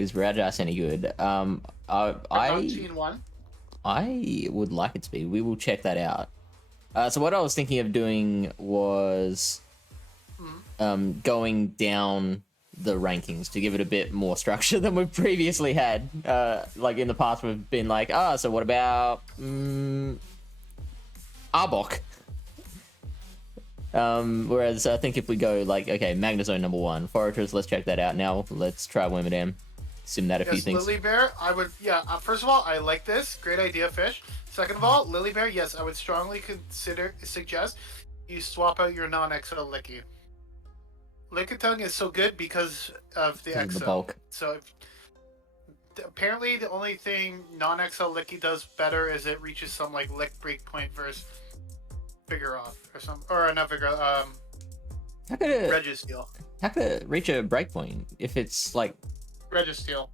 Is Rajas any good? Protein 1. I would like it to be. We will check that out. So what I was thinking of doing was going down the rankings to give it a bit more structure than we've previously had. Like in the past, we've been like, so what about Arbok? Whereas I think if we go like, okay, Magnezone number 1, Forretress, let's check that out. Now let's try Wormadam. Sim that a few things. Lily Bear, I would, first of all, I like this. Great idea, Fish. Second of all, Lily Bear, yes, I would strongly suggest you swap out your non-XL Licky. Lickitung is so good because of the XL. The bulk. So apparently the only thing non-XL Licky does better is it reaches some like lick break point versus Figure Off or some, or not Figure how could it Registeel. How could it reach a breakpoint if it's like Registeel?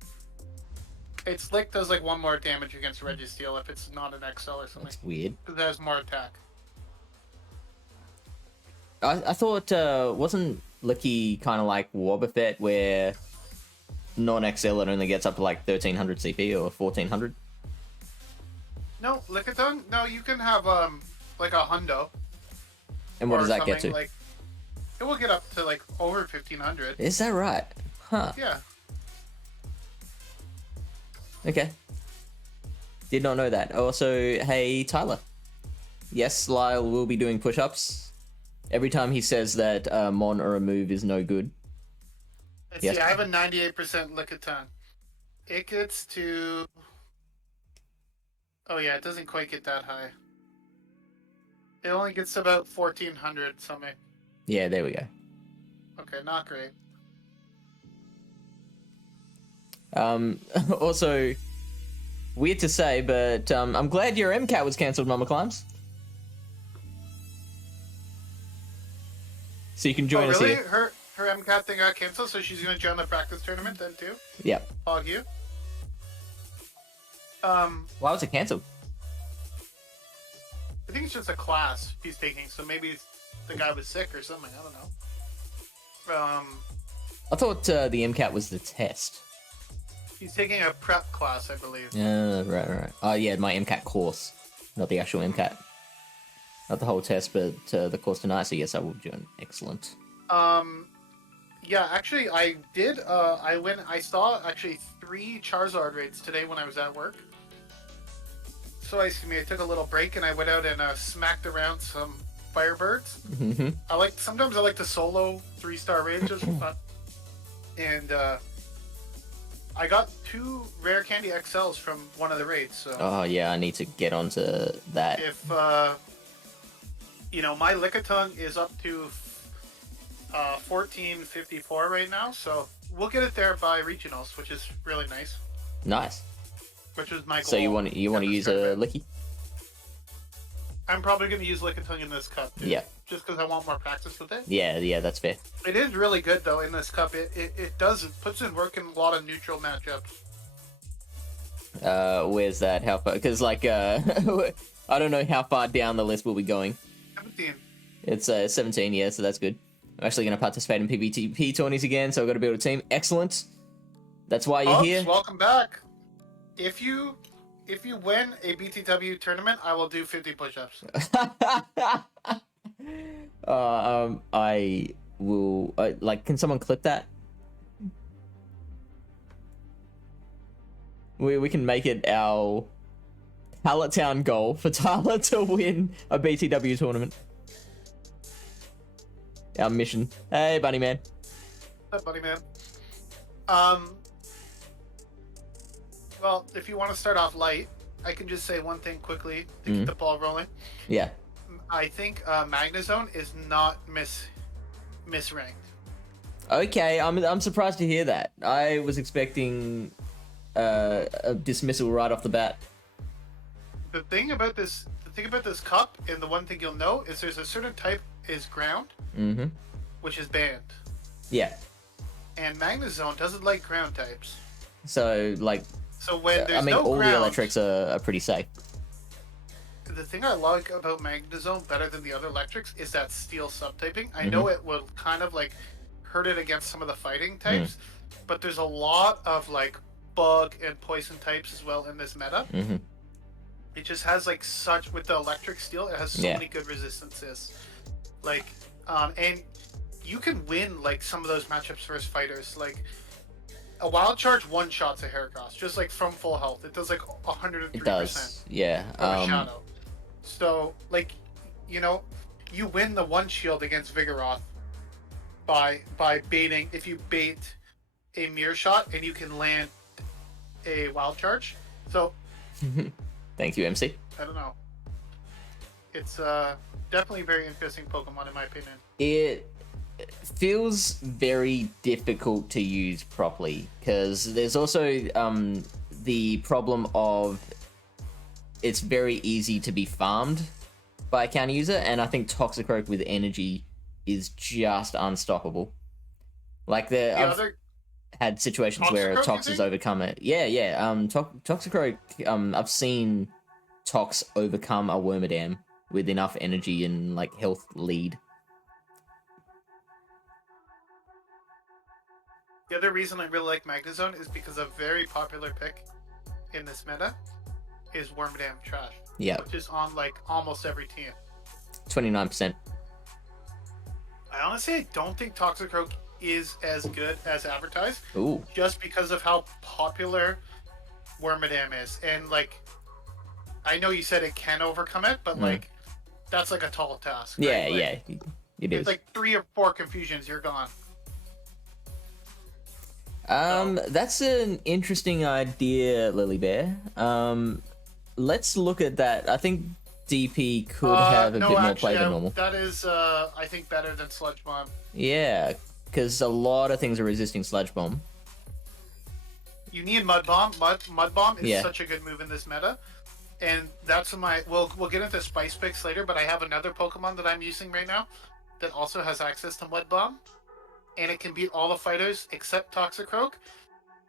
Its lick does like 1 more damage against Registeel if it's not an XL or something. That's weird. Because it has more attack. I thought wasn't Licky kind of like Wobbuffet where non-XL it only gets up to like 1300 CP or 1400? No, Lickitung? No, you can have like a hundo. And what does that get to? Like, it will get up to like over 1500. Is that right? Huh. Yeah. Okay. Did not know that. Also, hey, Tyler. Yes, Lyle will be doing push-ups. Every time he says that Mon or a move is no good. Let's yes. see, I have a 98% Lickitung. It gets to... Oh yeah, it doesn't quite get that high. It only gets to about 1400 something. Yeah, there we go. Okay, not great. Also, weird to say, but I'm glad your MCAT was cancelled, Mamaclimbs. So you can join us here. Her MCAT thing got cancelled, so she's going to join the practice tournament then too? Yep. Hog you. Why was it cancelled? I think it's just a class he's taking, so maybe the guy was sick or something, I don't know. I thought the MCAT was the test. He's taking a prep class, I believe. Right. Oh, yeah, my MCAT course. Not the actual MCAT. Not the whole test, but the course tonight, so yes, I will join. Excellent. Yeah, actually, I did, I saw actually 3 Charizard raids today when I was at work. So I took a little break and I went out and smacked around some Firebirds. Mm-hmm. Sometimes I like to solo 3-star raids just for fun. And, I got 2 rare candy XLs from one of the raids, so... Oh, yeah, I need to get onto that. If, you know, my Lickitung is up to 1454 right now, so we'll get it there by regionals, which is really nice. Nice. Which was my goal. So you want to use a Licky? I'm probably going to use Lickitung in this cup, too. Yeah. Just because I want more practice with it. Yeah, that's fair. It is really good, though, in this cup. It puts in work in a lot of neutral matchups. Where's that? How far? Because, like, I don't know how far down the list we'll be going. 17. It's 17, yeah, so that's good. I'm actually going to participate in PvP tourneys again, so I've got to build a team. Excellent. That's why you're here. Welcome back. If you win a BTW tournament, I will do 50 push-ups. I will... can someone clip that? We can make it our Pallet Town goal for Tyler to win a BTW tournament. Our mission. Hey, Bunny Man. Hi, Bunny Man. Well, if you want to start off light, I can just say one thing quickly to keep the ball rolling. Yeah. I think Magnezone is not misranked. Okay, I'm surprised to hear that. I was expecting a dismissal right off the bat. The thing about this cup, and the one thing you'll know, is there's a certain type is ground, which is banned. Yeah. And Magnezone doesn't like ground types. So when there's no all ground, the electrics are pretty safe. The thing I like about Magnezone better than the other electrics is that steel subtyping. I know it will kind of like hurt it against some of the fighting types, but there's a lot of like bug and poison types as well in this meta. Mm-hmm. It just has like such with the electric steel. It has so many good resistances, like, and you can win like some of those matchups versus fighters. Like a wild charge one shots a Heracross just like from full health. It does like 103%. It does, yeah. Of a shadow. So like, you know, you win the one shield against Vigoroth by baiting. If you bait a mirror shot and you can land a wild charge. So thank you, MC. I don't know. It's definitely a very interesting Pokemon in my opinion. It feels very difficult to use properly because there's also the problem of it's very easy to be farmed by a counter user, and I think Toxicroak with energy is just unstoppable. Like I've had situations where a Tox has overcome it. Yeah. Toxicroak. I've seen Tox overcome a Wormadam with enough energy and like health lead. The other reason I really like Magnezone is because a very popular pick in this meta is Wormadam Trash. Yeah. Which is on like almost every team. 29%. I honestly don't think Toxicroak is as good as advertised. Ooh. Just because of how popular Wormadam is. And like, I know you said it can overcome it, but like, that's like a tall task. Right? Yeah, like, yeah. It is. It's like 3 or 4 confusions, you're gone. That's an interesting idea, Lily Bear. Let's look at that. I think DP could have a bit more play than normal. That is, I think, better than Sludge Bomb. Yeah, because a lot of things are resisting Sludge Bomb. You need Mud Bomb. Mud Bomb is such a good move in this meta. And that's my... We'll get into Spice Picks later, but I have another Pokemon that I'm using right now that also has access to Mud Bomb. And it can beat all the fighters except Toxicroak.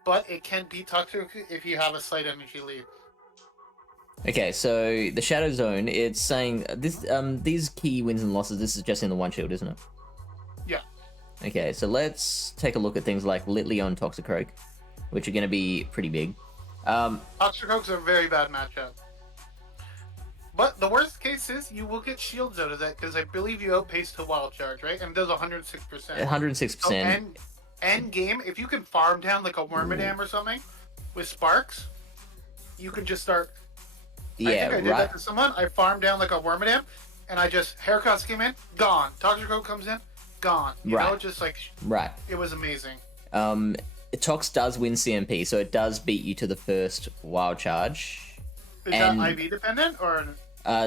But it can beat Toxicroak if you have a slight energy lead. Okay, so the Shadow Zone, it's saying this. These key wins and losses, this is just in the one shield, isn't it? Yeah. Okay, so let's take a look at things like Litleo and Toxicroak, which are going to be pretty big. Toxicroak's a very bad matchup. But the worst case is you will get shields out of that because I believe you outpaced to Wild Charge, right? And it does 106%. 106%. So end game, if you can farm down like a Wormadam or something with Sparks, you can just start... Yeah, I think I did that to someone. I farmed down like a Wormadam, and I just... Haircuts came in, gone. Toxicroak comes in, gone. You know, just like... Right. It was amazing. Tox does win CMP, so it does beat you to the first Wild Charge. Is that IV dependent, or...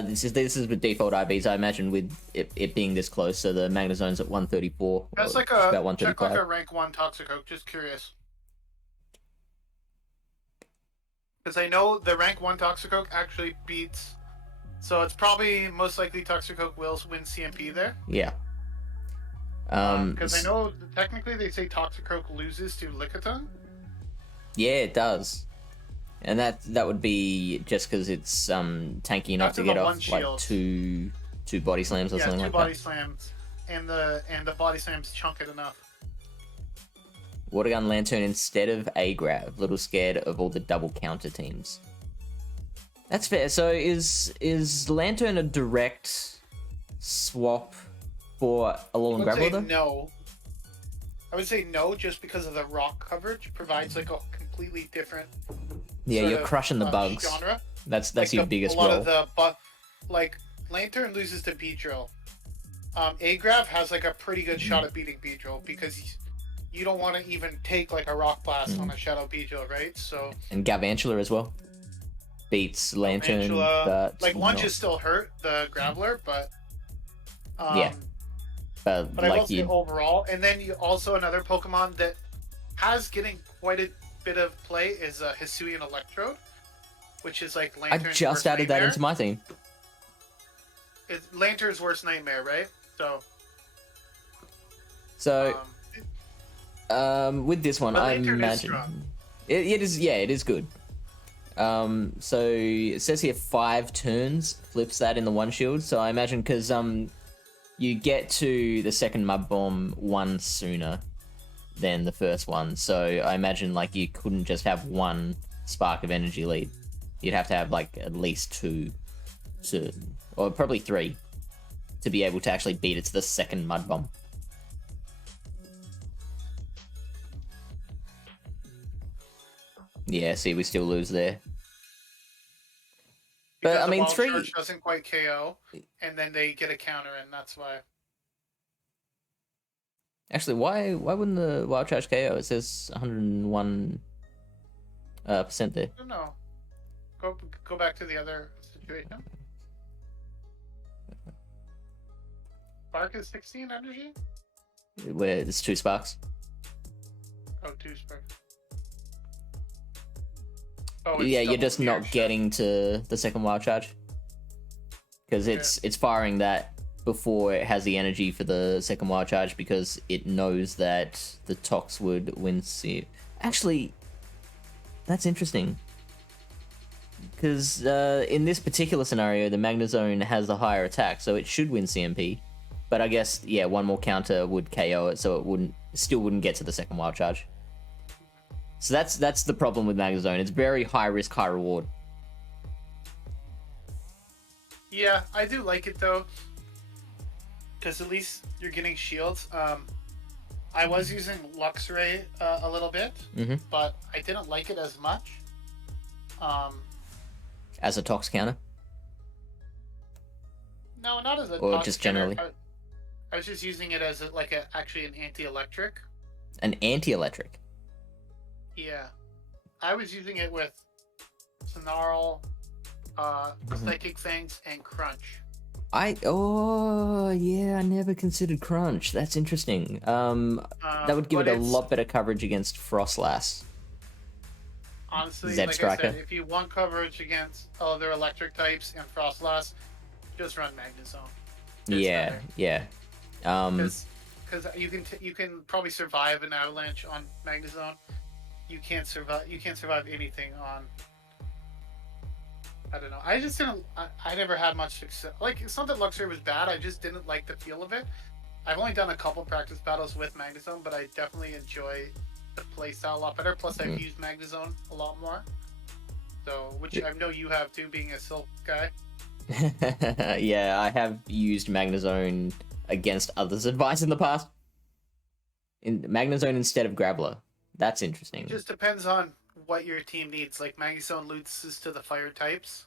This is with default IVs, I imagine, with it being this close. So the Magnezone's at 134. That's like about 135. Check like a rank 1 Toxicroak. Just curious. Because I know the rank 1 Toxicroak actually beats... So it's probably most likely Toxicroak will win CMP there. Yeah. Because I know technically they say Toxicroak loses to Lickitung. Yeah, it does. And that would be just because it's tanky enough to get off like two body slams or something like that. Yeah, 2 body slams, and the body slams chunk it enough. Water Gun Lantern instead of A-Grab. Little scared of all the double counter teams. That's fair. So is Lantern a direct swap for Alolan Graveler though? No. I would say no, just because of the rock coverage provides like a completely different. Yeah, you're crushing the bugs. Genre. That's like your biggest role. A role. lot of like Lantern loses to Beedrill. A-Grav has like a pretty good shot at beating Beedrill because you don't want to even take like a Rock Blast on a Shadow Beedrill, right? So. And Galvantula as well. Beats Lantern, but like Lunge is still hurt the Graveler, but. Yeah. But I will say overall, and then you also another Pokemon that has getting quite a bit of play is Hisuian Electrode, which is like Lantern's I just added that into my team. It's Lantern's worst nightmare, right? So, with this one, I imagine it is. Yeah, it is good. So it says here 5 turns flips that in the one shield. So I imagine because you get to the second Mud Bomb one sooner. than the first one. So I imagine like you couldn't just have one spark of energy lead. You'd have to have like at least two or probably three to be able to actually beat it to the second Mud Bomb. Yeah, see, we still lose there. Because but I mean, Wild three Charge doesn't quite KO, and then they get a counter, and that's why. Actually, why wouldn't the Wild Charge KO? It says 101% there. I don't know. Go back to the other situation. Spark is 16 energy? Where it's 2 sparks. Oh, 2 sparks. Oh, Yeah, you're just not getting to the second Wild Charge. Because it's firing that before it has the energy for the second Wild Charge, because it knows that the Tox would win CMP. Actually, that's interesting. Because in this particular scenario, the Magnezone has the higher attack, so it should win CMP. But I guess, yeah, one more counter would KO it, so it still wouldn't get to the second Wild Charge. So that's the problem with Magnezone. It's very high risk, high reward. Yeah, I do like it though, because at least you're getting shields. I was using Lux Ray a little bit, but I didn't like it as much. As a Tox counter? No, not as a or Tox just counter. generally? I was just using it as actually an anti-electric. An anti-electric? Yeah. I was using it with Snarl, Psychic Fangs, and Crunch. I never considered Crunch. That's interesting. That would give it a lot better coverage against Frostlass. Honestly, Zeb like Striker. I said, if you want coverage against other electric types and Frostlass, just run Magnezone. Yeah. Because you can probably survive an avalanche on Magnezone. You can't survive anything on. I don't know. I just didn't. I never had much success. Like, it's not that Lux Ray was bad. I just didn't like the feel of it. I've only done a couple practice battles with Magnezone, but I definitely enjoy the playstyle a lot better. Plus, I've used Magnezone a lot more. So, which I know you have too, being a Silph guy. Yeah, I have used Magnezone against others' advice in the past. In Magnezone instead of Graveler. That's interesting. It just depends on what your team needs. Like, Magnezone loses to the fire types,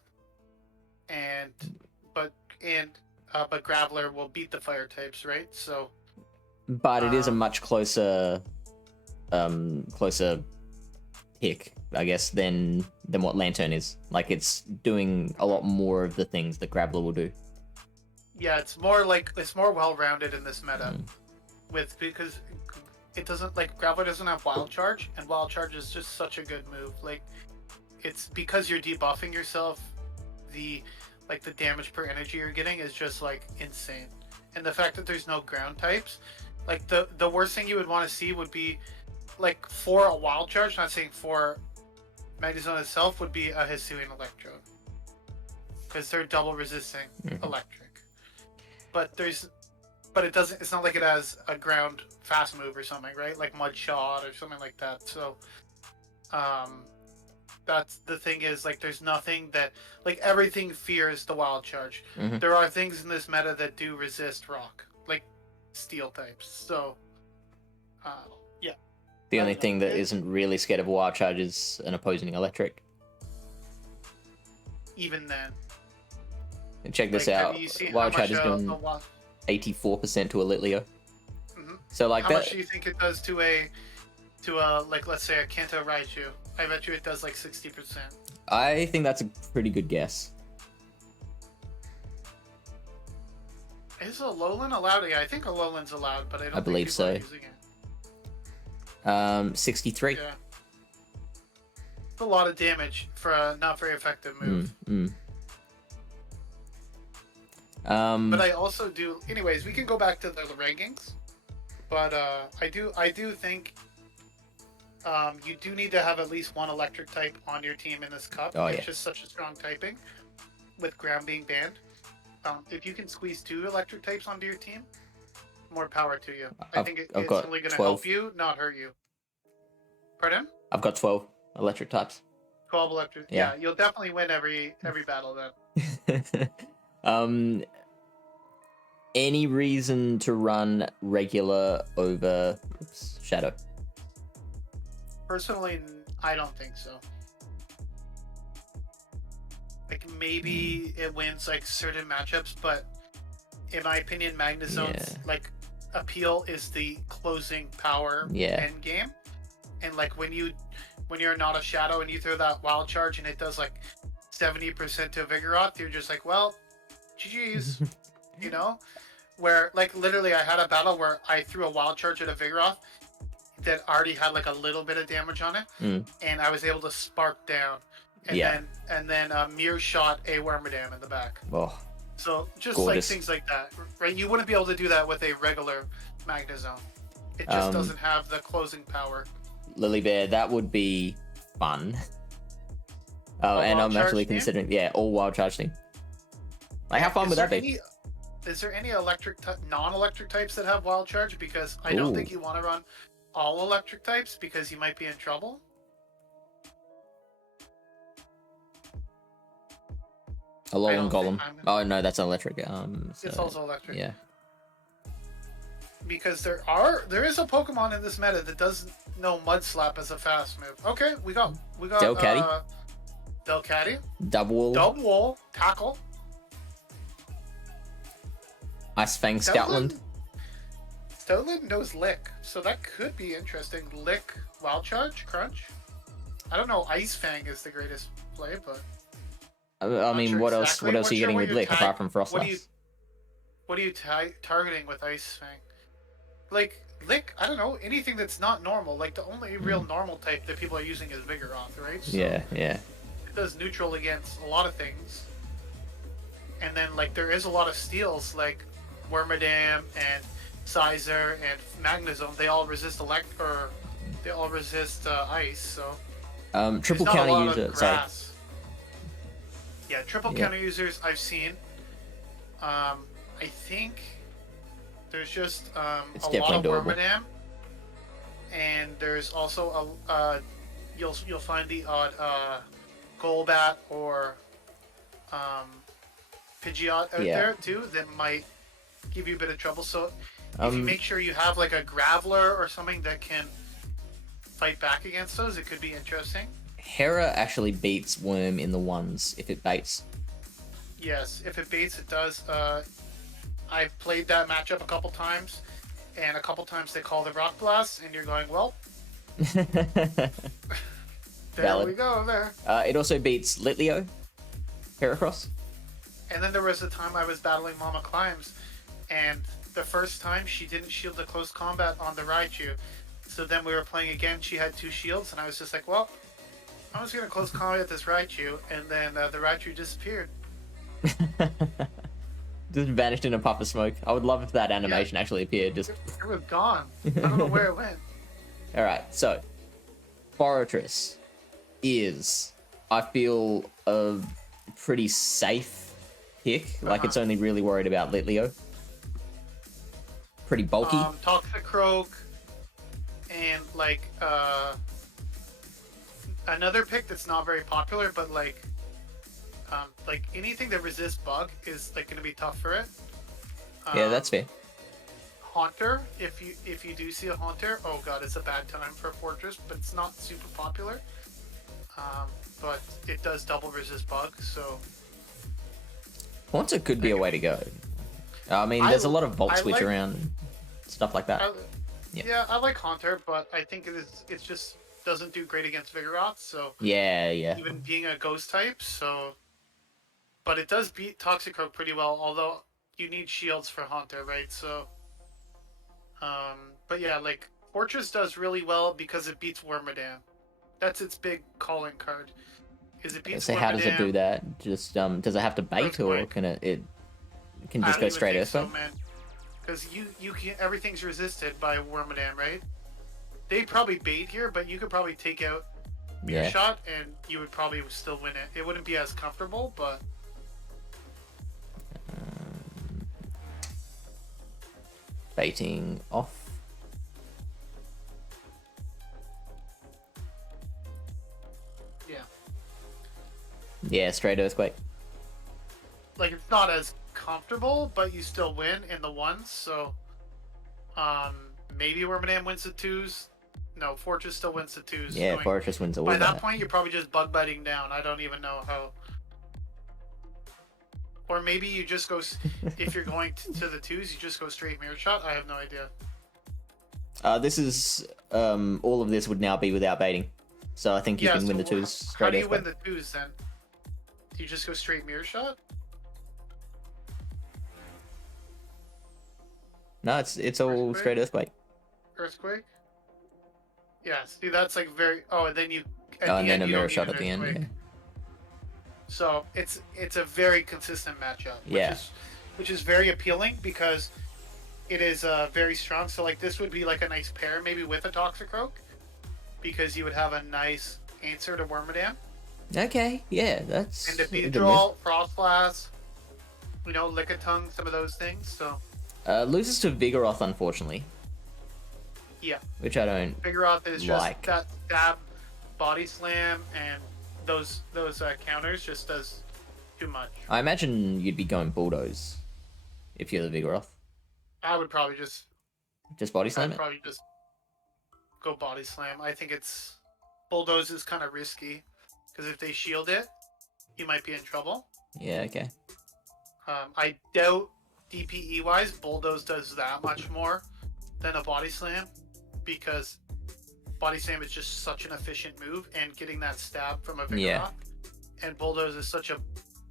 but Graveler will beat the fire types, right? So, but it is a much closer pick, I guess, than what Lantern is. Like, it's doing a lot more of the things that Graveler will do. Yeah, it's more well-rounded in this meta, because it doesn't, like, Graveler doesn't have Wild Charge, and Wild Charge is just such a good move. Like, it's because you're debuffing yourself, the damage per energy you're getting is just, like, insane. And the fact that there's no ground types, like, the worst thing you would want to see would be, like, for a Wild Charge, not saying for Magnezone itself, would be a Hisuian Electrode. Because they're double resisting electric. But it's not like it has a ground fast move or something, right? Like Mud Shot or something like that. So, that's the thing is, like, there's nothing that, like, everything fears the Wild Charge. There are things in this meta that do resist rock, like steel types. So, yeah. The only thing that isn't really scared of Wild Charge is an opposing electric. Even then. And check this out. Wild Charge is doing 84% to a Litleo. So, like, how much do you think it does to a like, let's say a Kanto Raichu? I bet you it does like 60%. I think that's a pretty good guess. Is Alolan allowed? Yeah, I think Alolan's allowed, but I don't believe think people so. are using it. 63. Yeah. It's a lot of damage for a not very effective move. But I also do. Anyways, we can go back to the rankings. But I do think you do need to have at least one electric type on your team in this cup. It's just such a strong typing, with ground being banned. If you can squeeze 2 electric types onto your team, more power to you. I think I've it's got only going to 12. help you, not hurt you. Pardon? I've got 12 electric types. 12 electric. Yeah. Yeah, you'll definitely win every battle then. Any reason to run regular over Shadow? Personally, I don't think so. Like, maybe it wins like certain matchups, but in my opinion, Magnezone's like appeal is the closing power end game. And like when you're not a Shadow and you throw that wild charge and it does like 70% to Vigoroth, you're just like, well, GG's, you know? Where like literally I had a battle where I threw a wild charge at a Vigoroth that already had like a little bit of damage on it, and I was able to spark down, and then mirror shot a Wormadam in the back. Oh, so just gorgeous. like things like that, right? You wouldn't be able to do that with a regular Magnezone. It just doesn't have the closing power. Lily Bear, that would be fun. And I'm actually considering, all wild charge team. Like, how fun would that be? Is there any non-electric types that have wild charge? Because I don't think you want to run all electric types because you might be in trouble. Alolan Golem. Oh no, that's electric. It's also electric. Yeah. Because there is a Pokemon in this meta that doesn't know Mud Slap as a fast move. Okay, we got Delcatty. Delcatty. Double Tackle. Ice Fang Stoutland. Stoutland knows Lick, so that could be interesting. Lick, Wild Charge, Crunch. I don't know. Ice Fang is the greatest play, but I mean, what else? What else are you getting with Lick apart from Frost Dust? What are you targeting with Ice Fang? Like Lick, I don't know, anything that's not normal. Like the only real normal type that people are using is Vigoroth, right? So yeah. It does neutral against a lot of things, and then like there is a lot of steals like Wormadam and Sizer and Magnezone. They all resist ice. So triple counter user. Sorry. Yeah, triple counter users I've seen. I think there's just a lot of Wormadam, and there's also you'll find the odd Golbat or Pidgeot out there too that might give you a bit of trouble. So if you make sure you have like a Graveler or something that can fight back against those, it could be interesting. Hera actually beats Worm in the ones if it baits. Yes, if it baits, it does. I've played that matchup a couple times, and a couple times they call the Rock Blast, and you're going, well, there Valid. we go, there. It also beats Litleo, Heracross. And then there was a time I was battling Mamaclimbs, and the first time she didn't shield the close combat on the Raichu. So then we were playing again, she had 2 shields, and I was just like, well, I'm just going to close combat this Raichu, and then the Raichu disappeared. Just vanished in a puff of smoke. I would love if that animation actually appeared. Just it was gone. I don't know where it went. Alright, so Forretress is, I feel, a pretty safe pick. Like it's only really worried about Litleo. Pretty bulky. Toxicroak and like another pick that's not very popular, but like anything that resists bug is like going to be tough for it. Yeah, that's fair. Haunter, if you do see a Haunter, oh god, it's a bad time for Fortress, but it's not super popular. But it does double resist bug, so Haunter could be a way to go. I mean, there's a lot of Volt Switch around and stuff like that. Yeah, I like Haunter, but I think it just doesn't do great against Vigoroth, so yeah. Even being a ghost type, so but it does beat Toxicroak pretty well, although you need shields for Haunter, right? So but yeah, like Fortress does really well because it beats Wormadam. That's its big calling card. Is it beats So how does it do that? Just does it have to bait, or can it can just go straight Earthquake? Because you can, everything's resisted by Wormadam, right? They probably bait here, but you could probably take out Beer Shot and you would probably still win it. It wouldn't be as comfortable, but Baiting off. Yeah. Yeah, straight Earthquake. Like, it's not as comfortable, but you still win in the ones, so maybe Wormadam wins the twos. No, Fortress still wins the twos. Yeah, Fortress wins all By that that. point, you're probably just bug biting down. I don't even know how. Or maybe you just go, if you're going to the twos, you just go straight Mirror Shot. I have no idea. This is, all of this would now be without baiting. So I think you can win the twos straight. How do you win the twos then? Do you just go straight Mirror Shot? No, it's all straight Earthquake. Earthquake? Yeah, see, that's like very... Oh, and then you... And then a Mirror Shot at the end, yeah. So it's a very consistent matchup. Yeah. Which is very appealing because it is very strong. So like this would be like a nice pair maybe with a Toxicroak because you would have a nice answer to Wormadam. Okay, yeah, that's... And Pidgeot, Frostblast, Lickitung, some of those things, so... loses to Vigoroth, unfortunately. Yeah. Which I don't Vigoroth is like. Just that stab, body slam, and those counters just does too much. I imagine you'd be going Bulldoze if you're the Vigoroth. I would probably just body slam it? probably just go body slam. I think it's... Bulldoze is kind of risky, because if they shield it, you might be in trouble. Yeah, okay. I doubt DPE-wise, Bulldoze does that much more than a body slam, because body slam is just such an efficient move, and getting that stab from a Vigoroth. Yeah. And Bulldoze is such a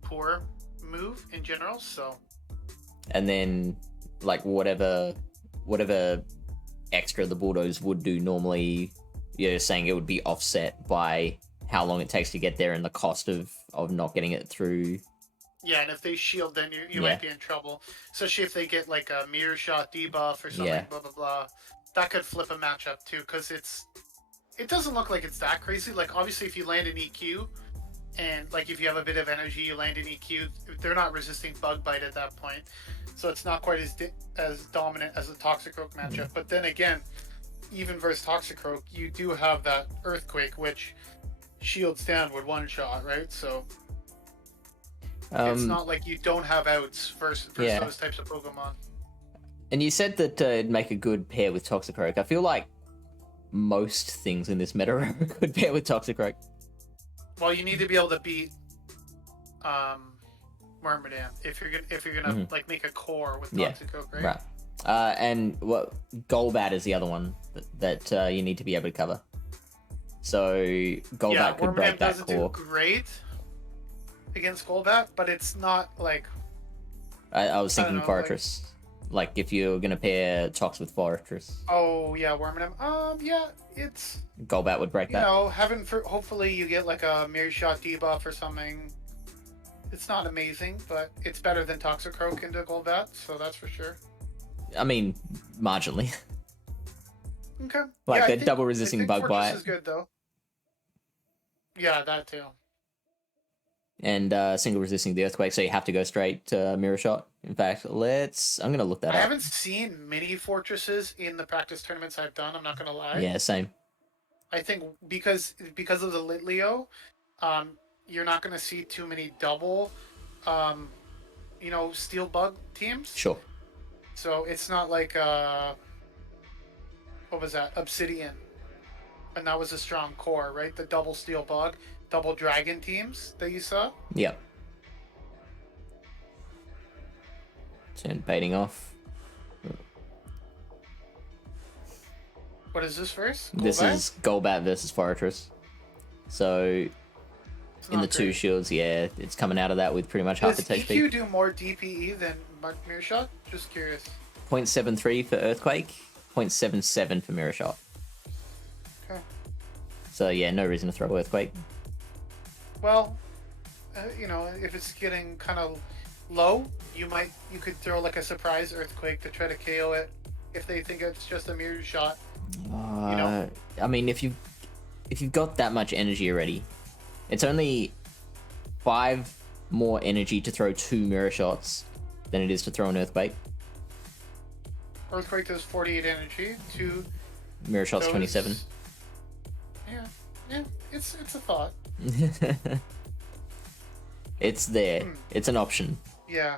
poor move in general, so... And then, like, whatever extra the Bulldoze would do normally, you're saying it would be offset by how long it takes to get there and the cost of not getting it through. Yeah, and if they shield, then you might be in trouble. Especially if they get like a Mirror Shot debuff or something, blah, blah, blah. That could flip a matchup too, because it doesn't look like it's that crazy. Like, obviously, if you land an EQ, and like if you have a bit of energy, you land an EQ, they're not resisting Bug Bite at that point. So it's not quite as dominant as a Toxicroak matchup. But then again, even versus Toxicroak, you do have that Earthquake, which shields down with one shot, right? So it's not like you don't have outs versus those types of Pokemon. And you said that it'd make a good pair with Toxicroak. I feel like most things in this meta are a good pair with Toxicroak. Well, you need to be able to beat Wormadam if you're gonna like make a core with Toxicroak, right? Right. And what Golbat is the other one that you need to be able to cover. So Golbat could break that core. Do great against Golbat, but it's not like... I was thinking Fortress. Like if you're gonna pair Tox with Fortress. Oh yeah, Wormadam. Yeah, it's... Golbat would break that. Hopefully you get like a Mirror Shot debuff or something. It's not amazing, but it's better than Toxicroak into Golbat, so that's for sure. I mean, marginally. Okay. Like the double resisting Bug Bite. Fortress is good though. Yeah, that too. And single resisting the Earthquake, so you have to go straight to Mirror Shot. In fact, I'm gonna look that up. I haven't seen many Fortresses in the practice tournaments I've done, I'm not gonna lie. Yeah, same. I think because of the Litleo, you're not gonna see too many double Steel Bug teams. Sure. So it's not like what was that? Obsidian. And that was a strong core, right? The double Steel Bug, double Dragon teams that you saw? Yep. Turn baiting off. What is this first? This is Golbat versus Fortress. So in the two shields, yeah, it's coming out of that with pretty much half its HP. Does EQ do more DPE than Mirror Shot? Just curious. 0.73 for Earthquake, 0.77 for Mirror Shot. Okay. So yeah, no reason to throw Earthquake. Well, if it's getting kind of low, you could throw like a surprise Earthquake to try to KO it if they think it's just a Mirror Shot. I mean, if you've got that much energy already, it's only 5 more energy to throw 2 Mirror Shots than it is to throw an Earthquake. Earthquake does 48 energy. 2. Mirror Shot's 27. Yeah, it's a thought. It's there. It's an option. Yeah.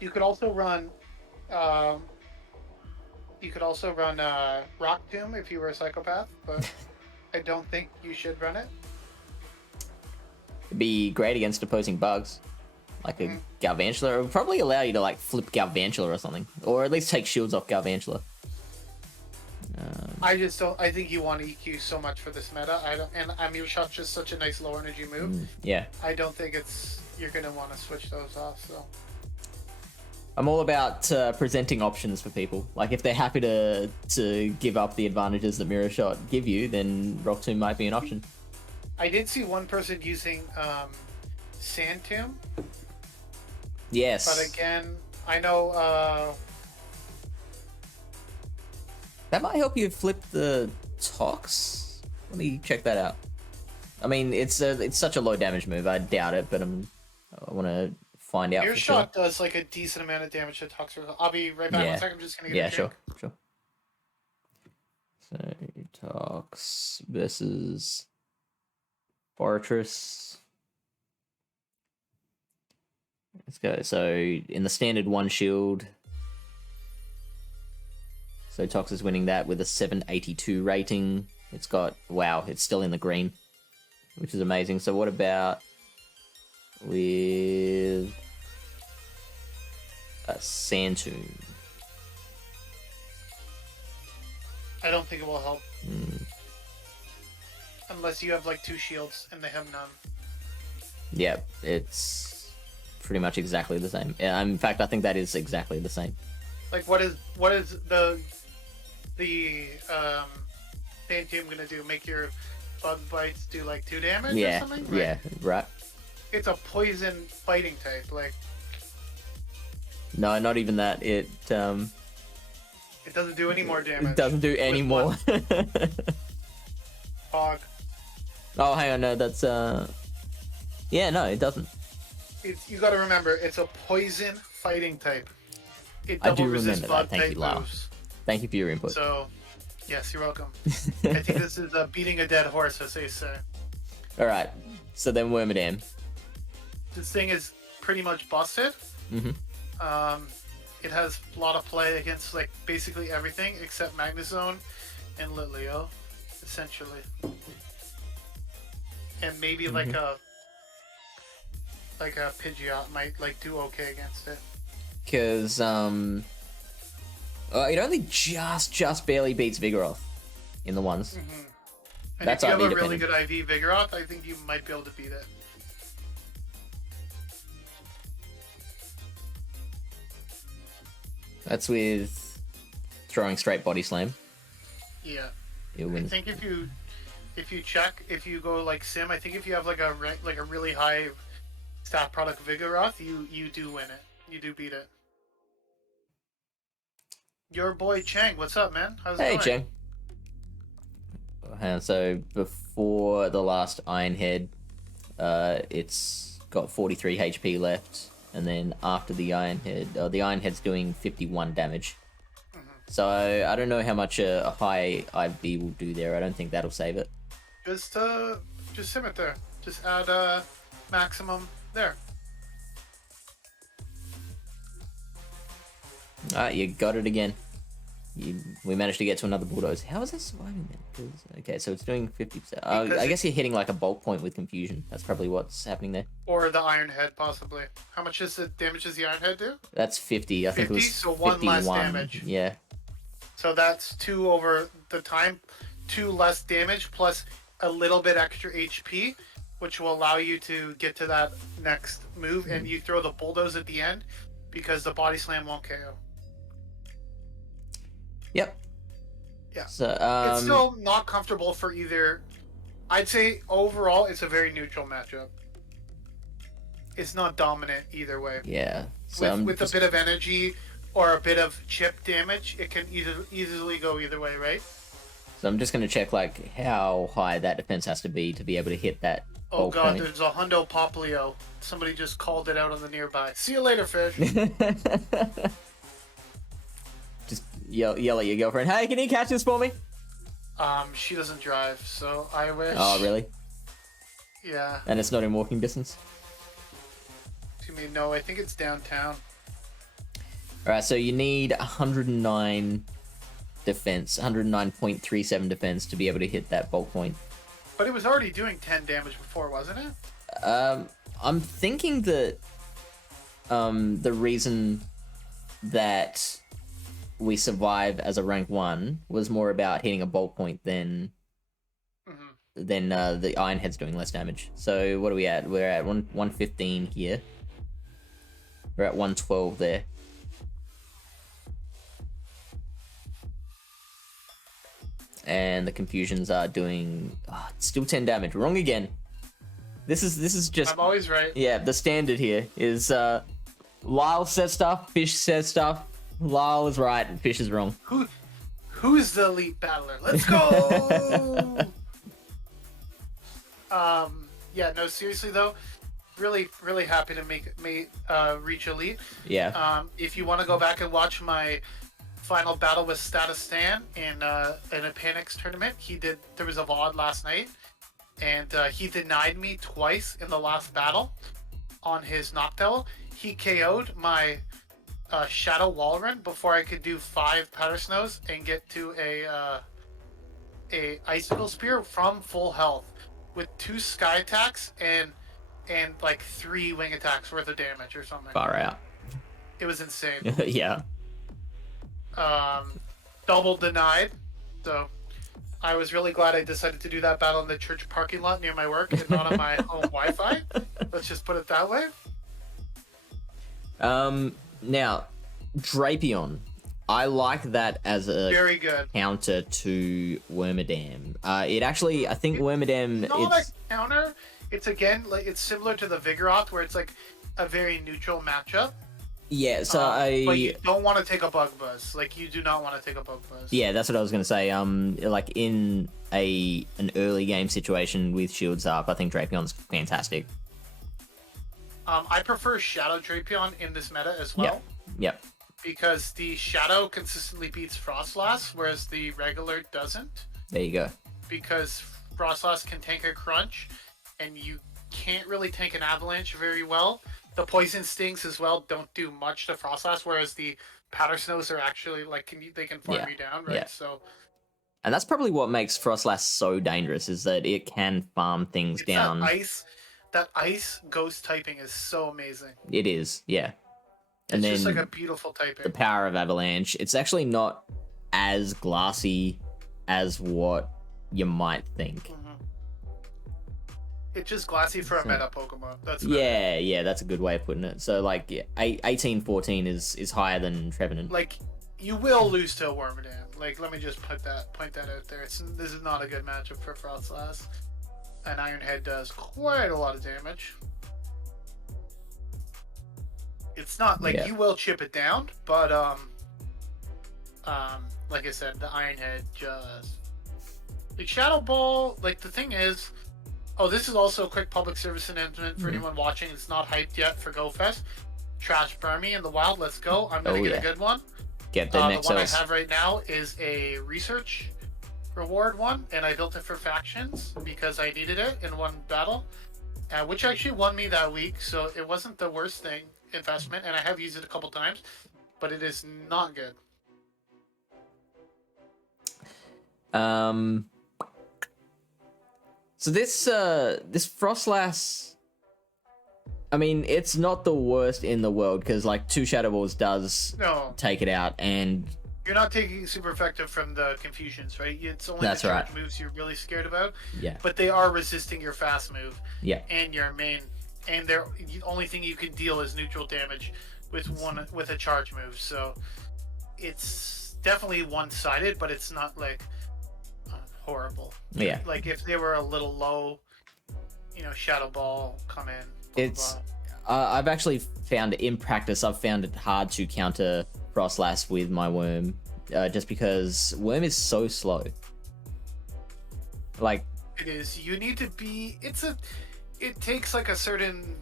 You could also run Rock Tomb if you were a psychopath, but I don't think you should run it. It'd be great against opposing bugs. Like a Galvantula. It would probably allow you to like flip Galvantula or something. Or at least take shields off Galvantula. I just don't. I think you want EQ so much for this meta. And Mirror Shot's just such a nice low energy move. Yeah. I don't think you're gonna want to switch those off. So I'm all about presenting options for people. Like if they're happy to give up the advantages that Mirror Shot give you, then Rock Tomb might be an option. I did see one person using Sand Tomb. Yes. But again, I know. That might help you flip the Tox. Let me check that out. I mean, it's such a low damage move. I doubt it, but I want to find out. Your for shot sure. does like a decent amount of damage to Tox. I'll be right back. 1 second. I'm just gonna get a drink. Sure. So Tox versus Fortress. Let's go. So in the standard 1 shield. So Tox is winning that with a 782 rating. It's got, wow, it's still in the green, which is amazing. So what about with a Sand Tomb? I don't think it will help. Unless you have like 2 shields and they have none. Yeah, it's pretty much exactly the same. In fact, I think that is exactly the same. Like what is the Sand Tomb gonna do? Make your bug bites do like 2 damage or something? Right? Yeah, right. It's a poison fighting type. Like No, not even that. It doesn't do any more damage. It doesn't do any more. Hog. Oh, hang on, no, that's yeah, no, it doesn't. You got to remember, it's a poison fighting type. It I do double resists remember that. bug Thank you, Lau. moves. Thank you for your input. So, yes, you're welcome. I think this is beating a dead horse, as they say. All right, so then Wormadam. This thing is pretty much busted. It has a lot of play against like basically everything except Magnezone and Litleo, essentially. And maybe like a Pidgeot might like do okay against it. Because it only just barely beats Vigoroth in the ones. And That's if you have IV a really dependent. good IV Vigoroth, I think you might be able to beat it. That's with throwing straight body slam. Yeah. It I wins. think if you go like Sim, I think if you have like a really high stat product Vigoroth, you do win it. You do beat it. Your boy Chang, what's up, man? How's it Hey, going? Cheng. So before the last Iron Head, it's got 43 HP left, and then after the Iron Head, the Iron Head's doing 51 damage. So I don't know how much a high IV will do there. I don't think that'll save it. Just sim it there. Just add maximum there. Alright, you got it again. We managed to get to another Bulldoze. How is that surviving then? 'Cause- okay, so it's doing 50%. I guess you're hitting like a bulk point with Confusion. That's probably what's happening there. Or the Iron Head, possibly. How much does the damage does the Iron Head do? That's 50. I think it 50, was so 1 less 51. damage. Yeah. So that's 2 over the time, 2 less damage plus a little bit extra HP, which will allow you to get to that next move, and you throw the Bulldoze at the end because the Body Slam won't KO. Yep. Yeah. So It's still not comfortable for either. I'd say overall it's a very neutral matchup. It's not dominant either way. yeah. So With a bit of energy or a bit of chip damage, it can easily go either way, right? So I'm just going to check like how high that defense has to be able to hit that. Oh bulk god, point. there's a Hundo Poplio. Somebody just called it out on the nearby. See you later, fish. yell at your girlfriend, hey, can you catch this for me? She doesn't drive, so I wish. Oh, really? Yeah. And it's not in walking distance? You mean, no, I think it's downtown. Alright, so you need 109 defense, 109.37 defense to be able to hit that bulk point. But it was already doing 10 damage before, wasn't it? I'm thinking that the reason that we survive as a rank 1 was more about hitting a bulk point than the Iron Head's doing less damage. So what are we at? We're at 115 here. We're at 112 there. And the confusions are doing still 10 damage. Wrong again. This is just. I'm always right. Yeah, the standard here is Lyle says stuff, Fish says stuff. Lyle is right and Fish is wrong. Who's the elite battler? Let's go. Yeah, no, seriously though, really happy to reach elite. Yeah. If you want to go back and watch my final battle with Status Stan in a Panix tournament, there was a VOD last night, and he denied me twice in the last battle on his Noctowl. He KO'd my Shadow Wall Run before I could do 5 Powder Snows and get to a Icicle Spear from full health with 2 Sky Attacks and like 3 Wing Attacks worth of damage or something. Far out. It was insane. Yeah. Double denied. So I was really glad I decided to do that battle in the church parking lot near my work and not on my home Wi-Fi. Let's just put it that way. Now, Drapion. I like that as a very good counter to Wormadam. It actually, I think Wormadam. It's not a counter. It's again like it's similar to the Vigoroth, where it's like a very neutral matchup. Yeah, so but you don't want to take a Bug Buzz. Like you do not want to take a Bug Buzz. Yeah, that's what I was gonna say. Like in an early game situation with shields up, I think Drapion's fantastic. I prefer Shadow Drapion in this meta as well. Yep. Because the Shadow consistently beats Frostlass, whereas the regular doesn't. There you go. Because Frostlass can tank a Crunch, and you can't really tank an Avalanche very well. The Poison Stings as well don't do much to Frostlass, whereas the Powder Snows are actually like they can farm you down, right? Yeah. So. And that's probably what makes Frostlass so dangerous, is that it can farm things down. That ice ghost typing is so amazing. It is, yeah. And it's then just like a beautiful typing. The power of Avalanche. It's actually not as glassy as what you might think. It's just glassy for a meta Pokemon. That's yeah, that's a good way of putting it. So like 18-14 is higher than Trevenant. Like you will lose to a Wormadam. Like let me just point that out there. This is not a good matchup for Frostlass. An Iron Head does quite a lot of damage. It's not like you will chip it down, but like I said, the Iron Head just like Shadow Ball. Like the thing is, this is also a quick public service announcement for anyone watching. It's not hyped yet for GoFest. Trash Burmy in the wild. Let's go! I'm gonna get a good one. Get the next. The one I have right now is a research reward one, and I built it for factions because I needed it in one battle, which actually won me that week. So it wasn't the worst investment, and I have used it a couple times, but it is not good. So this Frostlass, I mean, it's not the worst in the world because like 2 Shadow Balls does take it out, and you're not taking super effective from the confusions, right? It's only the charge moves you're really scared about. Yeah. But they are resisting your fast move. Yeah. And your main, and the only thing you can deal is neutral damage with a charge move. So it's definitely one-sided, but it's not like horrible. Yeah. Like if they were a little low, Shadow Ball come in. It's I've actually found in practice, I've found it hard to counter Frostlass with my Worm, just because Worm is so slow. Like it is. You need to be. It takes like a certain.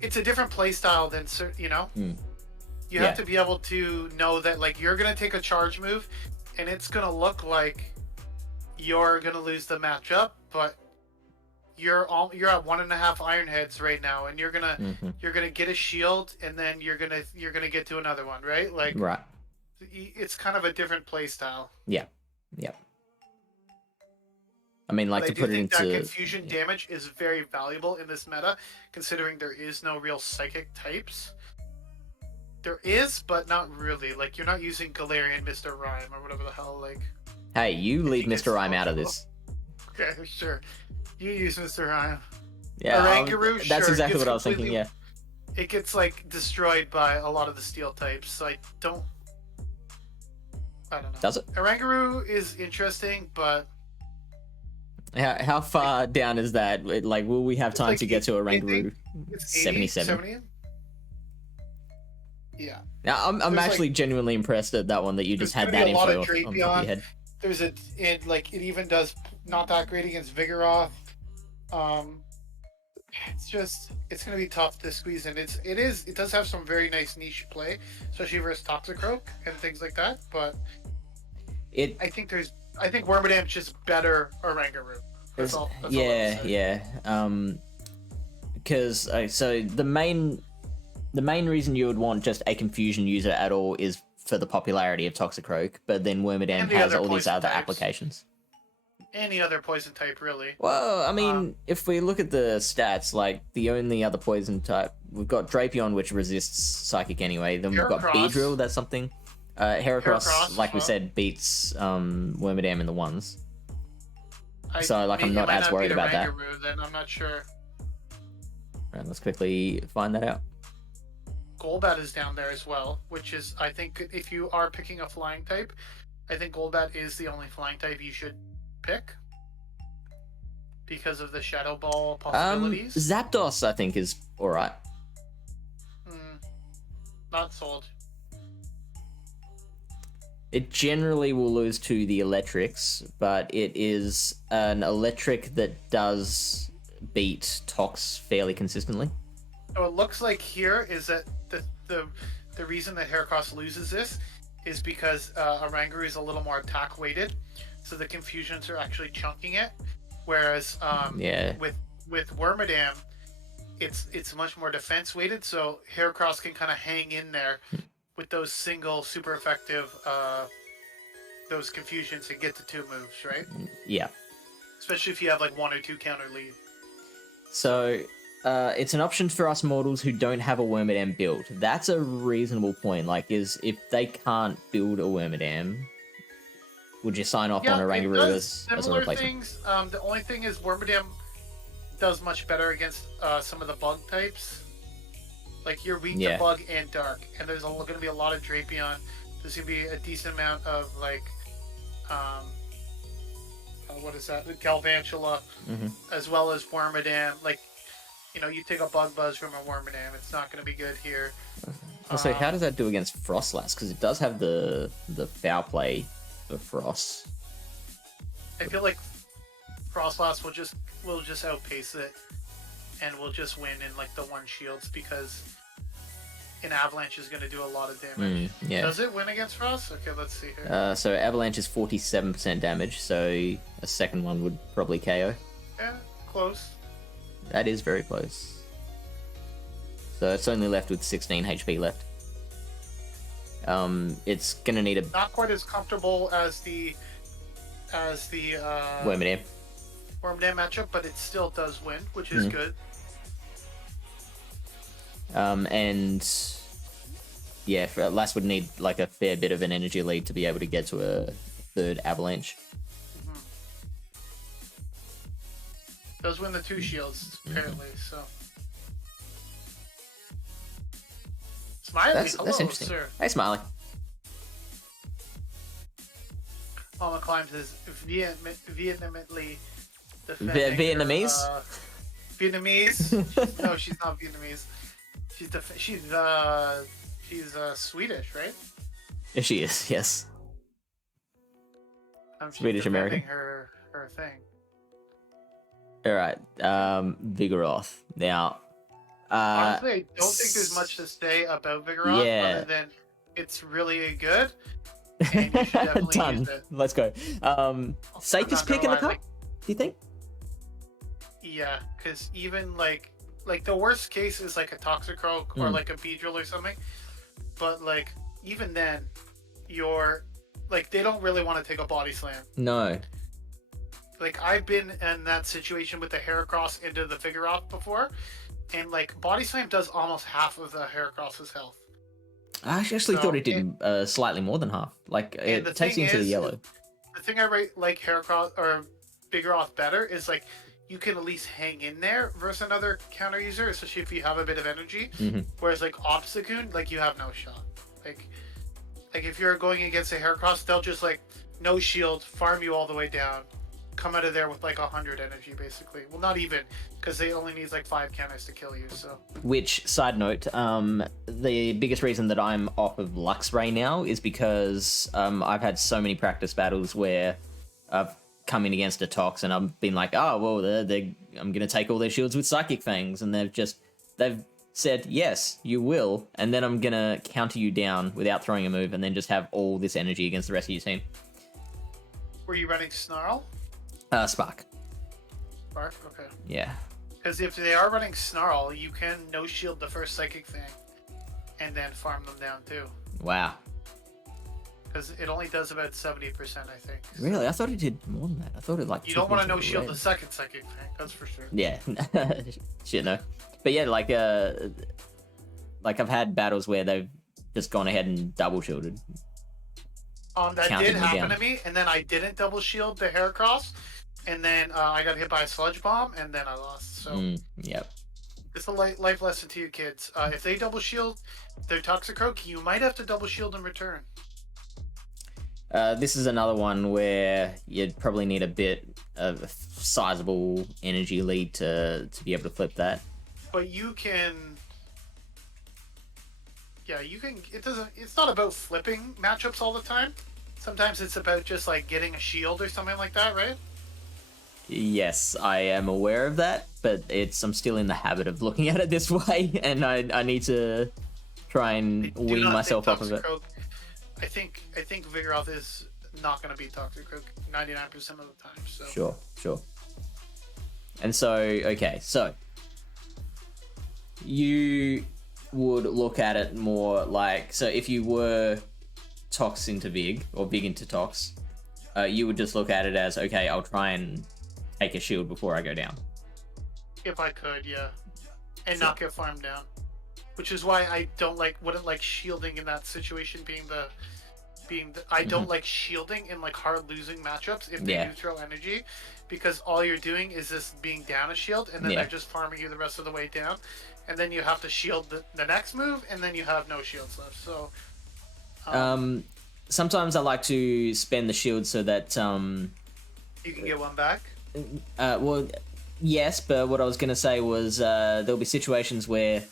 It's a different play style than You have to be able to know that like you're gonna take a charge move, and it's gonna look like you're gonna lose the matchup, but you're at 1.5 Iron Heads right now, and you're gonna get a shield, and then you're gonna get to another one, right? Like, right. It's kind of a different play style. Yeah. I mean, like, but to put it into that confusion damage is very valuable in this meta, considering there is no real psychic types. There is, but not really. Like, you're not using Galarian Mr. Rhyme or whatever the hell. Like, hey, you leave Mr. Rhyme out of this. Okay, sure. You use Mr. Rhyme. Yeah, Oranguru, that's sure, exactly what I was thinking. Yeah, it gets like destroyed by a lot of the steel types. So I don't know. Does it? Oranguru is interesting, but how far down is that? Like, will we have time like to get to Oranguru? 77. 70? Yeah. Now, I'm actually genuinely impressed at that one that you just had that info off the top of your head. It even does not that great against Vigoroth. It's gonna be tough to squeeze in. It does have some very nice niche play, especially versus Toxicroak and things like that. But I think Wormadam's just better Oranguru. That's all. Because so the main reason you would want just a confusion user at all is for the popularity of Toxicroak, but then Wormadam has all these other applications. Any other poison type, really. Well, I mean, if we look at the stats, like, the only other poison type, we've got Drapion, which resists Psychic anyway, then we've got Beedrill, that's something. Heracross, like we said, beats Wormadam in the ones. So, like, I'm not as worried about that. Then I'm not sure. Alright, let's quickly find that out. Golbat is down there as well, which is, I think, if you are picking a flying type, I think Golbat is the only flying type you should pick because of the Shadow Ball possibilities. Zapdos, I think, is alright. Not sold. It generally will lose to the electrics, but it is an electric that does beat Tox fairly consistently. So it looks like here is that the reason that Heracross loses this is because Oranguru is a little more attack weighted, so the confusions are actually chunking it, whereas with Wormadam, it's much more defense weighted, so Heracross can kind of hang in there with those single super effective those confusions and get to 2 moves, right? Yeah. Especially if you have like 1 or 2 counter lead. So it's an option for us mortals who don't have a Wormadam build. That's a reasonable point. Like, is if they can't build a Wormadam, would you sign off on Oranguru as a replacement? Things. The only thing is Wormadam does much better against some of the bug types. Like, you're weak to bug and dark, and there's going to be a lot of Drapion. There's going to be a decent amount of like, what is that? Galvantula, as well as Wormadam. Like, you know, you take a Bug Buzz from a Wormadam, it's not going to be good here. Also, how does that do against Frostlass? Because it does have the foul play for Frost. I feel like Frostlass will just outpace it, and will just win in like the 1 shields, because an Avalanche is going to do a lot of damage. Does it win against Frost? Okay, let's see here. So Avalanche is 47% damage, so a second one would probably KO. Yeah, close. That is very close. So it's only left with 16 HP left. It's gonna need a... Not quite as comfortable as the Wormadam matchup, but it still does win, which is good. And yeah, Lass would need like a fair bit of an energy lead to be able to get to a 3rd Avalanche. Does win the 2 shields, apparently, so. Smiley, that's interesting. Sir. Hey, Smiley. Mamaclimbs is vehemently defending Vietnamese? Vietnamese? No, she's not Vietnamese. She's Swedish, right? If she is, yes. Swedish American. Her thing. Alright, Vigoroth. Now, Honestly, I don't think there's much to say about Vigoroth other than it's really good, and you should definitely use it. Let's go. Safest pick in the cup, do you think? Yeah, because even like the worst case is like a Toxicroak or like a Beedrill or something, but like even then, you're like they don't really want to take a Body Slam. No. Like I've been in that situation with the Heracross into the Vigoroth before, and like Body Slam does almost half of the Heracross's health. I actually thought it did slightly more than half. Like it takes you into the yellow. The thing I like Heracross or Vigoroth better is like you can at least hang in there versus another counter user, especially if you have a bit of energy. Whereas like Obstagoon, like you have no shot. Like if you're going against a Heracross, they'll just like no shield, farm you all the way down, come out of there with like 100 energy basically. Well, not even, because they only need like 5 counters to kill you. So. Which, side note, the biggest reason that I'm off of Lux Ray now is because I've had so many practice battles where I've come in against a Tox and I've been like, oh well, I'm gonna take all their shields with Psychic Fangs, and they've said yes, you will, and then I'm gonna counter you down without throwing a move, and then just have all this energy against the rest of your team. Were you running Snarl? Spark. Spark? Okay. Yeah. Because if they are running Snarl, you can no-shield the first Psychic Fang and then farm them down too. Wow. Because it only does about 70%, I think. Really? I thought it did more than that. I thought it like... You don't want to no-shield the second Psychic Fang, that's for sure. Yeah. Shit, no. But yeah, like I've had battles where they've just gone ahead and double-shielded. That did happen to me, and then I didn't double-shield the Heracross, and then I got hit by a Sludge Bomb, and then I lost. So, yep. It's a life lesson to you kids. If they double shield their Toxicroak, you might have to double shield in return. This is another one where you'd probably need a bit of a sizable energy lead to be able to flip that. But you can... Yeah, you can... It's not about flipping matchups all the time. Sometimes it's about just like getting a shield or something like that, right? Yes, I am aware of that, but I'm still in the habit of looking at it this way, and I need to try and wean myself off of it. I think Vigoroth is not going to be Toxicroak 99% of the time. So. Sure. And so, okay, so you would look at it more like, so if you were Tox into Vig, or Vig into Tox, you would just look at it as, okay, I'll try and take a shield before I go down. If I could, yeah. And not get farmed down. Which is why I wouldn't like shielding in that situation being the I don't like shielding in like hard losing matchups if they do throw energy, because all you're doing is just being down a shield, and then they're just farming you the rest of the way down, and then you have to shield the next move, and then you have no shields left. So sometimes I like to spend the shield so that you can get one back. Well, yes, but what I was gonna say was there'll be situations where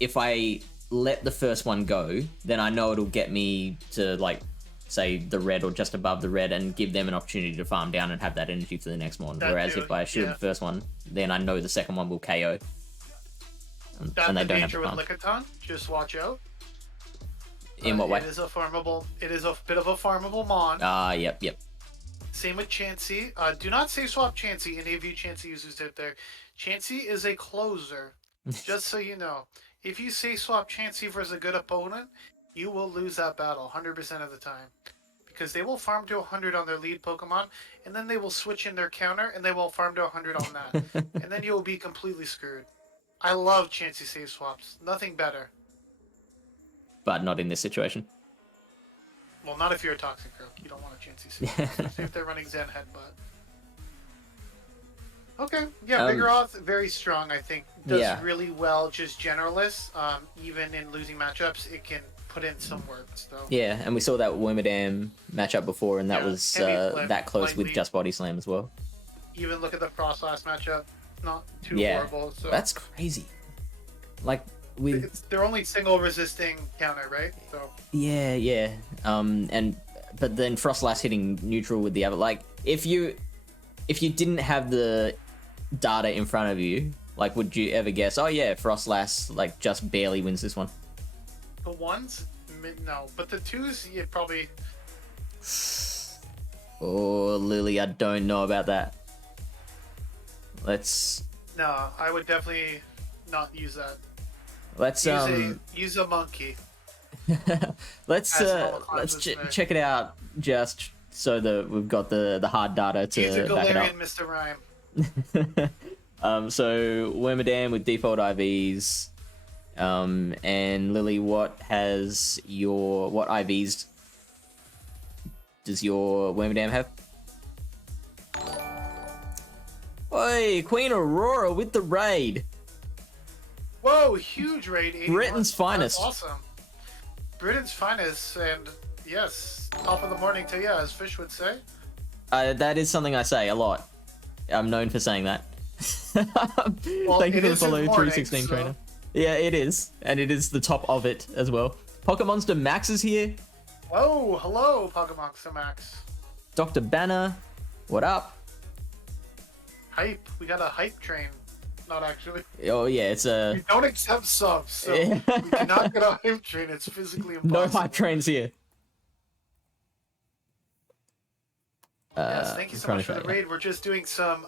if I let the first one go, then I know it'll get me to like say the red or just above the red and give them an opportunity to farm down and have that energy for the next one. Whereas if I shield the first one, then I know the second one will KO. And they don't have to farm. With Lickitung, just watch out. In what way? It is a bit of a farmable mon. Yep. Same with Chansey. Do not save swap Chansey, any of you Chansey users out there. Chansey is a closer, just so you know. If you save swap Chansey versus a good opponent, you will lose that battle 100% of the time. Because they will farm to 100 on their lead Pokemon, and then they will switch in their counter, and they will farm to 100 on that. And then you will be completely screwed. I love Chansey save swaps. Nothing better. But not in this situation. Well, not if you're a Toxicroak. You don't want a Chansey save swap. Especially if they're running Zen Headbutt. Okay, yeah, Vigoroth, very strong, I think. Does really well, just generalist. Even in losing matchups, it can put in some work. So. Yeah, and we saw that Wormadam matchup before, and that was that close with just Body Slam as well. Even look at the Frostlass matchup, not too horrible. So. That's crazy. Like, they're only single resisting counter, right? So. Yeah. But then Frostlass hitting neutral with the other, like, if you didn't have the data in front of you, Like, would you ever guess? Oh yeah, Frostlass like just barely wins this one. The ones, no, but the twos, you probably. Oh, Lily, I don't know about that. Let's. No, I would definitely not use that. Let's use a monkey. let's check it out just so that we've got the hard data to use a back it up. Galarian, Mr. Rhyme. So Wormadam with default IVs, and Lily, what IVs does your Wormadam have? Oi, Queen Aurora with the raid. Whoa, huge raid. 81. Britain's finest. That's awesome. Britain's finest, and yes, top of the morning to you, as Fish would say. That is something I say a lot. I'm known for saying that. Well, Thank you for the follow, morning, 316 so... trainer. Yeah, it is, and it is the top of it as well. Pokemonster Max is here. Whoa, hello, Pokemonster Max. Dr. Banner, what up? Hype. We got a hype train. Not actually. Oh yeah, it's a. We don't accept subs, so we cannot get a hype train. It's physically impossible. No hype trains here. Yes, thank you so much for the raid. We're just doing some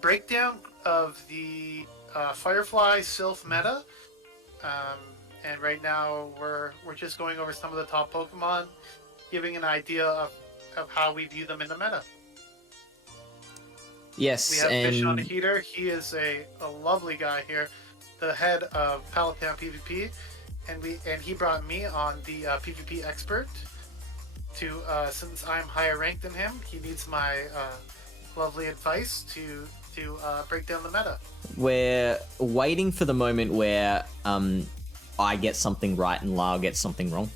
breakdown of the Firefly Silph meta, and right now we're just going over some of the top Pokemon, giving an idea of how we view them in the meta. Yes, we have and Fish on the heater. He is a lovely guy here, the head of Pallet PvP, and he brought me on the PvP expert. To since I'm higher ranked than him, he needs my lovely advice to break down the meta. We're waiting for the moment where I get something right and Lau gets something wrong.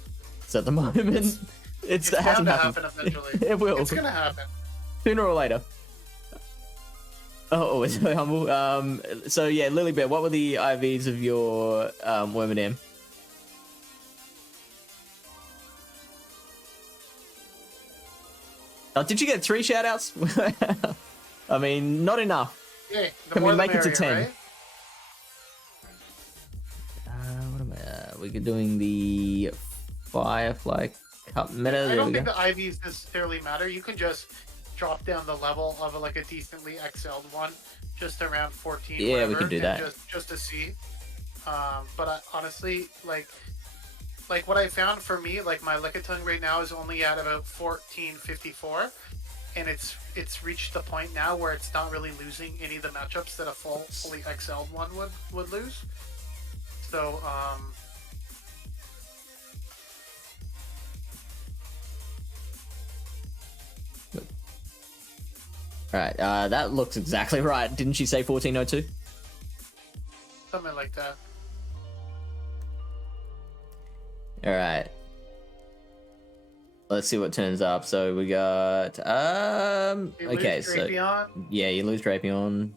So at the moment, it hasn't happened. Happen eventually. It will. It's gonna happen sooner or later. Oh, it's so humble. So yeah, Lilybet, what were the IVs of your Wormadam? Oh, did you get 3 shoutouts? I mean, not enough. Yeah, Can we make it to 10? Right? What am I? We're doing the Firefly Cup meta. I don't think the IVs necessarily matter. You can just drop down the level of like a decently excelled one, just around 14. Yeah, whatever, we can do that. Just to see. But honestly, like what I found for me, like my Lickitung right now is only at about 1454, and it's reached the point now where it's not really losing any of the matchups that a fully excelled one would lose. So Alright, that looks exactly right. Didn't she say 1402? something like that. Alright. Let's see what turns up. So we got okay, so yeah, you lose Drapion.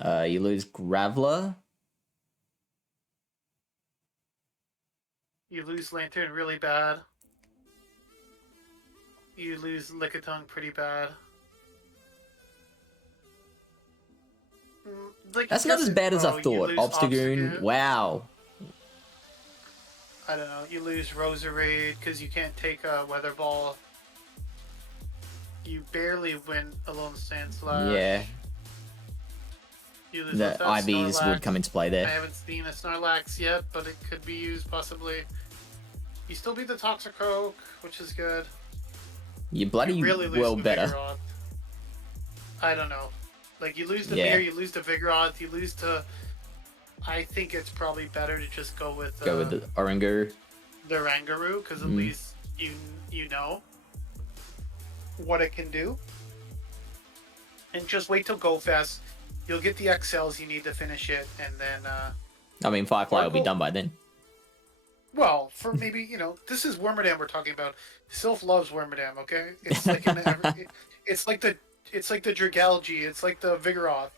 You lose Graveler. You lose Lantern really bad. You lose Lickitung pretty bad. That's not as bad as I thought. Obstagoon, wow. I don't know. You lose Roserade because you can't take a Weather Ball. You barely win Alone Sandslash. Yeah. You lose The IVs Snorlax. would come into play there. I haven't seen a Snorlax yet, but it could be used possibly. You still beat the Toxicroak, which is good. You bloody you really lose well the better. Vigoroth. I don't know. Like, you lose to Yeah. Mir, you lose to Vigoroth, you lose to... I think it's probably better to just go with... Go with the Oranguru. The Rangaroo, because at least you know what it can do. And just wait till Go Fest. You'll get the XLs you need to finish it, and then... I mean, Firefly will be done by then. Well, for maybe, you know, this is Wormadam we're talking about. Silph loves Wormadam, okay? It's like it's like the Dragalge, it's like the Vigoroth.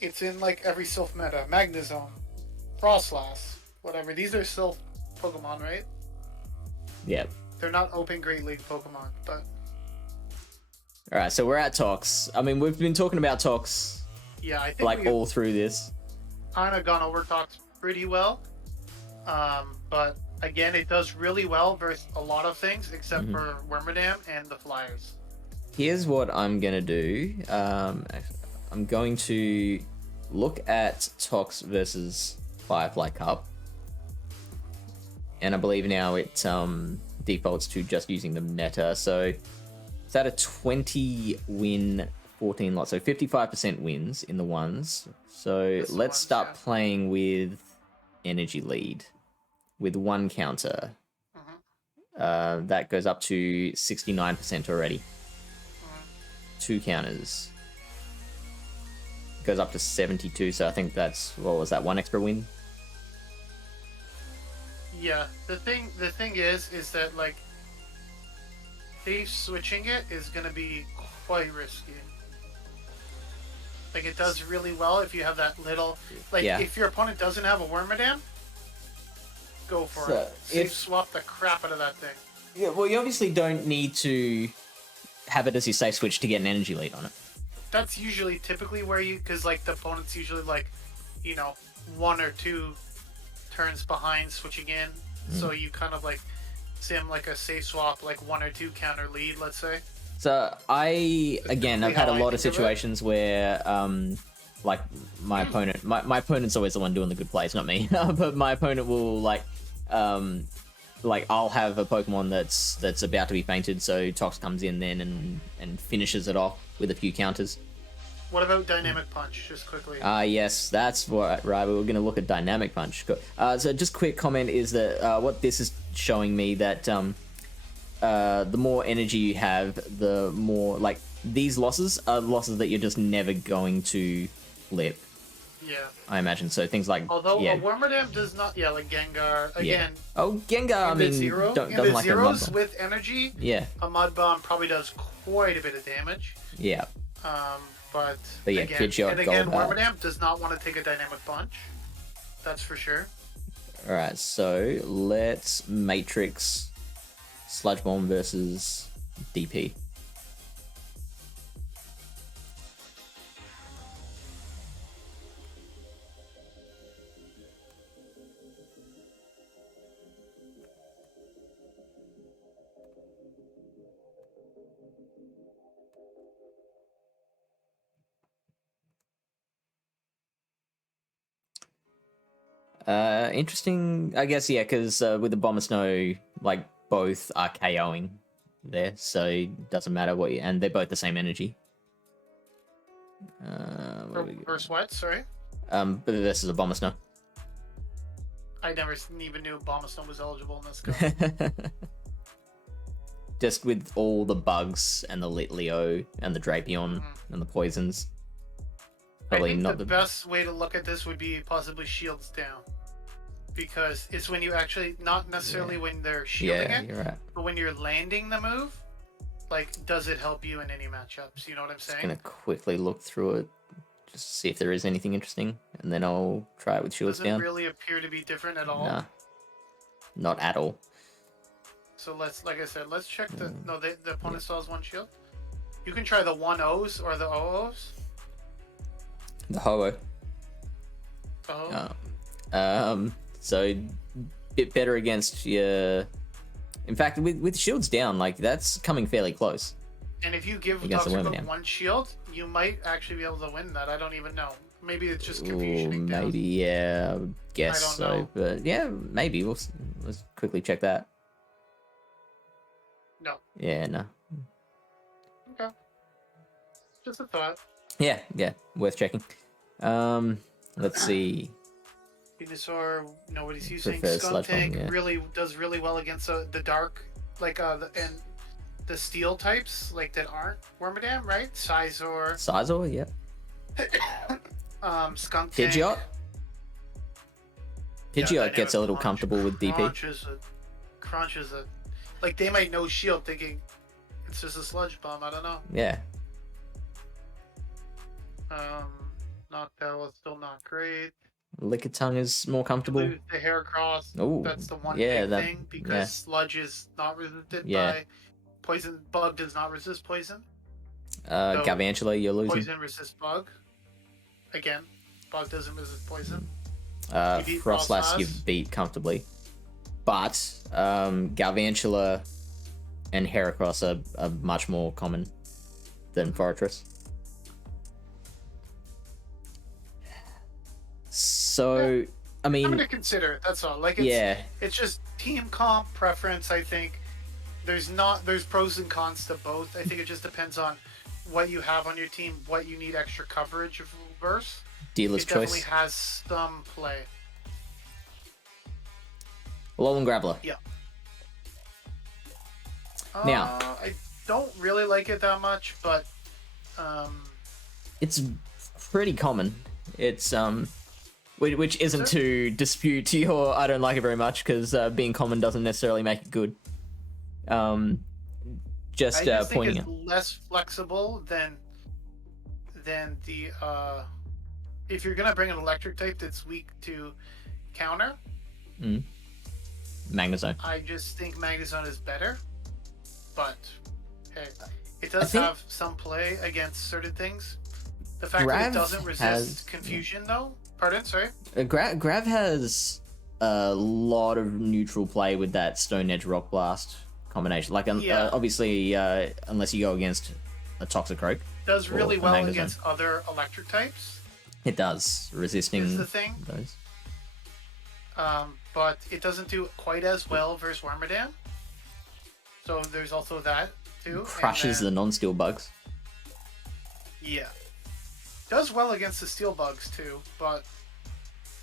It's in like every Silph meta. Magnezone, Frostlass, whatever. These are Silph Pokemon, right? Yep. They're not Open Great League Pokemon, but... Alright, so we're at Tox. I mean, we've been talking about Tox Yeah, I think like we've all through this. kind of gone over Tox pretty well. But again, it does really well versus a lot of things except for Wormadam and the Flyers. Here's what I'm gonna do. I'm going to look at Tox versus Firefly Cup, and I believe now it defaults to just using the meta. So it's at a 20 win, 14 lot, so 55% wins in the ones. So let's start playing with Energy Lead with one counter. That goes up to 69% already. Two counters goes up to 72, so I think that's, what was that, one extra win? Yeah, the thing is that like safe switching it is gonna be quite risky. Like it does really well if you have that little, like if your opponent doesn't have a Wormadam, go for it. Safe swap the crap out of that thing. Yeah, well, you obviously don't need to have it as your safe switch to get an energy lead on it. That's usually typically where you, because like the opponent's usually like, you know, 1 or 2 turns behind switching in, so you kind of like sim like a safe swap, like 1 or 2 counter lead, let's say. So I've had a lot of situations where like my opponent, my opponent's always the one doing the good plays, not me. But my opponent will like I'll have a Pokemon that's about to be fainted, so Tox comes in then and finishes it off with a few counters. What about Dynamic Punch, just quickly? Yes, that's what, right, we were going to look at Dynamic Punch. So just quick comment is that what this is showing me that the more energy you have, the more, like, these losses are losses that you're just never going to flip. Yeah. I imagine. So things like, although a Wormadam does not, like Gengar, again. Yeah. Oh, Gengar, I mean, doesn't like a Mud Bomb. With energy, a Mud Bomb probably does quite a bit of damage. Yeah. But yeah, again, Pidgeot, and again, Golbat. Wormadam does not want to take a Dynamic Punch. That's for sure. Alright, so let's Matrix Sludge Bomb versus DP. Interesting, I guess, yeah, because with the Bomber Snow, like, both are KOing there, so it doesn't matter what you... And they're both the same energy. Versus what? Sorry? But this is a Bomber Snow. I never even knew Bomber Snow was eligible in this game. Just with all the bugs and the Litleo and the Drapion and the poisons. Probably I think not the best way to look at this would be possibly shields down. Because it's when you actually, not necessarily when they're shielding it, you're right. but when you're landing the move, like, does it help you in any matchups? You know what I'm saying? Just gonna quickly look through it, just to see if there is anything interesting, and then I'll try it with shields down. Doesn't really appear to be different at all. Nah, not at all. So let's, like I said, let's check the, no, the opponent still has 1 shield. You can try the 1-0s or the 0-0s. The Ho-Oh. Oh. So bit better against your. In fact, with shields down, like that's coming fairly close. And if you give Toxic 1 shield, you might actually be able to win that. I don't even know. Maybe it's just confusion. Maybe, yeah, I would guess I don't so. know. But yeah, maybe let's quickly check that. No. Yeah, no. Okay. Just a thought. Yeah, worth checking. Let's see. Venusaur, nobody's using. Prefers Skunk Sludge Bomb, Tank yeah. really does really well against the dark, like and the steel types, like that aren't Wormadam, right? Sizor. Yeah. Skunk Pidgeot. Tank. Pidgeot gets a little comfortable with DP. Crunch is a, like they might no shield, thinking it's just a Sludge Bomb. I don't know. Yeah. Noctowl is still not great. Lickitung is more comfortable. The Heracross, Ooh, that's the one yeah, big thing, because Sludge is not resisted by poison. Bug does not resist poison. Garvantula, you're losing. Poison resists Bug. again, Bog doesn't resist poison. You beat Frostlass you Frostlass. beat comfortably. But Galvantula and Heracross are much more common than Fortress. So, I mean... I'm going to consider it, that's all. Like, it's just team comp preference, I think. There's pros and cons to both. I think it just depends on what you have on your team, what you need extra coverage versus. Dealer's it choice. definitely has some play. Alolan Graveler. Yeah. Now, I don't really like it that much, but it's pretty common. It's which isn't to dispute your I don't like it very much, because being common doesn't necessarily make it good. Just think pointing it's out. less flexible than the if you're gonna bring an electric type that's weak to counter. Magnezone. I just think Magnezone is better, but hey, it does have some play against certain things. The fact that it doesn't resist confusion, though. Pardon, sorry. Grav has a lot of neutral play with that Stone Edge Rock Blast combination. Like, obviously, unless you go against a Toxicroak. Does really well Magnezone. against other electric types. It does, resisting Is the thing. those. But it doesn't do quite as well versus Wormadam. So there's also that too. Crushes the non-steel bugs. Yeah. Does well against the steel bugs too, but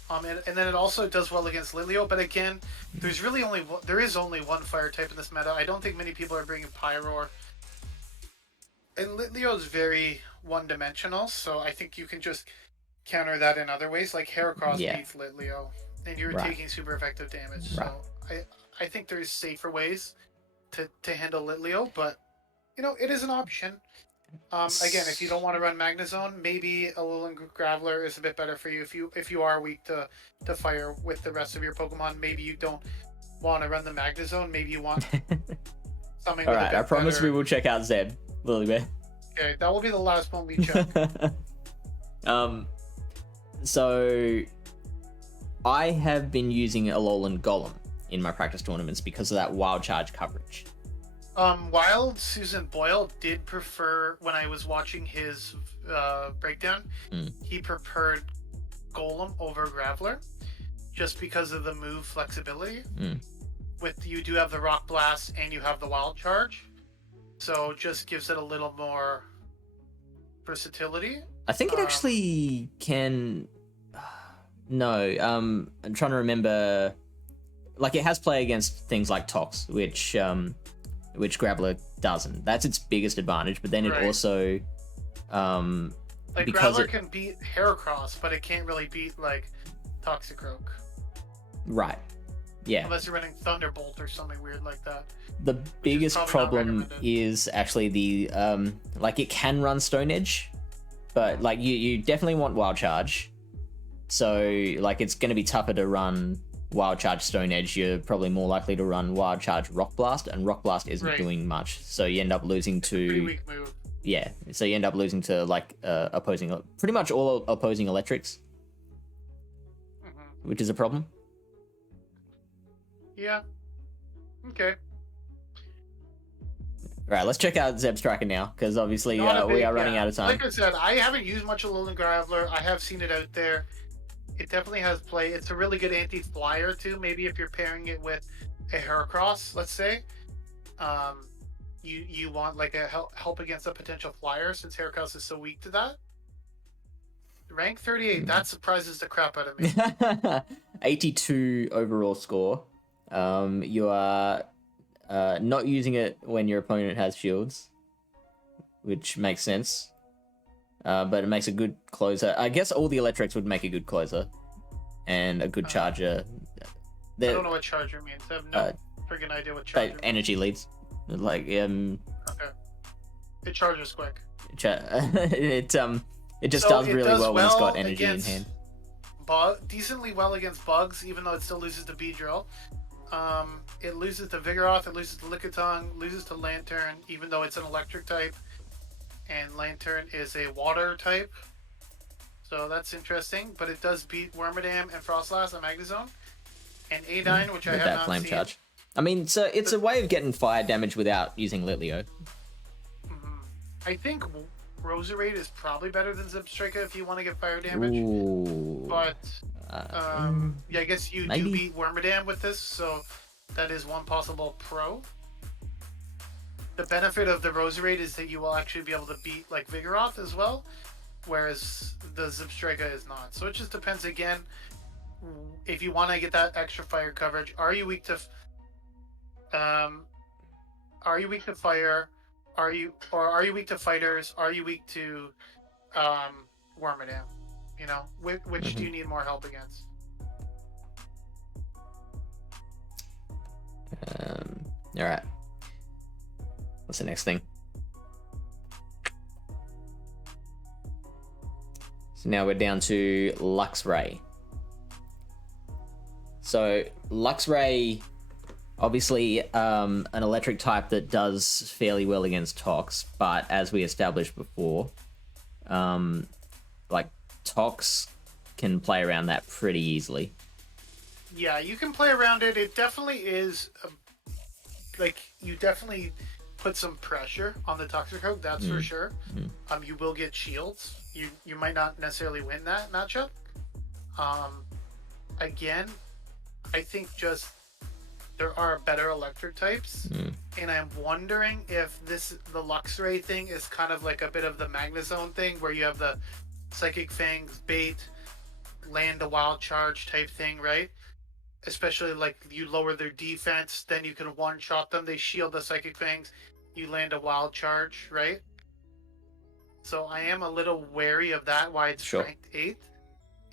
and then it also does well against Litleo. But again, there is only one fire type in this meta. I don't think many people are bringing Pyroar. And Litleo is very one-dimensional, so I think you can just counter that in other ways, like Heracross beats Litleo, and you're taking super effective damage. So I think there's safer ways to handle Litleo, but it is an option. Again, if you don't want to run Magnezone, maybe Alolan Graveler is a bit better for you. If you are weak to fire with the rest of your Pokemon, maybe you don't want to run the Magnezone. Maybe you want something. All right, I promise we will check out Zeb, Lilybear. Okay, that will be the last one we check. So I have been using Alolan Golem in my practice tournaments because of that wild charge coverage. Wild Susan Boyle did prefer, when I was watching his breakdown, he preferred Golem over Graveler just because of the move flexibility. With you do have the Rock Blast and you have the Wild Charge, so just gives it a little more versatility. I think it actually can. No, I'm trying to remember. Like, it has play against things like Tox, which Graveler doesn't. That's its biggest advantage. But then it also, like, Graveler can beat Heracross, but it can't really beat like Toxicroak. Right. Yeah. Unless you're running Thunderbolt or something weird like that. The biggest problem is actually the like, it can run Stone Edge, but like you definitely want Wild Charge. So like, it's going to be tougher to run Wild Charge Stone Edge. You're probably more likely to run Wild Charge Rock Blast, and Rock Blast isn't doing much. So you end up losing to pretty weak move. Yeah. So you end up losing to like pretty much all opposing electrics, which is a problem. Yeah. Okay. All right, let's check out Zeb Striker now, because obviously we are running out of time. Like I said, I haven't used much Alolan Graveler. I have seen it out there. It definitely has play. It's a really good anti-flyer too. Maybe if you're pairing it with a Heracross, let's say, you want like a help against a potential flyer, since Heracross is so weak to that. Rank 38. That surprises the crap out of me. 82 overall score. You are not using it when your opponent has shields, which makes sense. But it makes a good closer. I guess all the electrics would make a good closer, and a good charger. I don't know what charger means. I have no friggin' idea what charger means. Energy leads. Like, Okay. It charges quick. It just does really well when it's got energy in hand. Decently well against bugs, even though it still loses to Beedrill. It loses to Vigoroth, it loses to Lickitung, loses to Lantern, even though it's an electric type. And Lantern is a water type. So that's interesting, but it does beat Wormadam and Frostlass and Magnezone. And A9, which I with have that not flame seen. charge. I mean, so it's a way of getting fire damage without using Litleo. I think Roserade is probably better than Zeb Striker if you want to get fire damage. Ooh. But yeah, I guess you maybe. do beat Wormadam with this, so that is one possible pro. The benefit of the Roserade is that you will actually be able to beat like Vigoroth as well, whereas the Zeb Striker is not. So it just depends again. If you want to get that extra fire coverage, are you weak to fire? Are you weak to fighters? Are you weak to Wormadam? You know, which do you need more help against? All right. What's the next thing? So now we're down to Lux Ray. So Lux Ray, obviously an electric type that does fairly well against Tox, but as we established before, like Tox can play around that pretty easily. Yeah, you can play around it. It definitely is, like, you definitely put some pressure on the Toxicroak, that's for sure. You will get shields. You might not necessarily win that matchup. Again, I think just there are better electric types, and I'm wondering if the Lux Ray thing is kind of like a bit of the Magnezone thing, where you have the Psychic Fangs bait, land a wild charge type thing, right? Especially like you lower their defense, then you can one-shot them. They shield the Psychic Fangs, you land a wild charge, right? So I am a little wary of that, why it's ranked 8th.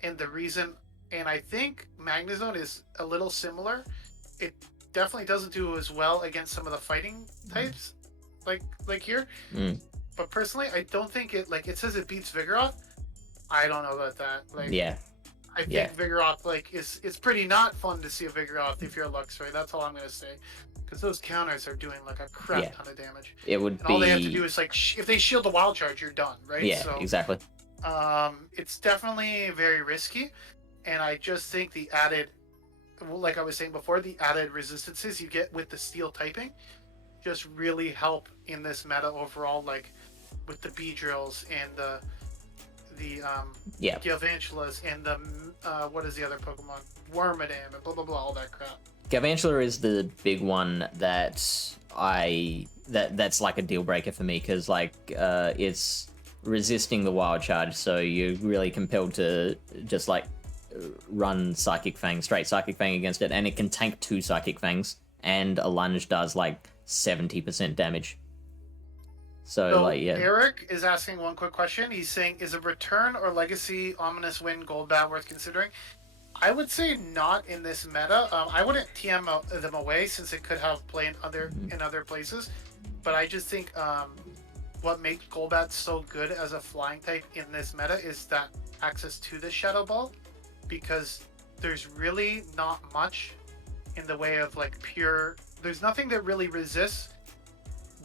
And the reason, and I think Magnezone is a little similar. It definitely doesn't do as well against some of the fighting types, like here. But personally, I don't think it says it beats Vigoroth. I don't know about that. I think Vigoroth is pretty not fun to see a Vigoroth if you're a Lux Ray. That's all I'm gonna say, because those counters are doing like a crap ton of damage. It would and all they have to do is if they shield the wild charge, you're done, right? Yeah, so, exactly. It's definitely very risky, and I just think the added, like I was saying before, the added resistances you get with the steel typing just really help in this meta overall, like with the Beedrills and the Galvantulas and the what is the other Pokemon? Wormadam and blah blah blah, all that crap. Galvantula is the big one that's like a deal breaker for me, because it's resisting the wild charge, so you're really compelled to just run Psychic Fang, straight Psychic Fang against it, and it can tank 2 Psychic Fangs, and a lunge does 70% damage. So Eric is asking one quick question. He's saying, is a return or legacy ominous wind Golbat worth considering? I would say not in this meta. I wouldn't TM them away, since it could have play in other places. But I just think what makes Golbat so good as a flying type in this meta is that access to the Shadow Ball, because there's really not much in the way of pure. There's nothing that really resists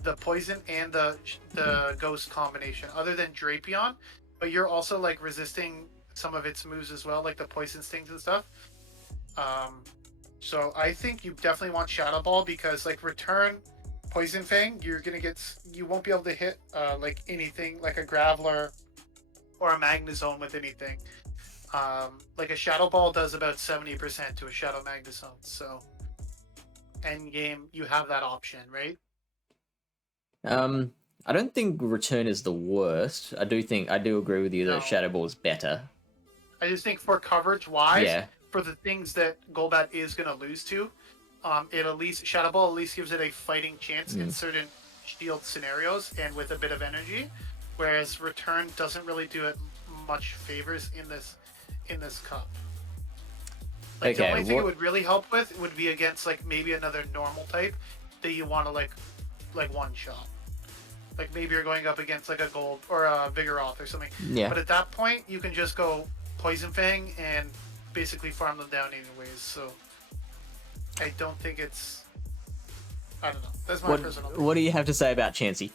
the poison and the ghost combination other than Drapion, but you're also resisting some of its moves as well, like the poison stings and stuff. So I think you definitely want Shadow Ball, because return Poison Fang, you won't be able to hit anything like a Graveler or a Magnezone with anything. A Shadow Ball does about 70% to a Shadow Magnezone, so end game you have that option, right? I don't think Return is the worst. I do agree with you that Shadow Ball is better. I just think for coverage wise, for the things that Golbat is going to lose to, Shadow Ball at least gives it a fighting chance in certain shield scenarios and with a bit of energy, whereas Return doesn't really do it much favors in this cup. The only thing it would really help with would be against maybe another normal type that you want to one shot. Maybe you're going up against a Gold or a Vigoroth or something. Yeah. But at that point, you can just go Poison Fang and basically farm them down anyways. So I don't think it's. I don't know. That's my personal opinion. What do you have to say about Chansey?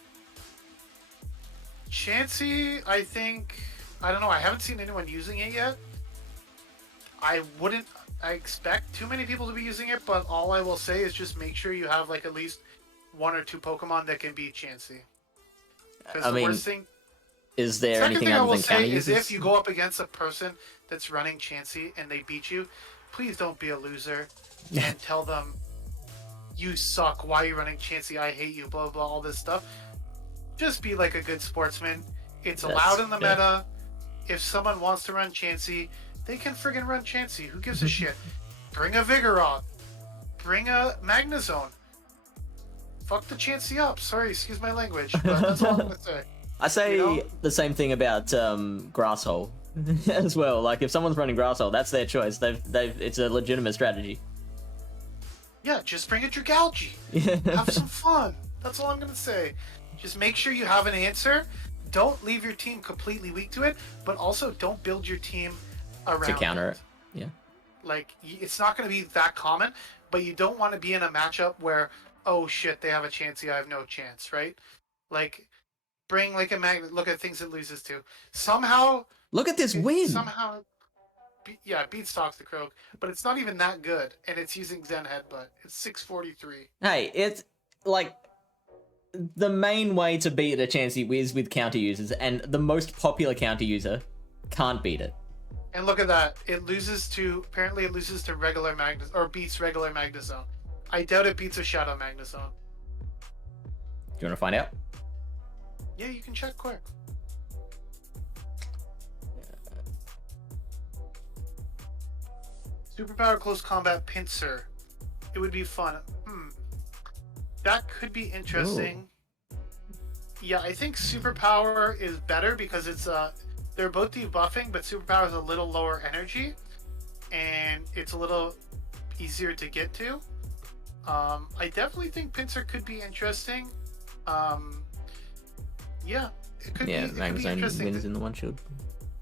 Chansey, I think I don't know. I haven't seen anyone using it yet. I expect too many people to be using it, but all I will say is just make sure you have like at least 1 or 2 Pokemon that can beat Chansey. Because the worst thing. Is there Second anything thing I other will than counter say is users? if you go up against a person that's running Chansey and they beat you, please don't be a loser and tell them you suck. Why are you running Chansey? I hate you. Blah blah. All this stuff. Just be like a good sportsman. It's allowed in the meta. If someone wants to run Chansey, they can friggin' run Chansey. Who gives a shit? Bring a Vigoroth. Bring a Magnezone. Fuck the Chansey up. Sorry, excuse my language, but that's all I'm gonna say. I say the same thing about Grasshole as well. Like if someone's running Grasshole, that's their choice. It's a legitimate strategy. Yeah, just bring a Dragalge. Have some fun. That's all I'm gonna say. Just make sure you have an answer. Don't leave your team completely weak to it, but also don't build your team around to counter it. Yeah. Like it's not going to be that common, but you don't want to be in a matchup where, oh shit, they have a Chansey, I have no chance, right? Like, bring like a magnet. Look at things it loses to. Somehow. Look at this win. Somehow. Yeah, it beats Toxicroak, but it's not even that good, and it's using Zen Headbutt. It's 643. Hey, it's like the main way to beat a Chansey is with counter users, and the most popular counter user can't beat it. And look at that. Apparently it loses to regular Magnezone, or beats regular Magnezone. I doubt it beats a Shadow Magnezone. Do you want to find out? Yeah, you can check quick. Superpower Close Combat Pinsir. It would be fun. That could be interesting. Ooh. Yeah, I think Superpower is better because it's they're both debuffing, but Superpower is a little lower energy, and it's a little easier to get to. I definitely think Pinsir could be interesting. Yeah, it could be interesting. Wins in the one shield.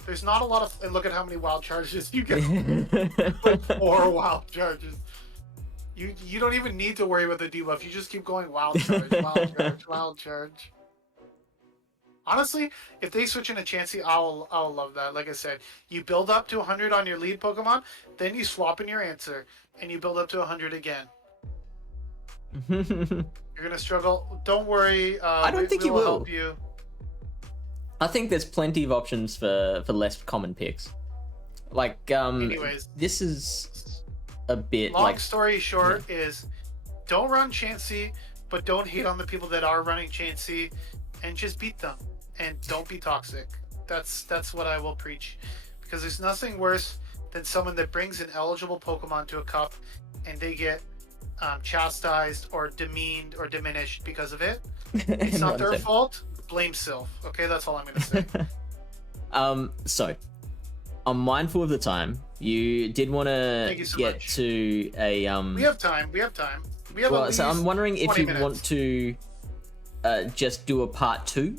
There's not a lot of, and look at how many wild charges you get. Like 4 wild charges. You don't even need to worry about the debuff. You just keep going wild charge, wild charge, wild charge. Honestly, if they switch in a Chansey, I'll love that. Like I said, you build up to 100 on your lead Pokemon, then you swap in your answer, and you build up to 100 again. You're gonna struggle. Don't worry. I don't think you will. Help you. I think there's plenty of options for less common picks. Like, anyways, this is a bit long story short is don't run Chansey, but don't hate on the people that are running Chansey, and just beat them. And don't be toxic. That's what I will preach. Because there's nothing worse than someone that brings an eligible Pokemon to a cup and they get chastised or demeaned or diminished because of it. It's not their fault. Blame Silph. Okay, that's all I'm going to say. So, I'm mindful of the time. You did want to get to a... We have time. We have at least so I'm wondering if you minutes. want to just do a part 2?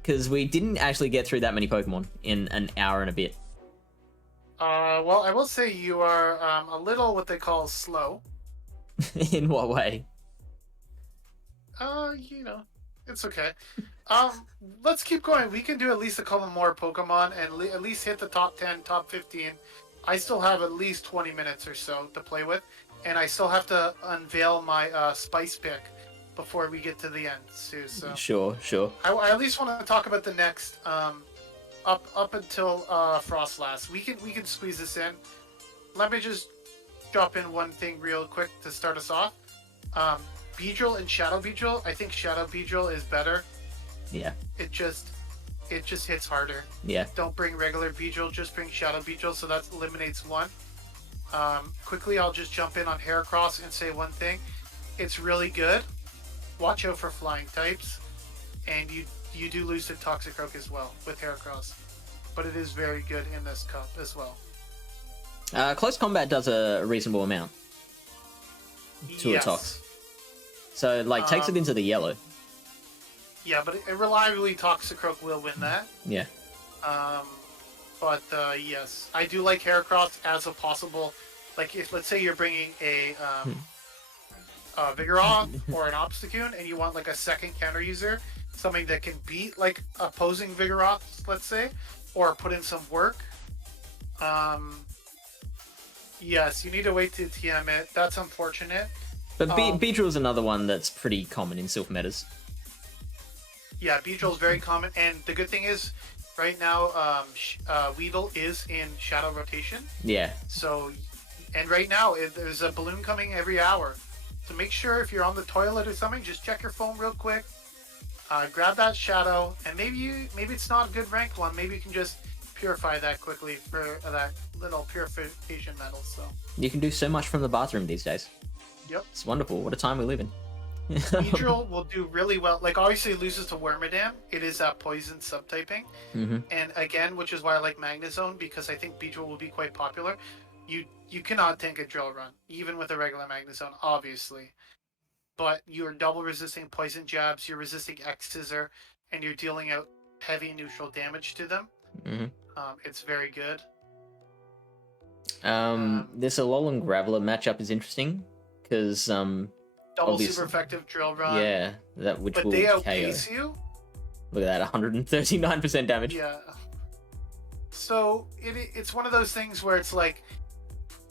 Because we didn't actually get through that many Pokemon in an hour and a bit. Well, I will say you are a little what they call slow. In what way? It's okay. Let's keep going. We can do at least a couple more Pokemon and at least hit the top 10, top 15. I still have at least 20 minutes or so to play with, and I still have to unveil my spice pick before we get to the end, too. So sure. I at least want to talk about the next up until Frostlass. We can squeeze this in. Let me just drop in one thing real quick to start us off. Beedrill and Shadow Beedrill. I think Shadow Beedrill is better. Yeah. It just hits harder. Yeah. Don't bring regular Beedrill, just bring Shadow Beedrill, so that eliminates one. Quickly, I'll just jump in on Heracross and say one thing. It's really good. Watch out for flying types, and you do lose to Toxicroak as well with Heracross, but it is very good in this cup as well. Close combat does a reasonable amount to a Tox. So, takes it into the yellow. Yeah, but reliably Toxicroak will win that. Yeah. But yes, I do like Heracross as a possible. Like, if let's say you're bringing a Vigoroth or an Obstagoon, and you want like a second counter user, something that can beat like opposing Vigoroths, let's say, or put in some work. Yes, you need to wait to TM it. That's unfortunate. But Beedrill is another one that's pretty common in Silph metas. Yeah, Beedrill is very common, and the good thing is, right now, Weedle is in Shadow rotation. Yeah. So, and right now, there's a balloon coming every hour. So make sure if you're on the toilet or something, just check your phone real quick. Grab that Shadow, and maybe it's not a good ranked one. Maybe you can just purify that quickly for that little purification medal. So you can do so much from the bathroom these days. Yep. It's wonderful. What a time we live in. Beedrill will do really well. Like, obviously it loses to Wormadam. It is that poison subtyping. Mm-hmm. And again, which is why I like Magnezone, because I think Beedrill will be quite popular. You cannot tank a Drill Run, even with a regular Magnezone, obviously. But you're double resisting poison jabs, you're resisting X-Scissor, and you're dealing out heavy neutral damage to them. Mm-hmm. It's very good. This Alolan Graveler matchup is interesting, because double super effective Drill Run. Yeah, which but will they KO. outpace you. Look at that, 139% damage. Yeah. So it's one of those things where it's like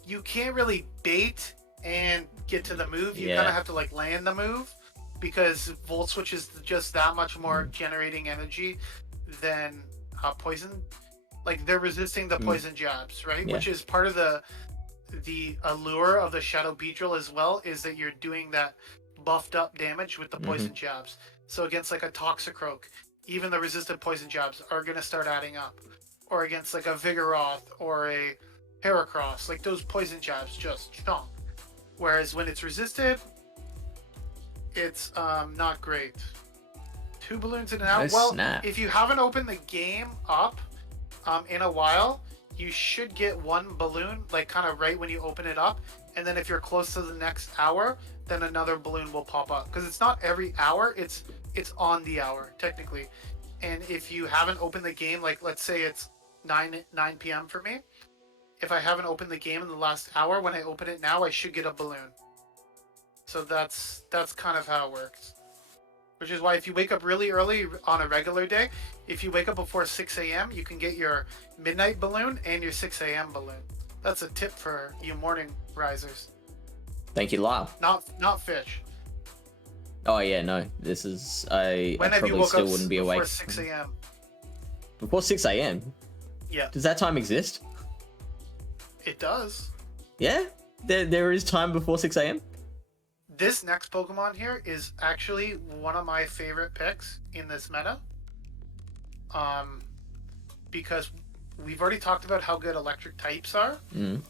you can't really bait and get to the move. You kind of have to like land the move, because Volt Switch is just that much more generating energy than poison. Like, they're resisting the poison jabs, right? Yeah. Which is part of the allure of the Shadow Beedrill as well, is that you're doing that buffed up damage with the poison jabs. So against like a Toxicroak, even the resisted poison jabs are going to start adding up. Or against like a Vigoroth or a Heracross, like those poison jabs just chomp. Whereas when it's resisted, it's not great. 2 balloons in and out. If you haven't opened the game up in a while, you should get 1 balloon, like kind of right when you open it up. And then if you're close to the next hour, then another balloon will pop up. Because it's not every hour, it's on the hour, technically. And if you haven't opened the game, like let's say it's 9 p.m. for me, if I haven't opened the game in the last hour, when I open it now, I should get a balloon. So that's kind of how it works. Which is why if you wake up really early on a regular day, if you wake up before 6 a.m., you can get your midnight balloon and your 6 a.m. balloon. That's a tip for you morning risers. Thank you, Lyle. Not fish. Oh yeah, no. This is I probably still wouldn't be awake. Before 6 a.m. Before 6 a.m. Yeah. Does that time exist? It does. Yeah? There is time before 6 a.m.? This next Pokemon here is actually one of my favorite picks in this meta. Because we've already talked about how good electric types are. Mm.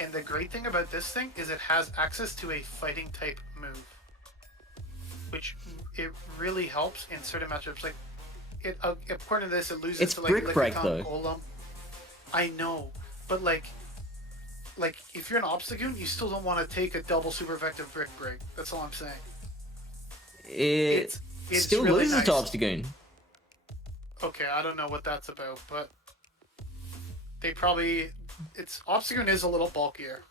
And the great thing about this thing is it has access to a fighting type move. Which it really helps in certain matchups. Like, according to this, it loses to like Brick Break, though. Golem. I know, but like if you're an Obstagoon, you still don't want to take a double super effective Brick Break. That's all I'm saying. It still really loses nice. to Obstagoon. Okay, I don't know what that's about, but they probably Obstagoon is a little bulkier.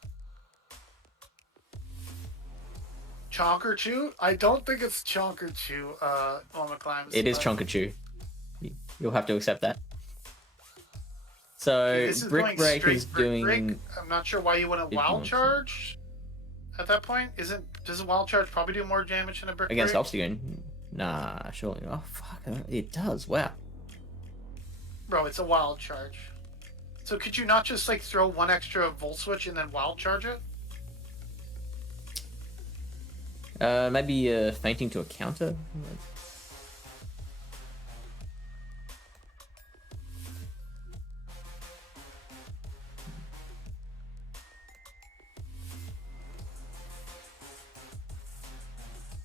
Chonkerchew? I don't think it's Chonkerchew, Mamaclimbs. It is Chonkerchew. You'll have to accept that. So, Brick Break is doing... Break. I'm not sure why you want a Wild Charge at that point. Doesn't Wild Charge probably do more damage than a Brick Break? Against Obstagoon? Nah, surely. Oh, fuck. It does. Wow. Bro, it's a Wild Charge. So could you not just, like, throw 1 extra Volt Switch and then Wild Charge it? Maybe fainting to a counter?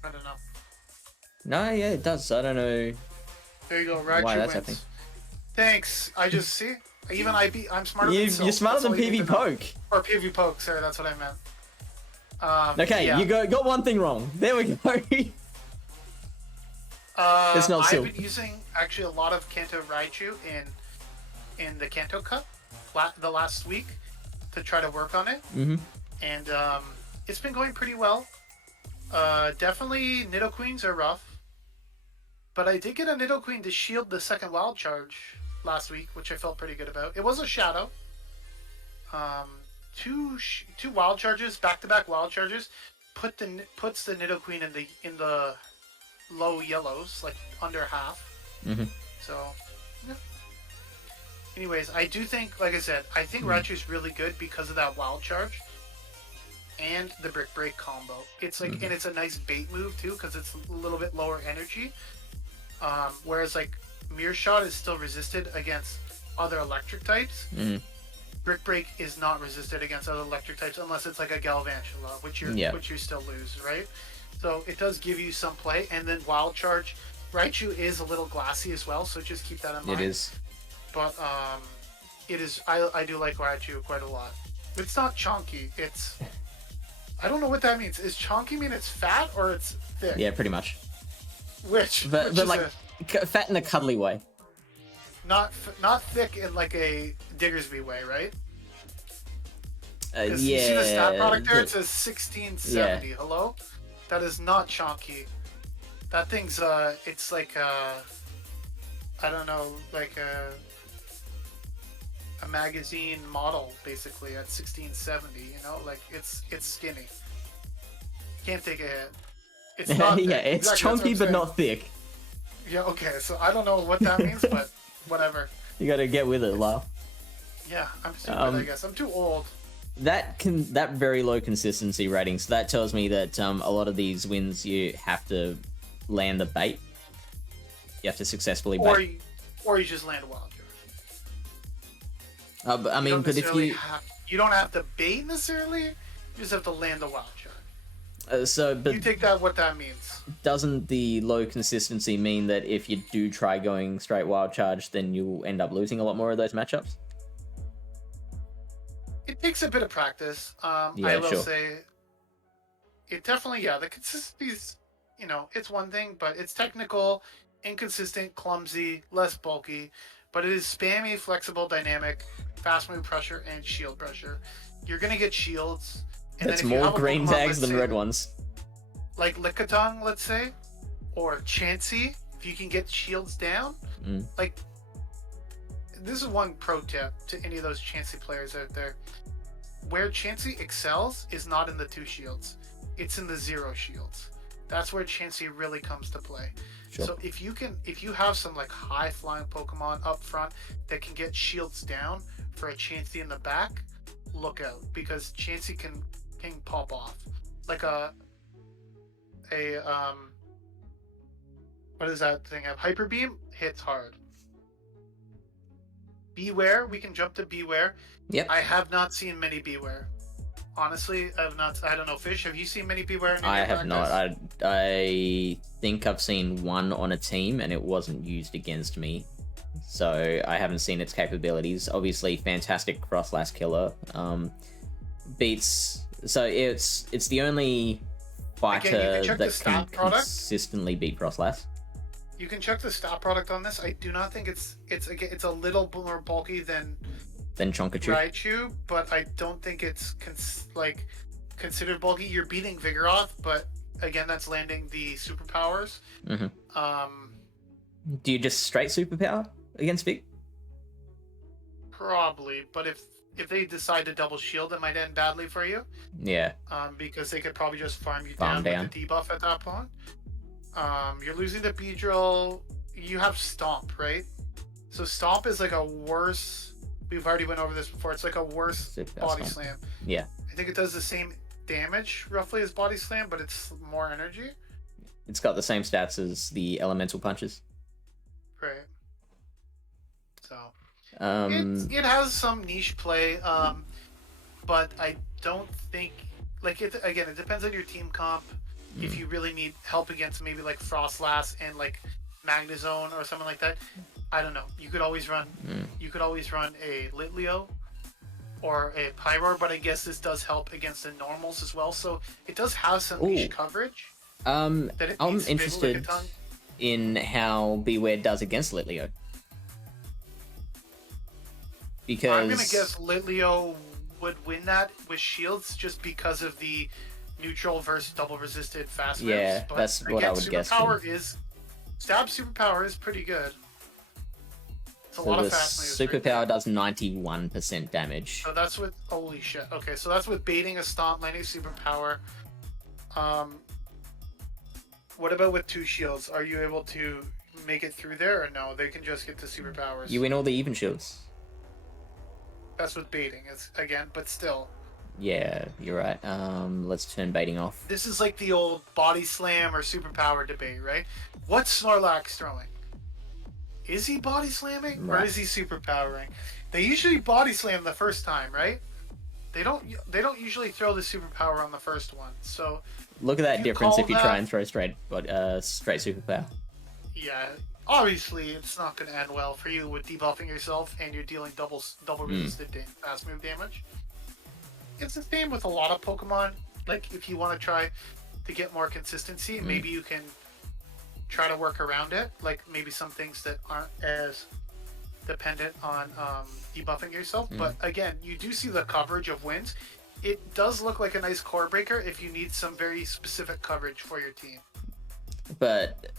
I don't know. No, yeah, it does. I don't know. There you go, why Raichu that's wins. happening. Thanks. I just see. Even I'm smarter than Silph. You're smarter than That's all you need PV to know. Poke. Or PV Poke, sorry, that's what I meant. Okay, yeah. you got one thing wrong. There we go. It's not I've Silph. been using actually a lot of Kanto Raichu in the Kanto Cup the last week to try to work on it. Mm-hmm. And it's been going pretty well. Definitely Nidoqueens are rough. But I did get a Nidoqueen to shield the second Wild Charge last week, which I felt pretty good about. It was a Shadow. Two Wild Charges, back-to-back Wild Charges, puts the Nidoqueen in the low yellows, like under half. Mm-hmm. So, yeah. Anyways, I do think, like I said, I think Raichu's really good because of that Wild Charge and the Brick Break combo. It's like, and it's a nice bait move too because it's a little bit lower energy. Whereas like Mirror Shot is still resisted against other electric types. Brick Break is not resisted against other electric types unless it's like a Galvantula, which you still lose, right? So it does give you some play, and then Wild Charge. Raichu is a little glassy as well, so just keep that in mind. It is. But it is. I do like Raichu quite a lot. It's not chonky. It's. I don't know what that means. Is chonky mean it's fat or it's thick? Yeah, pretty much. Which but like fat in a cuddly way. Not thick in like a Diggersby way, right? Yeah. You see the stat product there? It says 1670. Yeah. Hello? That is not chonky. That thing's it's like I don't know, like a magazine model basically at 1670. You know, like it's skinny. Can't take a hit. It's not. Yeah, it's exactly, chonky but not thick. Yeah. Okay. So I don't know what that means, but whatever. You gotta get with it, Lyle. Yeah, I'm stupid. I guess I'm too old. That very low consistency rating, so that tells me that a lot of these wins you have to land the bait. You have to successfully bait. Or you just land a Wild Charge. But, I mean, but if you don't have to bait necessarily, you just have to land the Wild Charge. But you take that what that means. Doesn't the low consistency mean that if you do try going straight Wild Charge, then you'll end up losing a lot more of those matchups? It takes a bit of practice. I will say it definitely, the consistency's, it's one thing, but it's technical, inconsistent, clumsy, less bulky, but it is spammy, flexible, dynamic, fast move pressure, and shield pressure. You're going to get shields. And that's more green tags than red ones. Like Lickitung, let's say, or Chansey, if you can get shields down, like, this is one pro tip to any of those Chansey players out there. Where Chansey excels is not in the 2 shields. It's in the 0 shields. That's where Chansey really comes to play. Sure. So if you have some like high flying Pokemon up front that can get shields down for a Chansey in the back, look out, because Chansey can pop off. Like what is that thing? A Hyper Beam hits hard. Beware, we can jump to Beware. Yep. I have not seen many Beware. Honestly, I have not. I don't know, Fish. Have you seen many Beware? I have not. I think I've seen one on a team, and it wasn't used against me, so I haven't seen its capabilities. Obviously, fantastic cross-lash killer. Beats. So it's the only fighter that can consistently beat cross-lash. You can check the stat product on this. I do not think it's a little more bulky than Chonkachu. Raichu, but I don't think it's considered bulky. You're beating Vigoroth, but again, that's landing the superpowers. Do you just straight superpower against Vig? Probably, but if they decide to double shield, it might end badly for you. Yeah. Because they could probably just farm you down with the debuff at that point. You're losing the Beedrill. You have Stomp, right? So Stomp is like a worse. We've already went over this before. It's like a worse Body Slam. Yeah. I think it does the same damage roughly as Body Slam, but it's more energy. It's got the same stats as the Elemental Punches. Right. So it has some niche play, but I don't think it depends on your team comp. If you really need help against maybe like Frostlass and like Magnezone or something like that, I don't know. You could always run. You could always run a Litleo or a Pyroar, but I guess this does help against the normals as well. So it does have some niche coverage. I'm interested in how Beware does against Litleo. Because I'm gonna guess Litleo would win that with shields just because of the neutral versus double resisted fast moves. Yeah, but that's what again, I would guess. Superpower is Stab superpower is pretty good. It's a So lot the of fast moves. superpower does 91% damage. So that's with holy shit. Okay, so that's with baiting a stomp, landing superpower. What about with 2 shields? Are you able to make it through there, or no? They can just get the superpowers. You win all the even shields. That's with baiting. It's again, but still. Yeah, you're right. Let's turn baiting off. This is like the old body slam or superpower debate, right? What's Snorlax throwing? Is he body slamming or is he superpowering? They usually body slam the first time, right? They don't usually throw the superpower on the first one. So look at that difference if you try and throw straight superpower. Yeah, obviously it's not going to end well for you with debuffing yourself and you're dealing double resisted fast move damage. It's the same with a lot of Pokemon. Like if you want to try to get more consistency, maybe you can try to work around it. Like maybe some things that aren't as dependent on debuffing yourself. But again, you do see the coverage of wins. It does look like a nice core breaker if you need some very specific coverage for your team. But,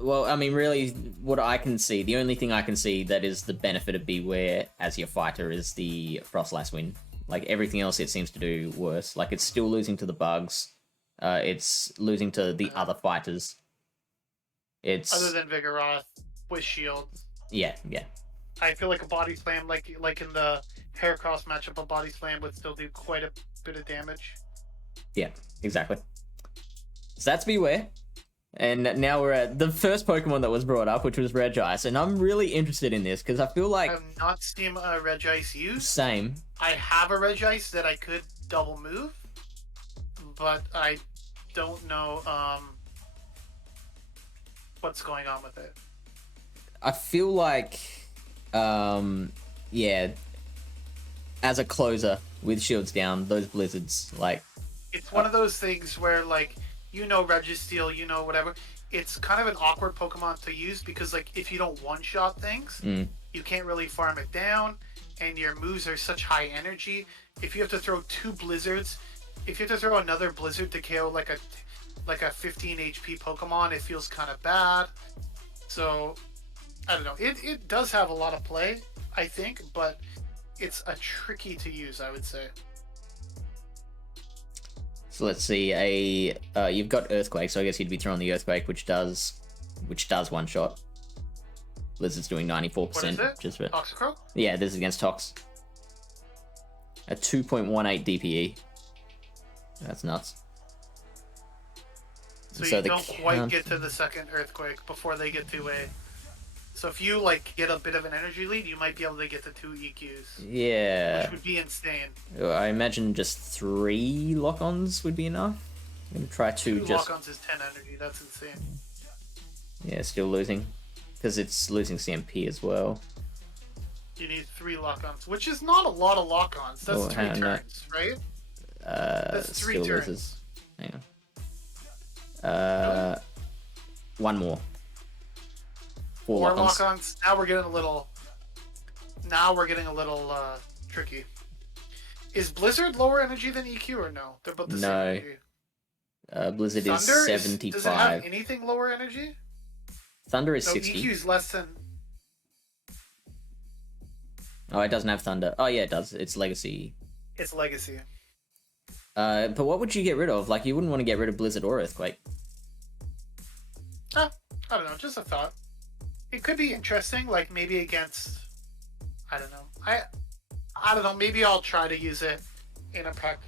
well, I mean, really, what I can see, the only thing I can see that is the benefit of Beware as your fighter is the Frostlass win. Like, everything else it seems to do worse. Like, it's still losing to the bugs. It's losing to the other fighters. It's... Other than Vigoroth with shields. Yeah. I feel like a body slam, like in the Heracross matchup, a body slam would still do quite a bit of damage. Yeah, exactly. So that's Beware. And now we're at the first Pokemon that was brought up, which was Regice. And I'm really interested in this because I feel like... I have not seen a Regice used. Same. I have a Regice that I could double move, but I don't know what's going on with it. I feel like... yeah, as a closer with shields down, those blizzards, like... It's one of those things where, like, you know Registeel, you know whatever. It's kind of an awkward Pokemon to use because, like, if you don't one-shot things, you can't really farm it down, and your moves are such high energy. If you have to throw 2 blizzards, if you have to throw another blizzard to KO, like a 15 HP Pokemon, it feels kind of bad. So... I don't know. It does have a lot of play, I think, but it's a tricky to use, I would say. So let's see. You've got Earthquake, so I guess you'd be throwing the Earthquake, which does one shot. Blizzard's doing 94%. What is it? Just for... Toxicroak? Yeah, this is against Tox. A 2.18 DPE. That's nuts. So you don't quite get to the second Earthquake before they get to a... So if you, like, get a bit of an energy lead, you might be able to get to 2 EQs. Yeah. Which would be insane. I imagine just 3 lock-ons would be enough. I'm going to try 2 just... lock-ons is 10 energy, that's insane. Yeah, still losing. Because it's losing CMP as well. You need 3 lock-ons, which is not a lot of lock-ons. That's 3 turns, right? That's 3 still turns. Loses. Hang on. One more. 4 lock-ons. Now we're getting a little tricky. Is Blizzard lower energy than EQ or no? They're both the same energy. Blizzard Thunder is 75. Does it have anything lower energy? Thunder is no, 60. EQ is less than... Oh, it doesn't have Thunder. Oh, yeah, it does. It's Legacy. It's Legacy. But what would you get rid of? Like, you wouldn't want to get rid of Blizzard or Earthquake. I don't know. Just a thought. It could be interesting, like maybe against... I don't know. I don't know. Maybe I'll try to use it in a pack.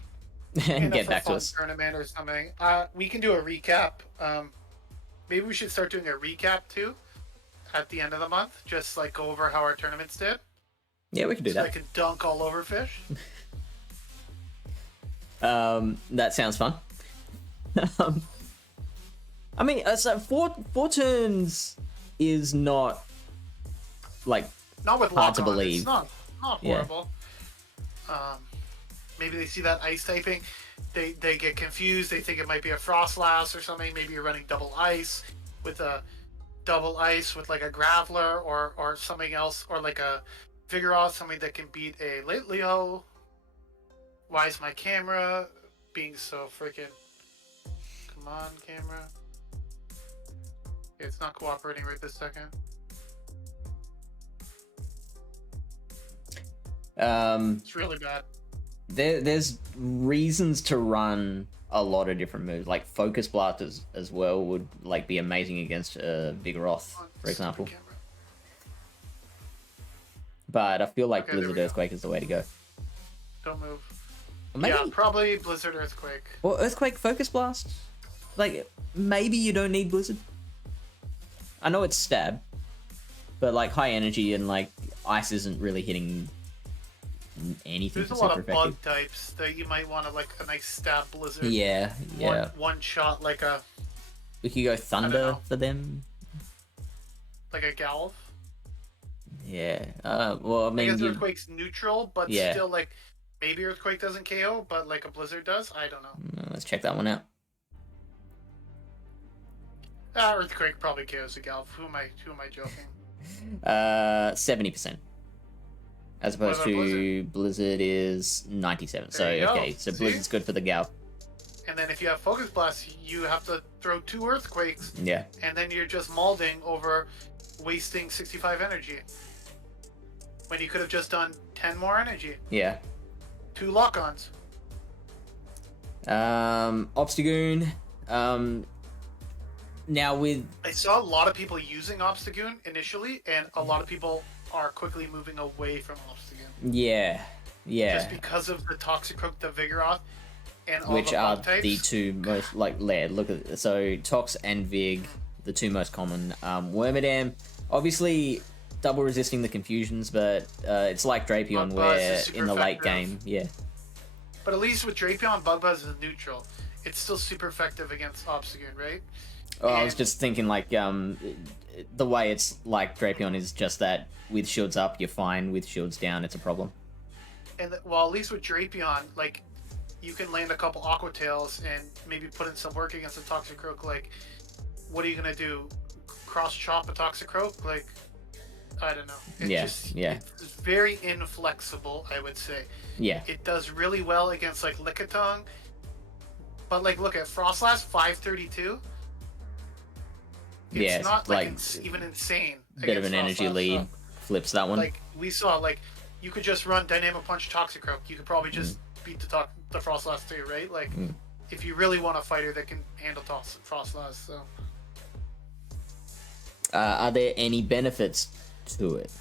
And get back to us. Tournament or something. We can do a recap. Maybe we should start doing a recap too at the end of the month. Just like go over how our tournaments did. Yeah, we can do that. I can dunk all over fish. That sounds fun. I mean, so 4 turns is not like not with hard to believe. It's not horrible. Yeah. Maybe they see that ice typing, they get confused. They think it might be a Frostlass or something. Maybe you're running double ice with like a Graveler or something else, or like a Vigoroth, something that can beat a Leo. Why is my camera being so freaking? Come on, camera. It's not cooperating right this second. It's really bad. There's reasons to run a lot of different moves. Like Focus Blast as well would like be amazing against Vigoroth, for example. But I feel like Blizzard Earthquake is the way to go. Don't move. Maybe, yeah, probably Blizzard Earthquake. Or Earthquake Focus Blast. Like, maybe you don't need Blizzard. I know it's stab, but like high energy and like ice isn't really hitting anything. There's a lot of bug types that you might want to like a nice stab Blizzard. Yeah. One shot like a. We could go Thunder for them. Like a Galv. Yeah. Well, I mean, I guess Earthquake's neutral, but yeah. still like maybe Earthquake doesn't KO, but like a Blizzard does. I don't know. Let's check that one out. Earthquake probably KOs a Galv. Who am I joking? 70%. As opposed to Blizzard is 97. So okay, so Blizzard's good for the Galv. And then if you have Focus Blast, you have to throw 2 Earthquakes. Yeah. And then you're just mauling over wasting 65 energy. When you could have just done 10 more energy. Yeah. 2 lock-ons. Obstagoon. Now with... I saw a lot of people using Obstagoon initially, and a lot of people are quickly moving away from Obstagoon. Yeah. Just because of the Toxicroak, the Vigoroth, and all which the are types. the two most, like, layered. Look at it. So Tox and Vig, the two most common. Wormadam, obviously double resisting the confusions, but it's like Drapion where in the late game, yeah. But at least with Drapion, Bug Buzz is neutral. It's still super effective against Obstagoon, right? Oh, I was just thinking, like, the way it's like Drapion is just that with shields up, you're fine. With shields down, it's a problem. And well, at least with Drapion, like, you can land a couple Aqua Tails and maybe put in some work against a Toxicroak. Like, what are you gonna do? Cross chop a Toxicroak? Like, I don't know. It's It's very inflexible, I would say. Yeah. It does really well against like Lickitung, but like look at Frostlass 532. It's not like even insane. Bit of an energy lead. Flips that one. Like we saw, like you could just run Dynamic Punch Toxicroak. You could probably just beat the Frostlass too, right? Like if you really want a fighter that can handle Frostlass. So. Are there any benefits to it?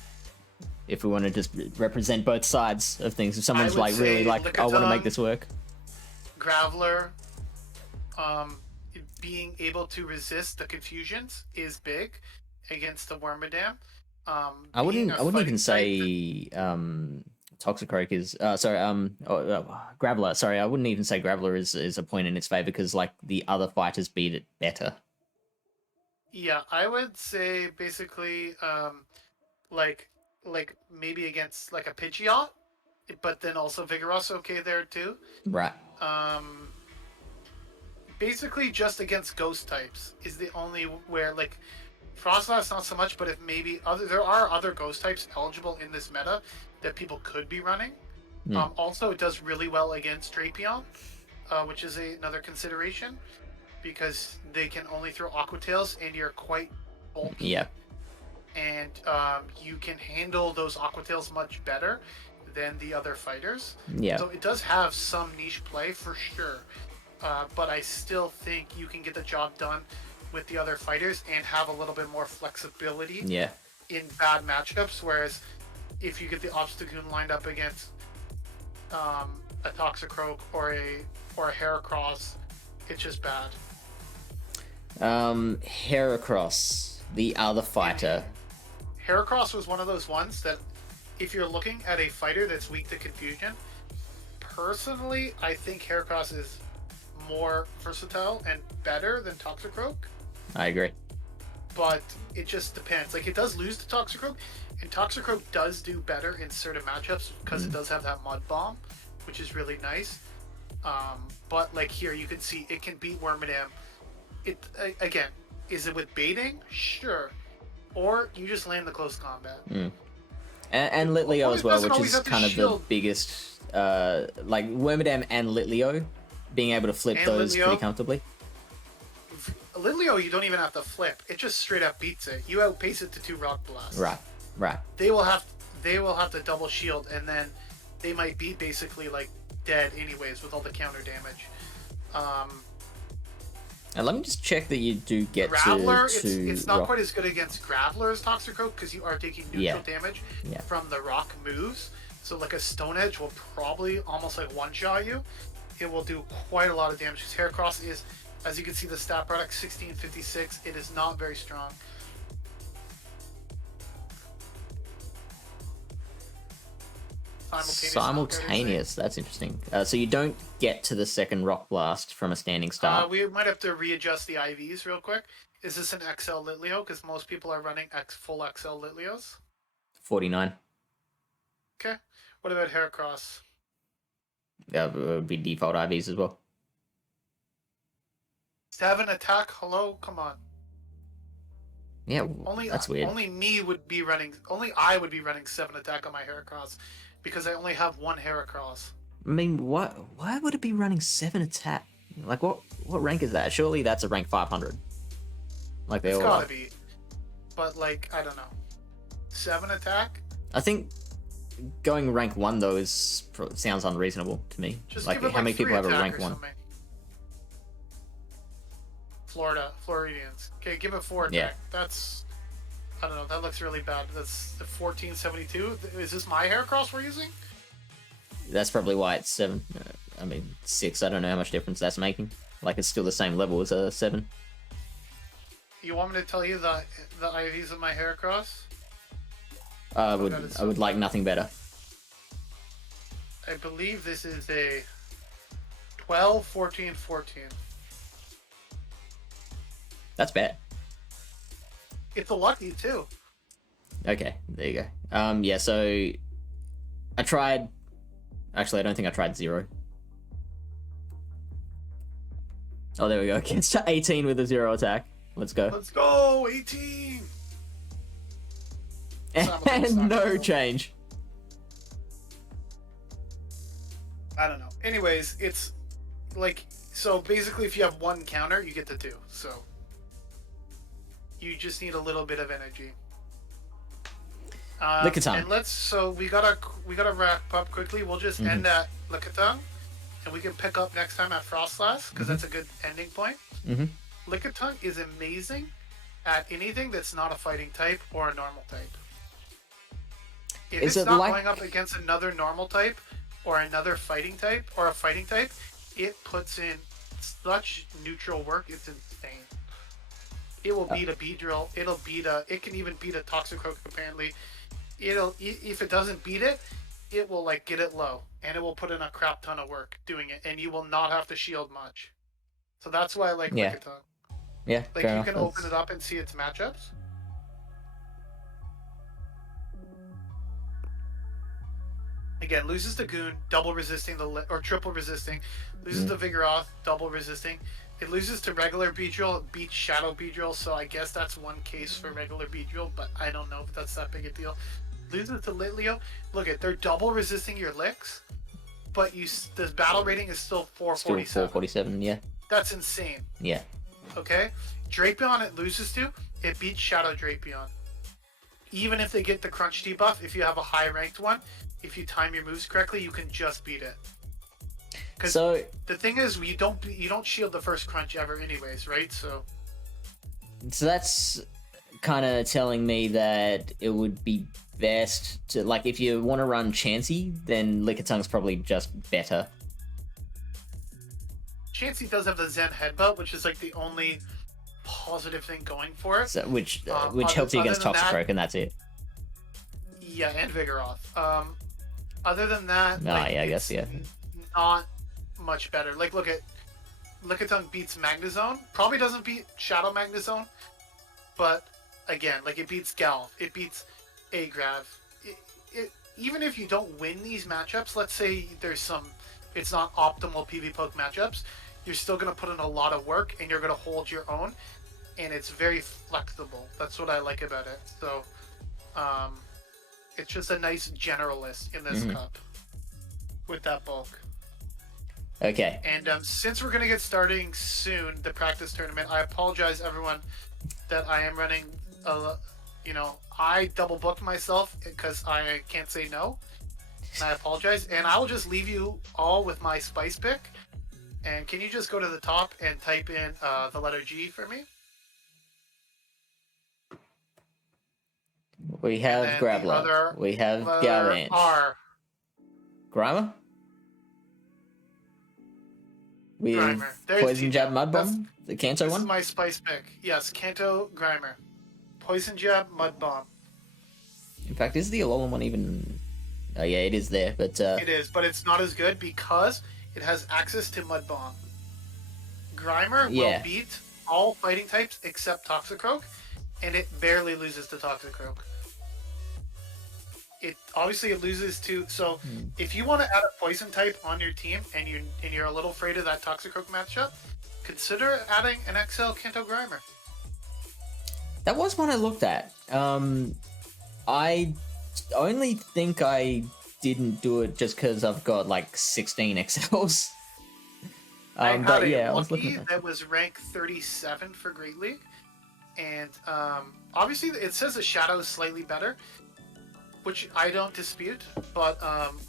If we want to just represent both sides of things, if someone's like really like, Lickitung, I want to make this work. Graveler, being able to resist the confusions is big against the Wormadam. I wouldn't even say Toxicroak is Graveler. Sorry, I wouldn't even say Graveler is a point in its favor because like the other fighters beat it better. Yeah, I would say basically like maybe against like a Pidgeot, but then also Vigoroth's okay there too. Right. Basically just against ghost types is the only where like Frostlass not so much, but if maybe there are other ghost types eligible in this meta that people could be running. Also, it does really well against Drapion, which is another consideration because they can only throw Aqua Tails and you're quite bulky. Yeah. And you can handle those Aqua Tails much better than the other fighters. Yeah. So it does have some niche play for sure. But I still think you can get the job done with the other fighters and have a little bit more flexibility in bad matchups. Whereas if you get the Obstagoon lined up against a Toxicroak or a Heracross, it's just bad. Heracross, the other fighter. Heracross was one of those ones that if you're looking at a fighter that's weak to confusion, personally, I think Heracross is more versatile and better than Toxicroak. I agree. But it just depends. Like, it does lose to Toxicroak, and Toxicroak does do better in certain matchups because it does have that Mud Bomb, which is really nice. But, like, here you can see it can beat Wormadam. Again, is it with baiting? Sure. Or you just land the close combat. And Litleo as well, which is kind of the biggest, like Wormadam and Litleo, being able to flip those pretty comfortably. Litleo, you don't even have to flip. It just straight up beats it. You outpace it to 2 Rock Blasts. Right. They will have to double shield, and then they might be basically like dead anyways with all the counter damage. And let me just check that you do get Graveler, to it's not quite as good against Graveler as Toxicroak because you are taking neutral damage from the rock moves. So like a Stone Edge will probably almost like one-shot you. It will do quite a lot of damage. His Heracross is, as you can see, the stat product 1656. It is not very strong. Simultaneous. That's interesting. So you don't get to the second Rock Blast from a standing start. We might have to readjust the IVs real quick. Is this an XL Litleo? Because most people are running full XL Litleos. 49. Okay. What about Heracross? That would be default IVs as well. 7 attack. Hello, come on. Yeah, that's weird. Only I would be running 7 attack on my Heracross because I only have 1 Heracross. I mean, why would it be running 7 attack? Like, what rank is that? Surely that's a rank 500. Like they it's all gotta are. be. But like, I don't know. 7 attack? I think going rank 1 though sounds unreasonable to me. Just like, give it, how many people have a rank 1? Something. Floridians. Okay, give it 4 attack. Yeah. That's, I don't know, that looks really bad. That's the 1472. Is this my Heracross we're using? That's probably why it's 7. 6. I don't know how much difference that's making. Like, it's still the same level as a 7. You want me to tell you the IVs of my Heracross? I would like nothing better. I believe this is a 12, 14, 14. That's bad. It's a lucky too. Okay, there you go. Yeah, so I tried. Actually, I don't think I tried 0. Oh, there we go. Against 18 with a 0 attack. Let's go. Let's go, 18. And no change. I don't know. Anyways, it's like, so basically if you have 1 counter, you get to 2. So you just need a little bit of energy. Lickitung. And we gotta wrap up quickly. We'll just end at Lickitung, and we can pick up next time at Frostlass because that's a good ending point. Lickitung is amazing at anything that's not a fighting type or a normal type. If it's not going up against another normal type or another fighting type or a fighting type, it puts in such neutral work. It's insane. It will beat a Beedrill. It can even beat a Toxicroak apparently. If it doesn't beat it, it will like get it low and it will put in a crap ton of work doing it, and you will not have to shield much. So that's why I like Lickitung. Yeah, like you can open it up and see its matchups. Again, loses to Goon, double resisting or triple resisting. Loses to Vigoroth, double resisting. It loses to regular Beedrill, beats Shadow Beedrill, so I guess that's one case for regular Beedrill, but I don't know if that's that big a deal. Loses to Litleo. Look at, they're double resisting your licks, but the battle rating is still 447. Still 447, yeah. That's insane. Yeah. Okay? Drapion it loses to, it beats Shadow Drapion. Even if they get the crunch debuff, if you have a high ranked one, if you time your moves correctly, you can just beat it. Because the thing is, you don't shield the first crunch ever anyways, right? So that's kind of telling me that it would be best to, like, if you want to run Chansey, then Lickitung's probably just better. Chansey does have the Zen Headbutt, which is like the only positive thing going for it. So, which helps you against Toxicroak, and that's it. Yeah, and Vigoroth. Other than that, I guess, yeah. Not much better. Like, look at Lickitung beats Magnezone. Probably doesn't beat Shadow Magnezone, but again, like, it beats Gal. It beats Agrav. Even if you don't win these matchups, let's say it's not optimal PvPoke matchups, you're still going to put in a lot of work and you're going to hold your own, and it's very flexible. That's what I like about it. So, it's just a nice generalist in this cup with that bulk. Okay. And since we're going to get starting soon, the practice tournament, I apologize, everyone, that I am running, I double booked myself because I can't say no. And I apologize. And I will just leave you all with my spice pick. And can you just go to the top and type in the letter G for me? We have Graveler. We have Galvantch. R. Grimer? With Grimer. Poison Jab Mud Bomb? The Kanto one? This is my spice pick. Yes, Kanto Grimer. Poison Jab Mud Bomb. In fact, is the Alolan one even... Oh yeah, it is there, but... It is, but it's not as good because it has access to Mud Bomb. Grimer will beat all fighting types except Toxicroak, and it barely loses to Toxicroak. It loses to... So, if you want to add a poison type on your team and you're a little afraid of that Toxicroak matchup, consider adding an XL Kanto Grimer. That was one I looked at. I only think I didn't do it just because I've got like 16 XLs. But yeah, I was looking at that was rank 37 for Great League, and obviously it says the Shadow is slightly better, which I don't dispute. But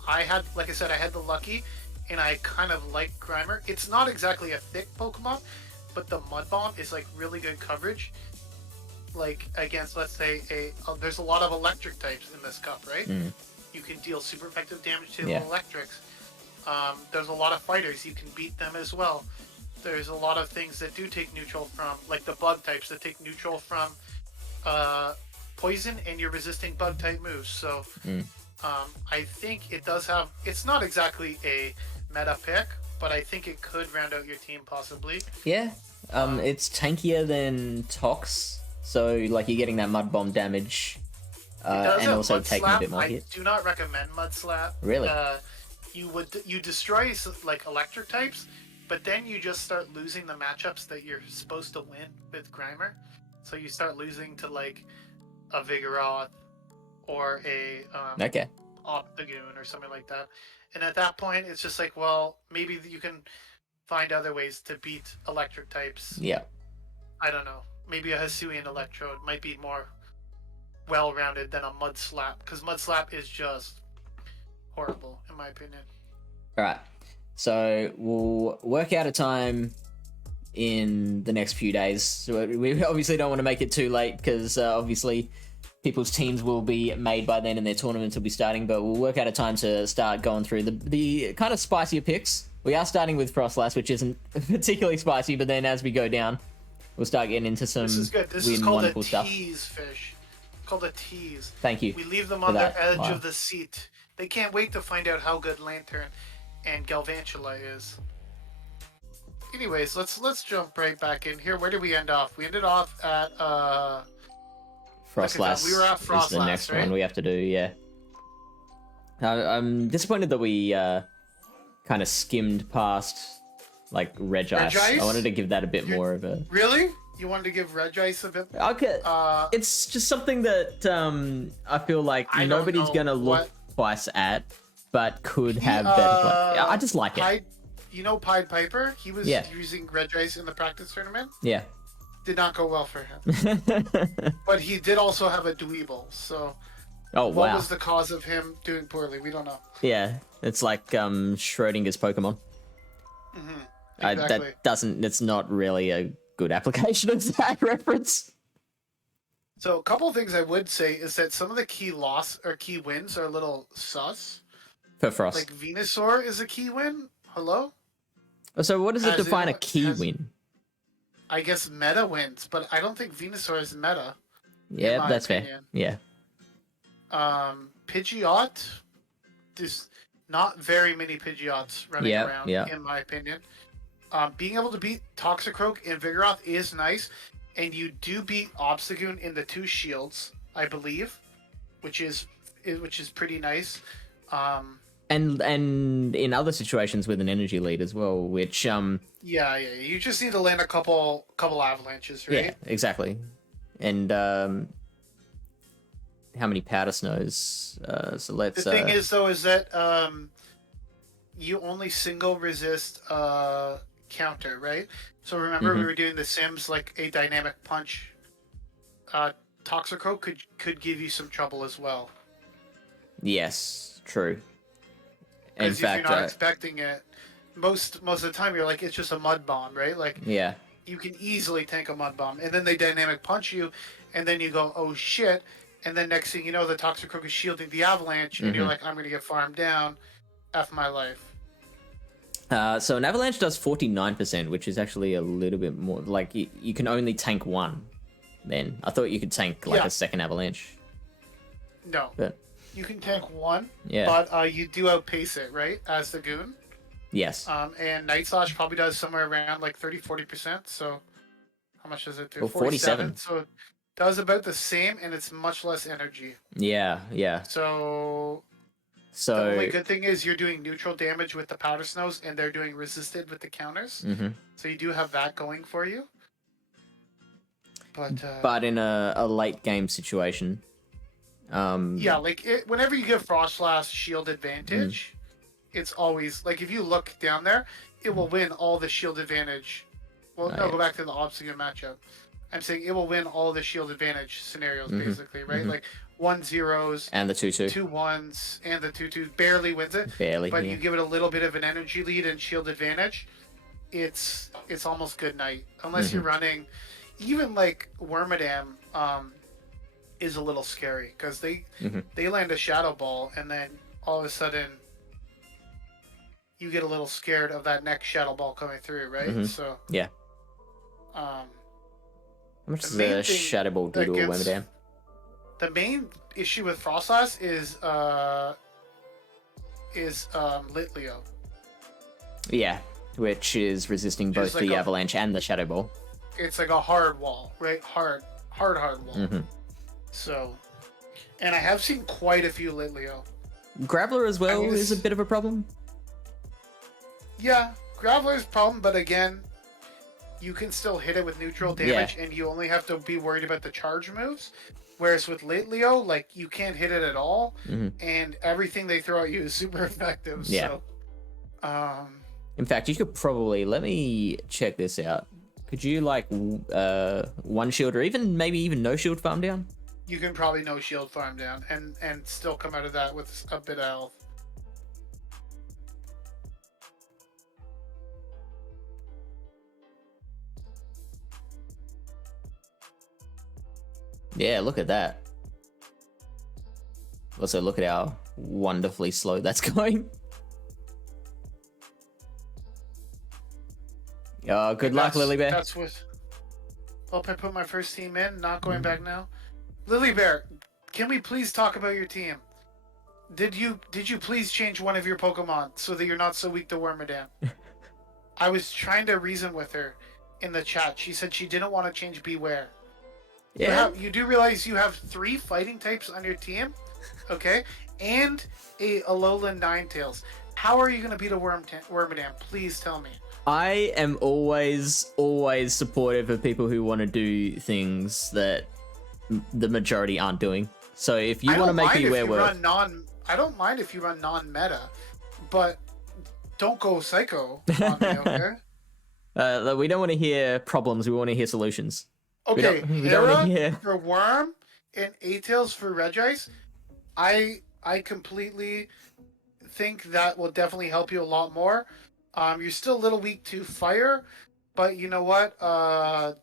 I had the Lucky, and I kind of like Grimer. It's not exactly a thick Pokemon, but the Mud Bomb is like really good coverage. Like against, let's say, there's a lot of electric types in this cup, right? You can deal super effective damage to the electrics. There's a lot of fighters, you can beat them as well. There's a lot of things that do take neutral from, like the bug types that take neutral from poison, and you're resisting bug type moves. So I think it does have, it's not exactly a meta pick, but I think it could round out your team possibly. Yeah, it's tankier than Tox. So, like, you're getting that Mud Bomb damage, and also taking a bit more hit. I do not recommend Mud Slap. Really? You destroy, like, electric types, but then you just start losing the matchups that you're supposed to win with Grimer. So you start losing to, like, a Vigoroth or a Optigoon or something like that. And at that point, it's just like, well, maybe you can find other ways to beat electric types. Yeah. I don't know. Maybe a Hisuian Electrode might be more well-rounded than a Mud Slap, because Mud Slap is just horrible, in my opinion. Alright, so we'll work out a time in the next few days. So we obviously don't want to make it too late, because obviously people's teams will be made by then and their tournaments will be starting, but we'll work out a time to start going through the kind of spicier picks. We are starting with Frostlass, which isn't particularly spicy, but then as we go down, we'll start getting into some This is good. This weird is and called wonderful a stuff. tease fish. It's called a tease. Thank you. We leave them on the edge of the seat. They can't wait to find out how good Lantern and Galvantula is. Anyways, let's jump right back in here. Where did we end off? We ended off at Frostlass. We were at Frostlass, is the next right? one we have to do, yeah. I'm disappointed that we kind of skimmed past like Regice. I wanted to give that a bit more of a... Really? You wanted to give Regice a bit... Okay. It's just something that I feel like nobody's going to look twice at, but could have better play. I just like it. You know Pied Piper? He was using Regice in the practice tournament. Yeah. Did not go well for him. But he did also have a Dweeble, so... Oh, wow. What was the cause of him doing poorly? We don't know. Yeah, it's like Schrodinger's Pokemon. Mm-hmm. Exactly. It's not really a good application of that reference. So a couple of things I would say is that some of the key wins are a little sus. For Frost. Like Venusaur is a key win. Hello? So what does it define a key win? I guess meta wins, but I don't think Venusaur is meta. Yeah, that's fair. Yeah. Pidgeot, there's not very many Pidgeots running around, in my opinion. Being able to beat Toxicroak and Vigoroth is nice, and you do beat Obstagoon in the 2 shields, I believe, which is pretty nice. And in other situations with an energy lead as well, which yeah, you just need to land a couple avalanches, right? Yeah, exactly. And how many powder snows? So let's. The thing is, though, is that you only single resist counter, right? So remember we were doing the Sims like a dynamic punch. Toxicroak could give you some trouble as well. Yes, true. In Because if fact, you're not expecting it, most of the time you're like, it's just a mud bomb, right? Like, yeah. you can easily tank a mud bomb, and then they dynamic punch you, and then you go, oh shit, and then next thing you know, the Toxicroak is shielding the avalanche, and you're like, I'm gonna get farmed down, F my life. So an avalanche does 49%, which is actually a little bit more. Like you can only tank one. Then I thought you could tank like a second avalanche. No, but you can tank one. Yeah, but you do outpace it, right? As the goon. Yes. And Night Slash probably does somewhere around like 30-40%. So how much does it do? Well, 47. So it does about the same, and it's much less energy. Yeah, yeah. So the only good thing is you're doing neutral damage with the powder snows, and they're doing resisted with the counters. So you do have that going for you. But in a late game situation, yeah, like whenever you give Frost Blast shield advantage, it's always like if you look down there, it will win all the shield advantage. Well, go back to the obstacle matchup. I'm saying it will win all the shield advantage scenarios, basically, right? Like 1-0s and the 2-2, 2-1s, and the 2-2 barely wins it. Barely, but you give it a little bit of an energy lead and shield advantage, it's almost good night. Unless you're running, even like Wormadam, is a little scary because they land a Shadow Ball, and then all of a sudden you get a little scared of that next Shadow Ball coming through, right? So yeah. How much does the Shadow Ball do to a Wormadam? The main issue with Frostlass is Litleo. Yeah, which is resisting both the Avalanche and the Shadow Ball. It's like a hard wall, right? Hard wall. So, and I have seen quite a few Litleo. Graveler as well is a bit of a problem. Yeah, Graveler's a problem, but again, you can still hit it with neutral damage, and you only have to be worried about the charge moves. Whereas with Litleo, like, you can't hit it at all, and everything they throw at you is super effective. Yeah. So, in fact, you could probably, let me check this out. Could you, like, one shield or maybe even no shield farm down? You can probably no shield farm down and still come out of that with a bit of health. Yeah, look at that. Also, look at how wonderfully slow that's going. Oh, good luck, Lilybear. That's what. Hope I put my first team in. Not going back now. Lilybear, can we please talk about your team? Did you please change one of your Pokemon so that you're not so weak to Wormadam? I was trying to reason with her in the chat. She said she didn't want to change Beware. Yeah. You do realize you have 3 fighting types on your team, okay? And a Alolan Ninetales. How are you going to beat a Wormadam? Please tell me. I am always supportive of people who want to do things that the majority aren't doing. So if you want to make Beware work, I don't mind if you run non-meta, but don't go psycho on me, okay? We don't want to hear problems. We want to hear solutions. Okay, Hera for Worm and A-Tails for Regice, I completely think that will definitely help you a lot more. You're still a little weak to Fire, but you know what?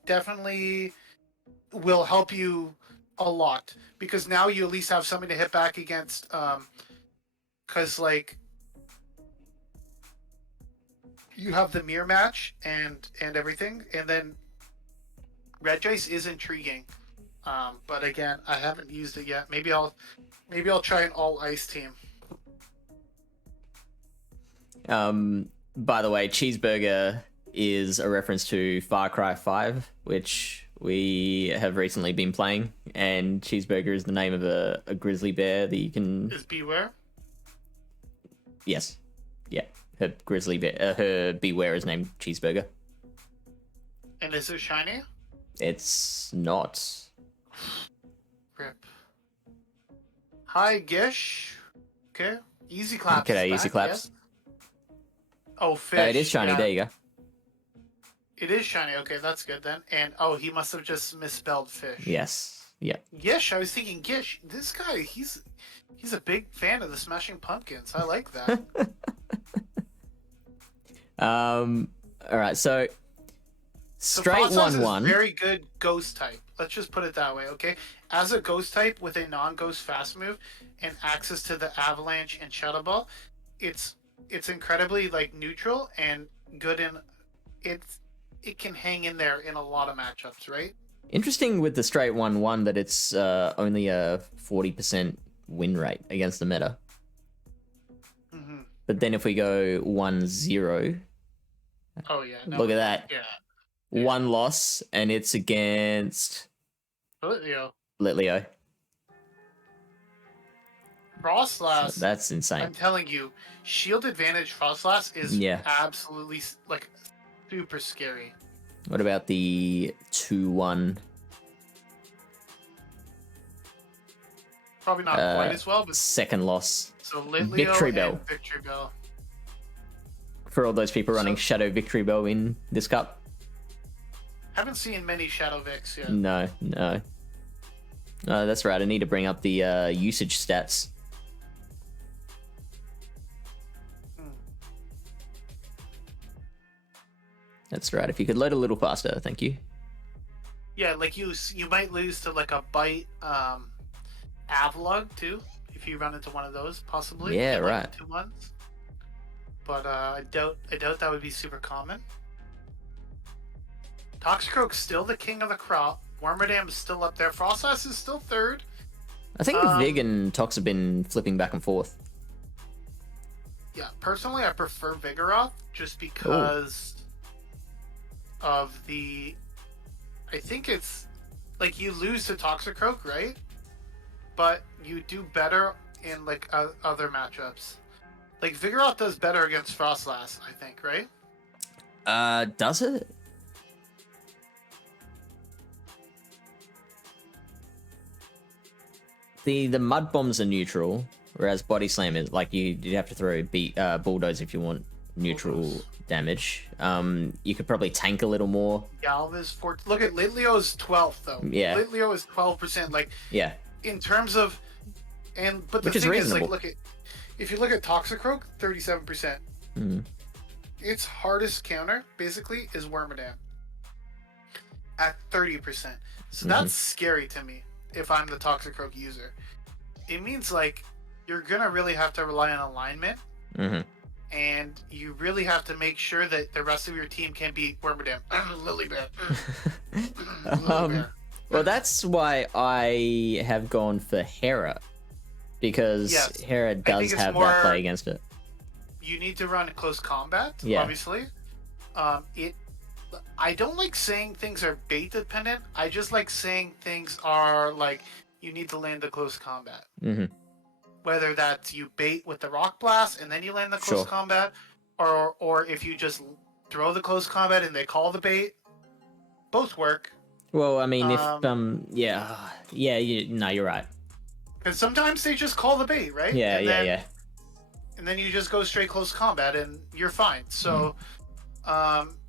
Definitely will help you a lot because now you at least have something to hit back against. Because like you have the mirror match and everything, and then Regice is intriguing, but again, I haven't used it yet. Maybe I'll try an all ice team. By the way, Cheeseburger is a reference to Far Cry 5, which we have recently been playing, and Cheeseburger is the name of a grizzly bear that you can. Is Beware? Yes, yeah. Her grizzly bear, her Beware is named Cheeseburger. And is it shiny? It's not. Rip. Hi, Gish. Okay. Easy claps. Okay, easy claps. Oh, fish. It is shiny. Yeah. There you go. It is shiny. Okay, that's good then. And he must have just misspelled fish. Yes. Yeah. Gish. I was thinking Gish. This guy, he's a big fan of the Smashing Pumpkins. I like that. All right. So straight Frostlass 1/1. is very good ghost type. Let's just put it that way, okay? As a ghost type with a non-ghost fast move and access to the Avalanche and Shadow Ball, it's incredibly like neutral and good in it can hang in there in a lot of matchups, right? Interesting with the straight 1/1 that it's only a 40% win rate against the meta. Mm-hmm. But then if we go 1-0, oh yeah, no, look at that. Yeah. One loss, and it's against Litleo. Frostlass. So that's insane. I'm telling you, shield advantage Frostlass is absolutely like super scary. What about the 2-1? Probably not quite as well, but second loss. So Litleo Victory Bell. and Victory Bell. For all those people running Shadow Victory Bell in this cup. Haven't seen many Shadow Vics yet. No. That's right. I need to bring up the usage stats. That's right. If you could load a little faster, thank you. Yeah, like you might lose to like a bite Avalug too, if you run into one of those, possibly. Yeah, like right. 2 months. But I doubt that would be super common. Toxicroak's still the king of the crop. Wormadam is still up there. Frostlass is still third. I think Vig and Tox have been flipping back and forth. Yeah, personally, I prefer Vigoroth just because of the. I think it's like you lose to Toxicroak, right? But you do better in like other matchups. Like Vigoroth does better against Frostlass, I think, right? Does it? The mud bombs are neutral, whereas body slam is like you have to throw bulldoze if you want neutral damage. You could probably tank a little more. Galva's 14. Look at Litleo's 12th though. Yeah. Litleo is 12%. Like in terms of but the which is thing reasonable. is like if you look at Toxicroak, 37%. Its hardest counter basically is Wormadam at 30%. So that's scary to me. If I'm the Toxicroak user, it means like you're gonna really have to rely on alignment, and you really have to make sure that the rest of your team can beat Wormadam. Lilybear. Well, that's why I have gone for Hera, because Hera does have that play against it. You need to run close combat, obviously. I don't like saying things are bait dependent. I just like saying things are like you need to land the close combat. Whether that's you bait with the Rock Blast and then you land the close combat, or if you just throw the close combat and they call the bait, both work. Well, I mean, you're right. Because sometimes they just call the bait, right? Yeah. And then you just go straight close combat and you're fine. So.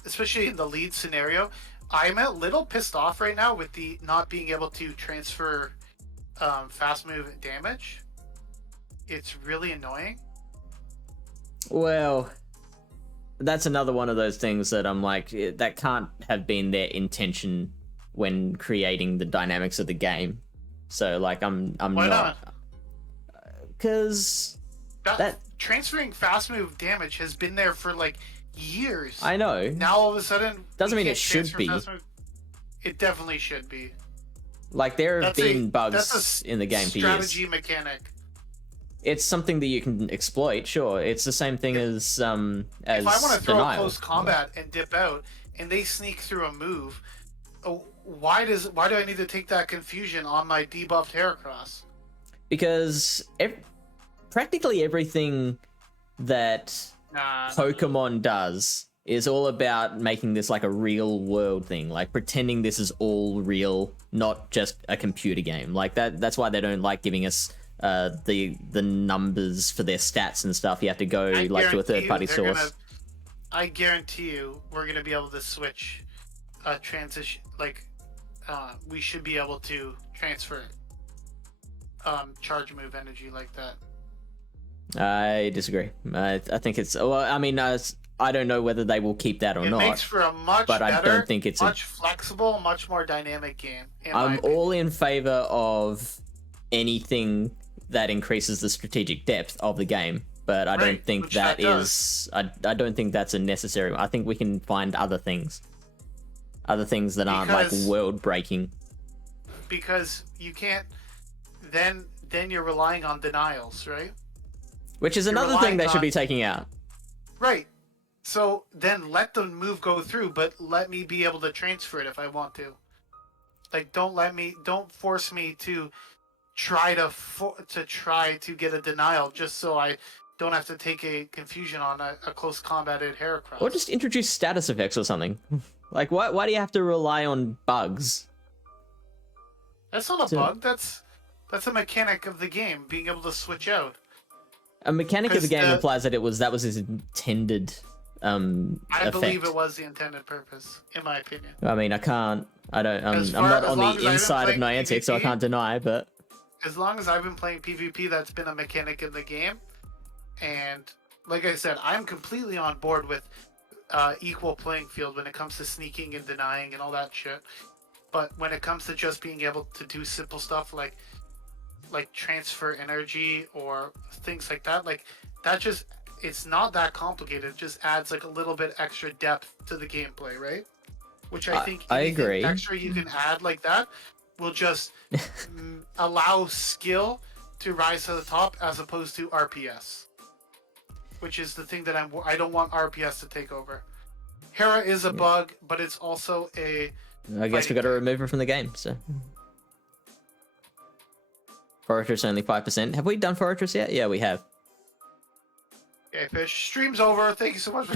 Especially in the lead scenario, I'm a little pissed off right now with the not being able to transfer fast move damage. It's really annoying. Well, that's another one of those things that I'm like, that can't have been their intention when creating the dynamics of the game. So like, I'm Why not? Because that transferring fast move damage has been there for like years. I know. Now all of a sudden doesn't mean it should be. It definitely should be. Like there have been bugs in the game for years. Strategy mechanic. It's something that you can exploit, sure. It's the same thing as if I want to throw denial. a close combat and dip out and they sneak through a move, why do I need to take that confusion on my debuffed Heracross? Because practically everything that Pokemon does is all about making this like a real world thing, like pretending this is all real, not just a computer game. Like that's why they don't like giving us the numbers for their stats and stuff. You have to go like to a third party source. I guarantee you, we're gonna be able to switch, transition. Like, we should be able to transfer, charge move energy like that. I disagree. I think it's. Well, I mean, I don't know whether they will keep that or not. It makes for a much but better, I don't think it's much flexible, much more dynamic game. I'm all in favor of anything that increases the strategic depth of the game, but I don't think that is. I don't think that's a necessary. I think we can find other things that aren't like world breaking. Because you can't. Then you're relying on denials, right? Which is another thing they should be taking out. Right. So then let the move go through, but let me be able to transfer it if I want to. Like, don't force me to try to get a denial just so I don't have to take a confusion on a close combated Heracross. Or just introduce status effects or something. Like, why do you have to rely on bugs? That's not a bug. That's a mechanic of the game, being able to switch out. A mechanic of the game implies that that was his intended I effect. believe it was the intended purpose, in my opinion. I mean, I'm not on the inside of Niantic, so I can't deny, but... As long as I've been playing PvP, that's been a mechanic in the game. And, like I said, I'm completely on board with equal playing field when it comes to sneaking and denying and all that shit. But when it comes to just being able to do simple stuff like transfer energy or things like that, like, that just... It's not that complicated. It just adds like a little bit extra depth to the gameplay, right? Which I think I agree. Extra you can add like that will just allow skill to rise to the top as opposed to RPS, which is the thing that I don't want RPS to take over. Hera is a bug, but it's also a. I guess we got to remove her from the game. So. Forretress only 5%. Have we done Forretress yet? Yeah, we have. Okay, Fish. Stream's over. Thank you so much.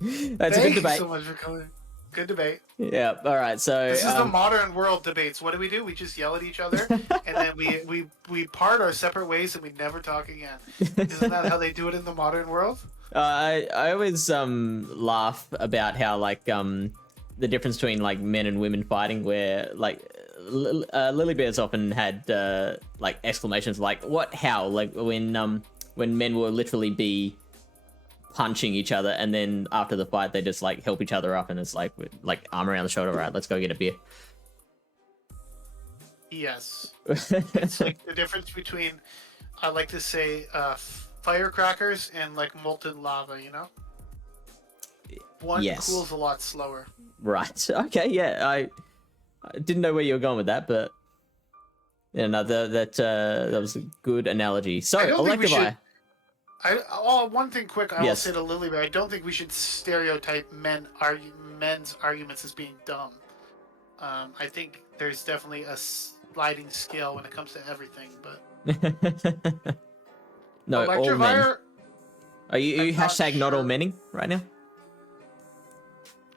That's a good debate. Thank you so much for coming. Good debate. Yeah. All right. So this is the modern world debates. What do? We just yell at each other, and then we part our separate ways, and we never talk again. Isn't that how they do it in the modern world? I always laugh about how like the difference between like men and women fighting, where like Lily Bear's often had like exclamations like "what? How?" Like when men will literally be punching each other, and then after the fight they just like help each other up, and it's like arm around the shoulder, right? Let's go get a beer. Yes, it's like the difference between, I like to say, firecrackers and like molten lava. You know, one cools a lot slower. Right. Okay. Yeah. I didn't know where you were going with that, but yeah, no, that was a good analogy. So Electivire. One thing quick, I will say to Lily, but I don't think we should stereotype men's arguments as being dumb. I think there's definitely a sliding scale when it comes to everything, but no, all men. Are you hashtag not all menning right now?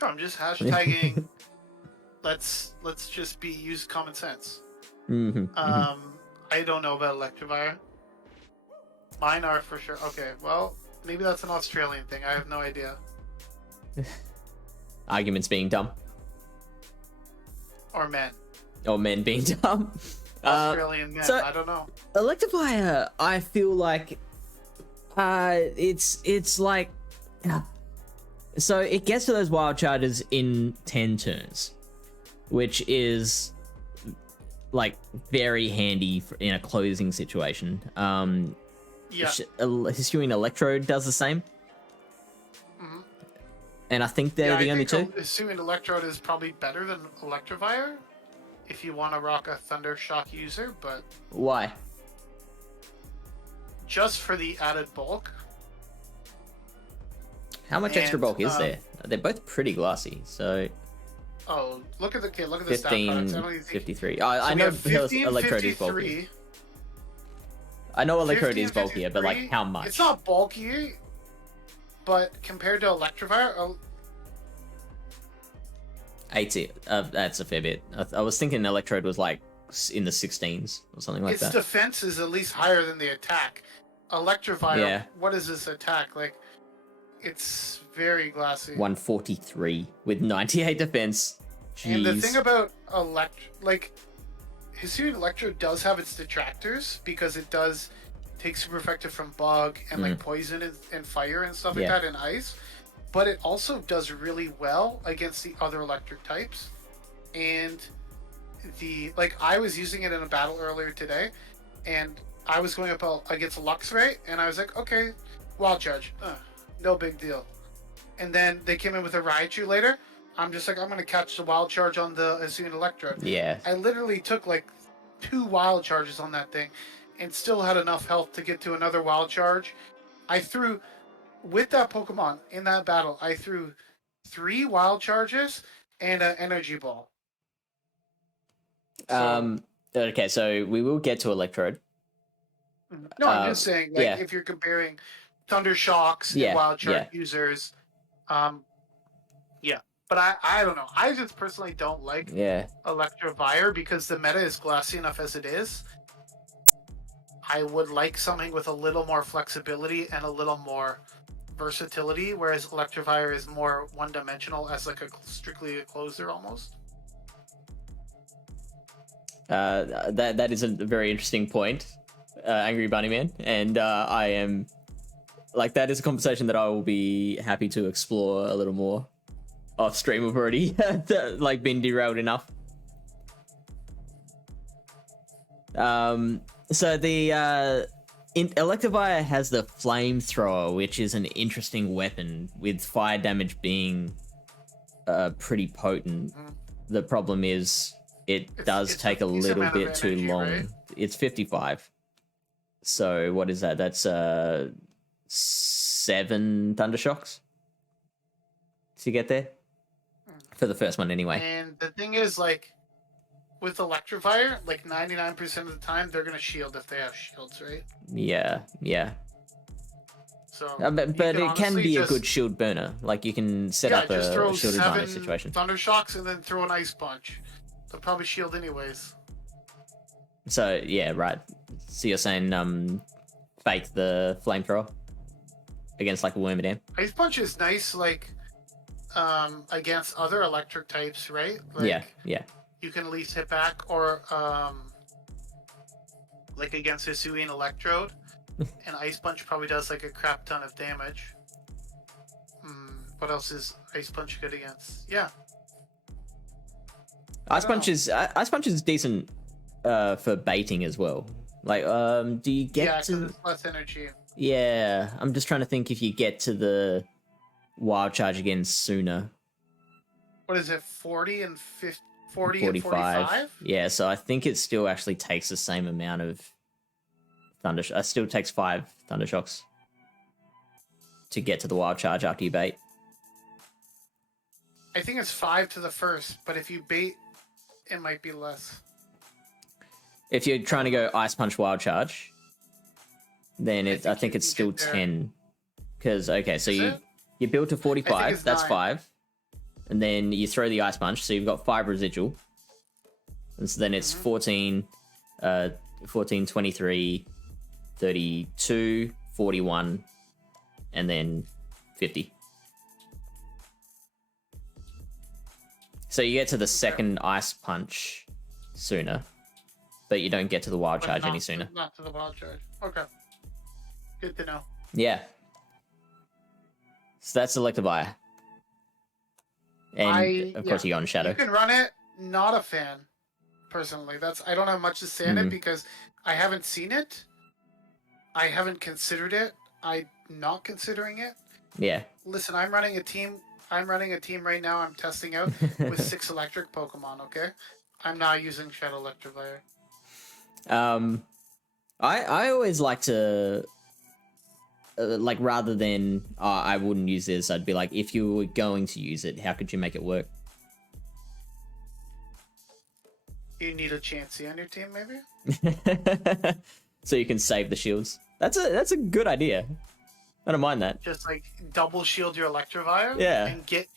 No, I'm just hashtagging. let's just use common sense. I don't know about Electivire. Mine are for sure. Okay, well, maybe that's an Australian thing. I have no idea. Arguments being dumb. Or men. Or men being dumb. Australian men. I don't know. Electivire, I feel like it's like so it gets to those wild charges in 10 turns, which is like very handy in a closing situation. Yeah. Hisuian Electrode does the same. And I think they're the only two. Hisuian Electrode is probably better than Electivire if you want to rock a Thunder Shock user, but... Why? Just for the added bulk. How much extra bulk is there? They're both pretty glassy, so... Oh, look at the 15, stat products. 53. I know Electrode is bulky. I know Electrode is bulkier, but like how much? It's not bulky, but compared to Electivire, 80. That's a fair bit. I was thinking Electrode was like in the 16s or something like that. Its defense is at least higher than the attack. Electivire, what is this attack? Like, It's very glassy. 143 with 98 defense. Jeez. And the thing about Hisuian Electro does have its detractors because it does take super effective from bug and like poison and fire and stuff like that and ice. But it also does really well against the other electric types. And I was using it in a battle earlier today, and I was going up against a Lux Ray, and I was like, okay, Wild Charge, no big deal. And then they came in with a Raichu later. I'm just like, I'm gonna catch the Wild Charge on the Hisuian Electro. Yeah. I literally took like 2 Wild Charges on that thing, and still had enough health to get to another Wild Charge. I threw. With that Pokemon in that battle, I threw 3 Wild Charges and an Energy Ball. Okay, so we will get to Electrode. No, I'm just saying, if you're comparing Thunder Shocks and Wild Charge users, But I don't know. I just personally don't like Electivire because the meta is glassy enough as it is. I would like something with a little more flexibility and a little more versatility, whereas Electivire is more one-dimensional as like strictly a closer almost. That is a very interesting point, Angry Bunny Man, and I am like, that is a conversation that I will be happy to explore a little more off stream. We've already like been derailed enough. So the Electivire has the flamethrower, which is an interesting weapon with fire damage being pretty potent. The problem is it does take a little bit too long. Right? It's 55. So what is that? That's 7 Thundershocks to get there for the first one anyway. And the thing is, like, with Electivire, like 99% of the time, they're gonna shield if they have shields, right? Yeah. So, but it can be a good shield burner. Like, you can set up a shield advantage situation. Thunder Shocks and then throw an Ice Punch. They'll probably shield anyways. So yeah, right. So you're saying fake the flamethrower against like a Wormadam? Ice Punch is nice, like against other electric types, right? Like, yeah. You can at least hit back, or like against Hisuian Electrode, and Ice Punch probably does like a crap ton of damage. What else is Ice Punch good against? Yeah. Ice Punch is decent for baiting as well. Like, do you get to it's less energy? Yeah, I'm just trying to think if you get to the Wild Charge again sooner. What is it? 40 and 50, 40 45? And 45? Yeah, so I think it still actually takes the same amount of Thunder. Still takes 5 Thundershocks to get to the Wild Charge after you bait. I think it's 5 to the first, but if you bait, it might be less. If you're trying to go Ice Punch Wild Charge, then I think it's still 10. Because, okay, so you build to 45, that's 5. And then you throw the Ice Punch, so you've got 5 residual. And so then it's 14, 23, 32, 41, and then 50. So you get to the second Ice Punch sooner, but you don't get to the Wild Charge any sooner. Not to the Wild Charge. Okay. Good to know. Yeah. So that's Electivire. And of course you go on Shadow. You can run it. Not a fan, personally. I don't have much to say on it because I haven't seen it. I haven't considered it. I'm not considering it. Yeah. Listen, I'm running a team right now. I'm testing out with 6 electric Pokemon. Okay, I'm not using Shadow Electivire. I always like to like, rather than I wouldn't use this, I'd be like, if you were going to use it, how could you make it work? You need a Chansey on your team, maybe. So you can save the shields. That's a good idea. I don't mind that. Just like double shield your Electivire. Yeah. And get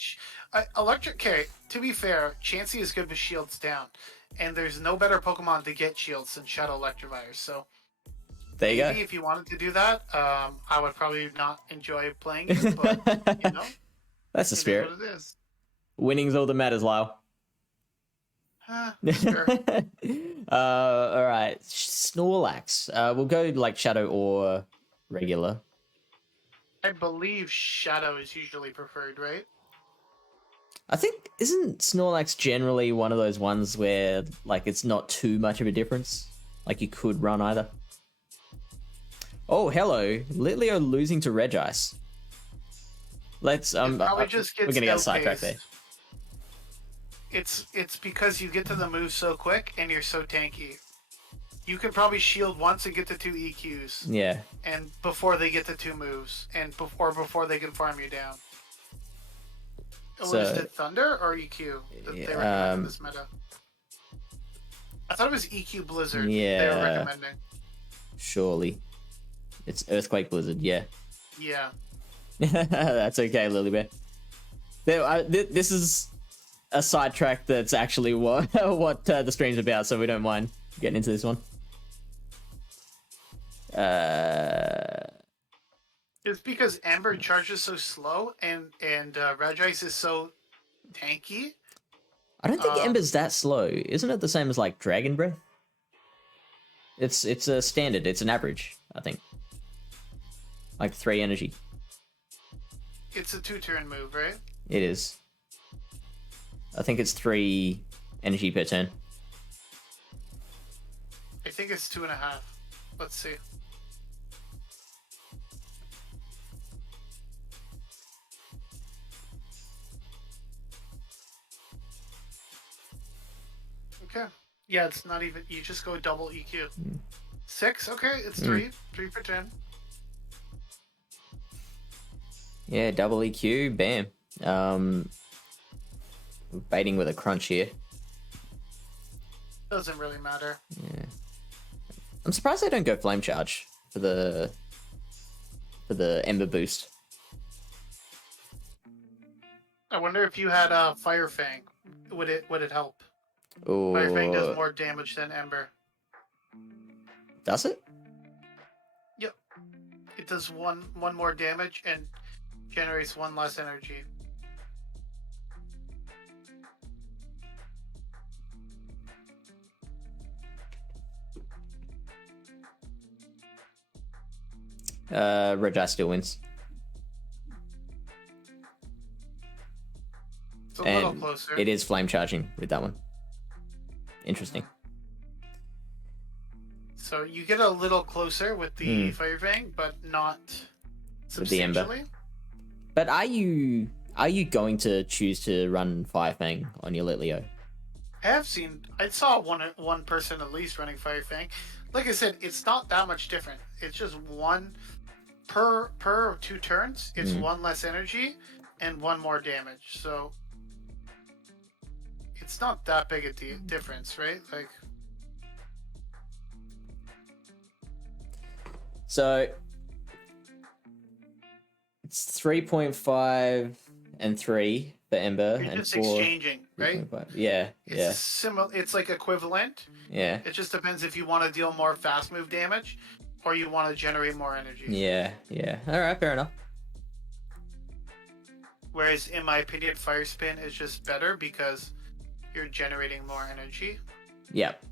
electric. Okay, to be fair, Chansey is good with shields down, and there's no better Pokemon to get shields than Shadow Electivire. So There you Maybe go. if you wanted to do that, I would probably not enjoy playing it, but you know, That's the it is spirit. what it is. Winning's all that matters, Lyle. Sure. All right. Snorlax. We'll go like Shadow or regular. I believe Shadow is usually preferred, right? I think, isn't Snorlax generally one of those ones where like it's not too much of a difference? Like you could run either. Oh, hello. Litleo losing to Regice. Let's Probably just we're gets gonna get sidetracked there. It's because you get to the move so quick and you're so tanky. You can probably shield once and get to 2 EQs. Yeah. And before they get to 2 moves, and before they can farm you down. So, Was it Thunder or EQ that they recommend in this meta? I thought it was EQ Blizzard. Yeah. They were recommending. Surely. It's Earthquake Blizzard, yeah. Yeah. That's okay, Lilybear. This is a sidetrack that's actually what the stream's about, so we don't mind getting into this one. It's because Ember charges so slow and Regice is so tanky. I don't think Ember's that slow. Isn't it the same as like Dragon Breath? It's a standard. It's an average, I think. Like 3 energy. It's a 2-turn move, right? It is. I think it's 3 energy per turn. I think it's 2.5. Let's see. Okay. Yeah, it's not even. You just go double EQ. 6. Okay, it's 3. 3 per turn. Yeah, double EQ, bam. Baiting with a crunch here. Doesn't really matter. Yeah. I'm surprised they don't go Flame Charge for the Ember boost. I wonder if you had a Fire Fang, would it help? Ooh. Fire Fang does more damage than Ember. Does it? Yep. It does one more damage and generates 1 less energy. Regice still wins. It's a little closer. It is flame charging with that one. Interesting. So you get a little closer with the Fire Fang, but not substantially. With the Ember. But are you going to choose to run Fire Fang on your Litleo? I saw one person at least running Fire Fang. Like I said, it's not that much different. It's just 1 per 2 turns. It's 1 less energy and 1 more damage. So it's not that big a difference, right? Like. So it's 3.5 and 3 for Ember, You're and just 4. Exchanging, right? Yeah, It's similar. It's like equivalent. yeah. It just depends if you want to deal more fast move damage, or you want to generate more energy. Yeah. All right, fair enough. Whereas, in my opinion, Fire Spin is just better because you're generating more energy. Yep.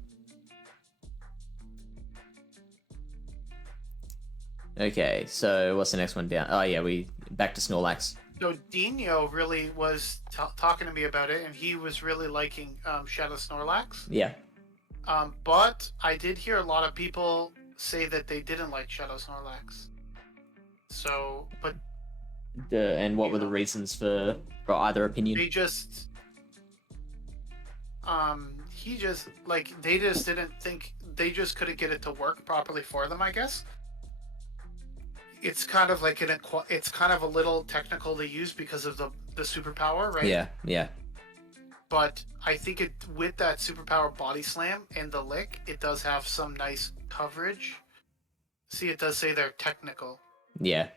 Okay, so what's the next one down? Oh yeah, we back to Snorlax. So Dino really was talking to me about it, and he was really liking Shadow Snorlax. Yeah. But I did hear a lot of people say that they didn't like Shadow Snorlax. So, but And what were the reasons for either opinion? they just, they just didn't think, they just couldn't get it to work properly for them, I guess. It's kind of like it's kind of a little technical to use because of the superpower, right? Yeah. But I think with that superpower body slam and the lick, it does have some nice coverage. See, it does say they're technical. Yeah.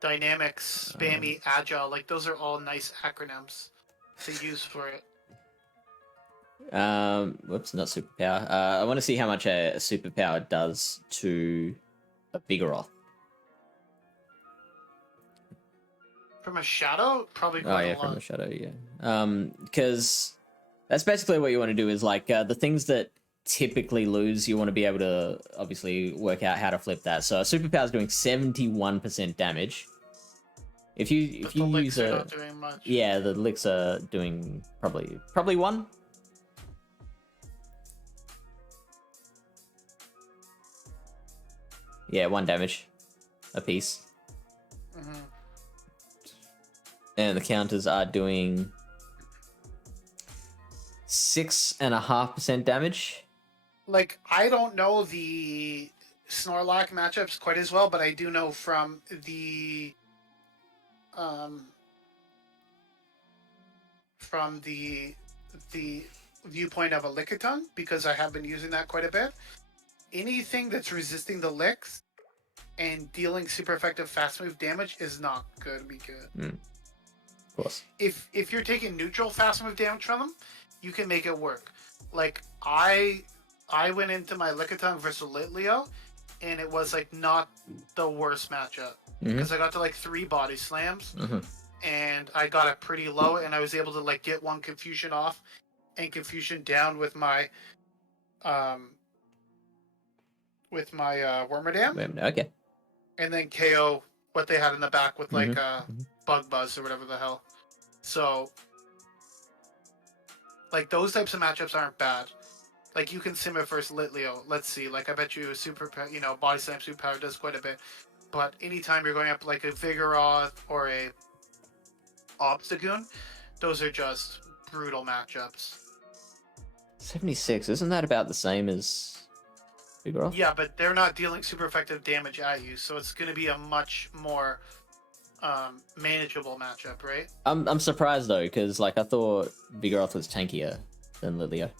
Dynamics, spammy, agile, like those are all nice acronyms to use for it. Whoops, not superpower. I want to see how much a superpower does to a Vigoroth. From a shadow, probably Oh quite yeah, a lot. from the shadow, yeah. Because that's basically what you want to do is like the things that typically lose, you want to be able to obviously work out how to flip that. So a superpower is doing 71% damage. If you The licks use are a not doing much. yeah, the licks are doing probably one. Yeah, 1 damage a piece. Mm-hmm. And the counters are doing 6.5% damage. Like, I don't know the Snorlax matchups quite as well, but I do know from the viewpoint of a Lickitung, because I have been using that quite a bit. Anything that's resisting the licks and dealing super effective fast move damage is not going to be good. Of course. If you're taking neutral fast move damage from them, you can make it work. Like I went into my Lickitung versus Litleo, and it was like not the worst matchup because I got to like 3 body slams, and I got it pretty low, and I was able to like get 1 confusion off and confusion down with my Wormadam. Okay. And then KO what they had in the back with like Bug Buzz or whatever the hell. So like those types of matchups aren't bad. Like you can sim it versus Litleo. Let's see. Like I bet you body slam superpower does quite a bit. But anytime you're going up like a Vigoroth or a Obstagoon, those are just brutal matchups. 76, isn't that about the same as Vigoroth? Yeah, but they're not dealing super effective damage at you, so it's going to be a much more manageable matchup, right? I'm surprised though, because like I thought Vigoroth was tankier than Litleo.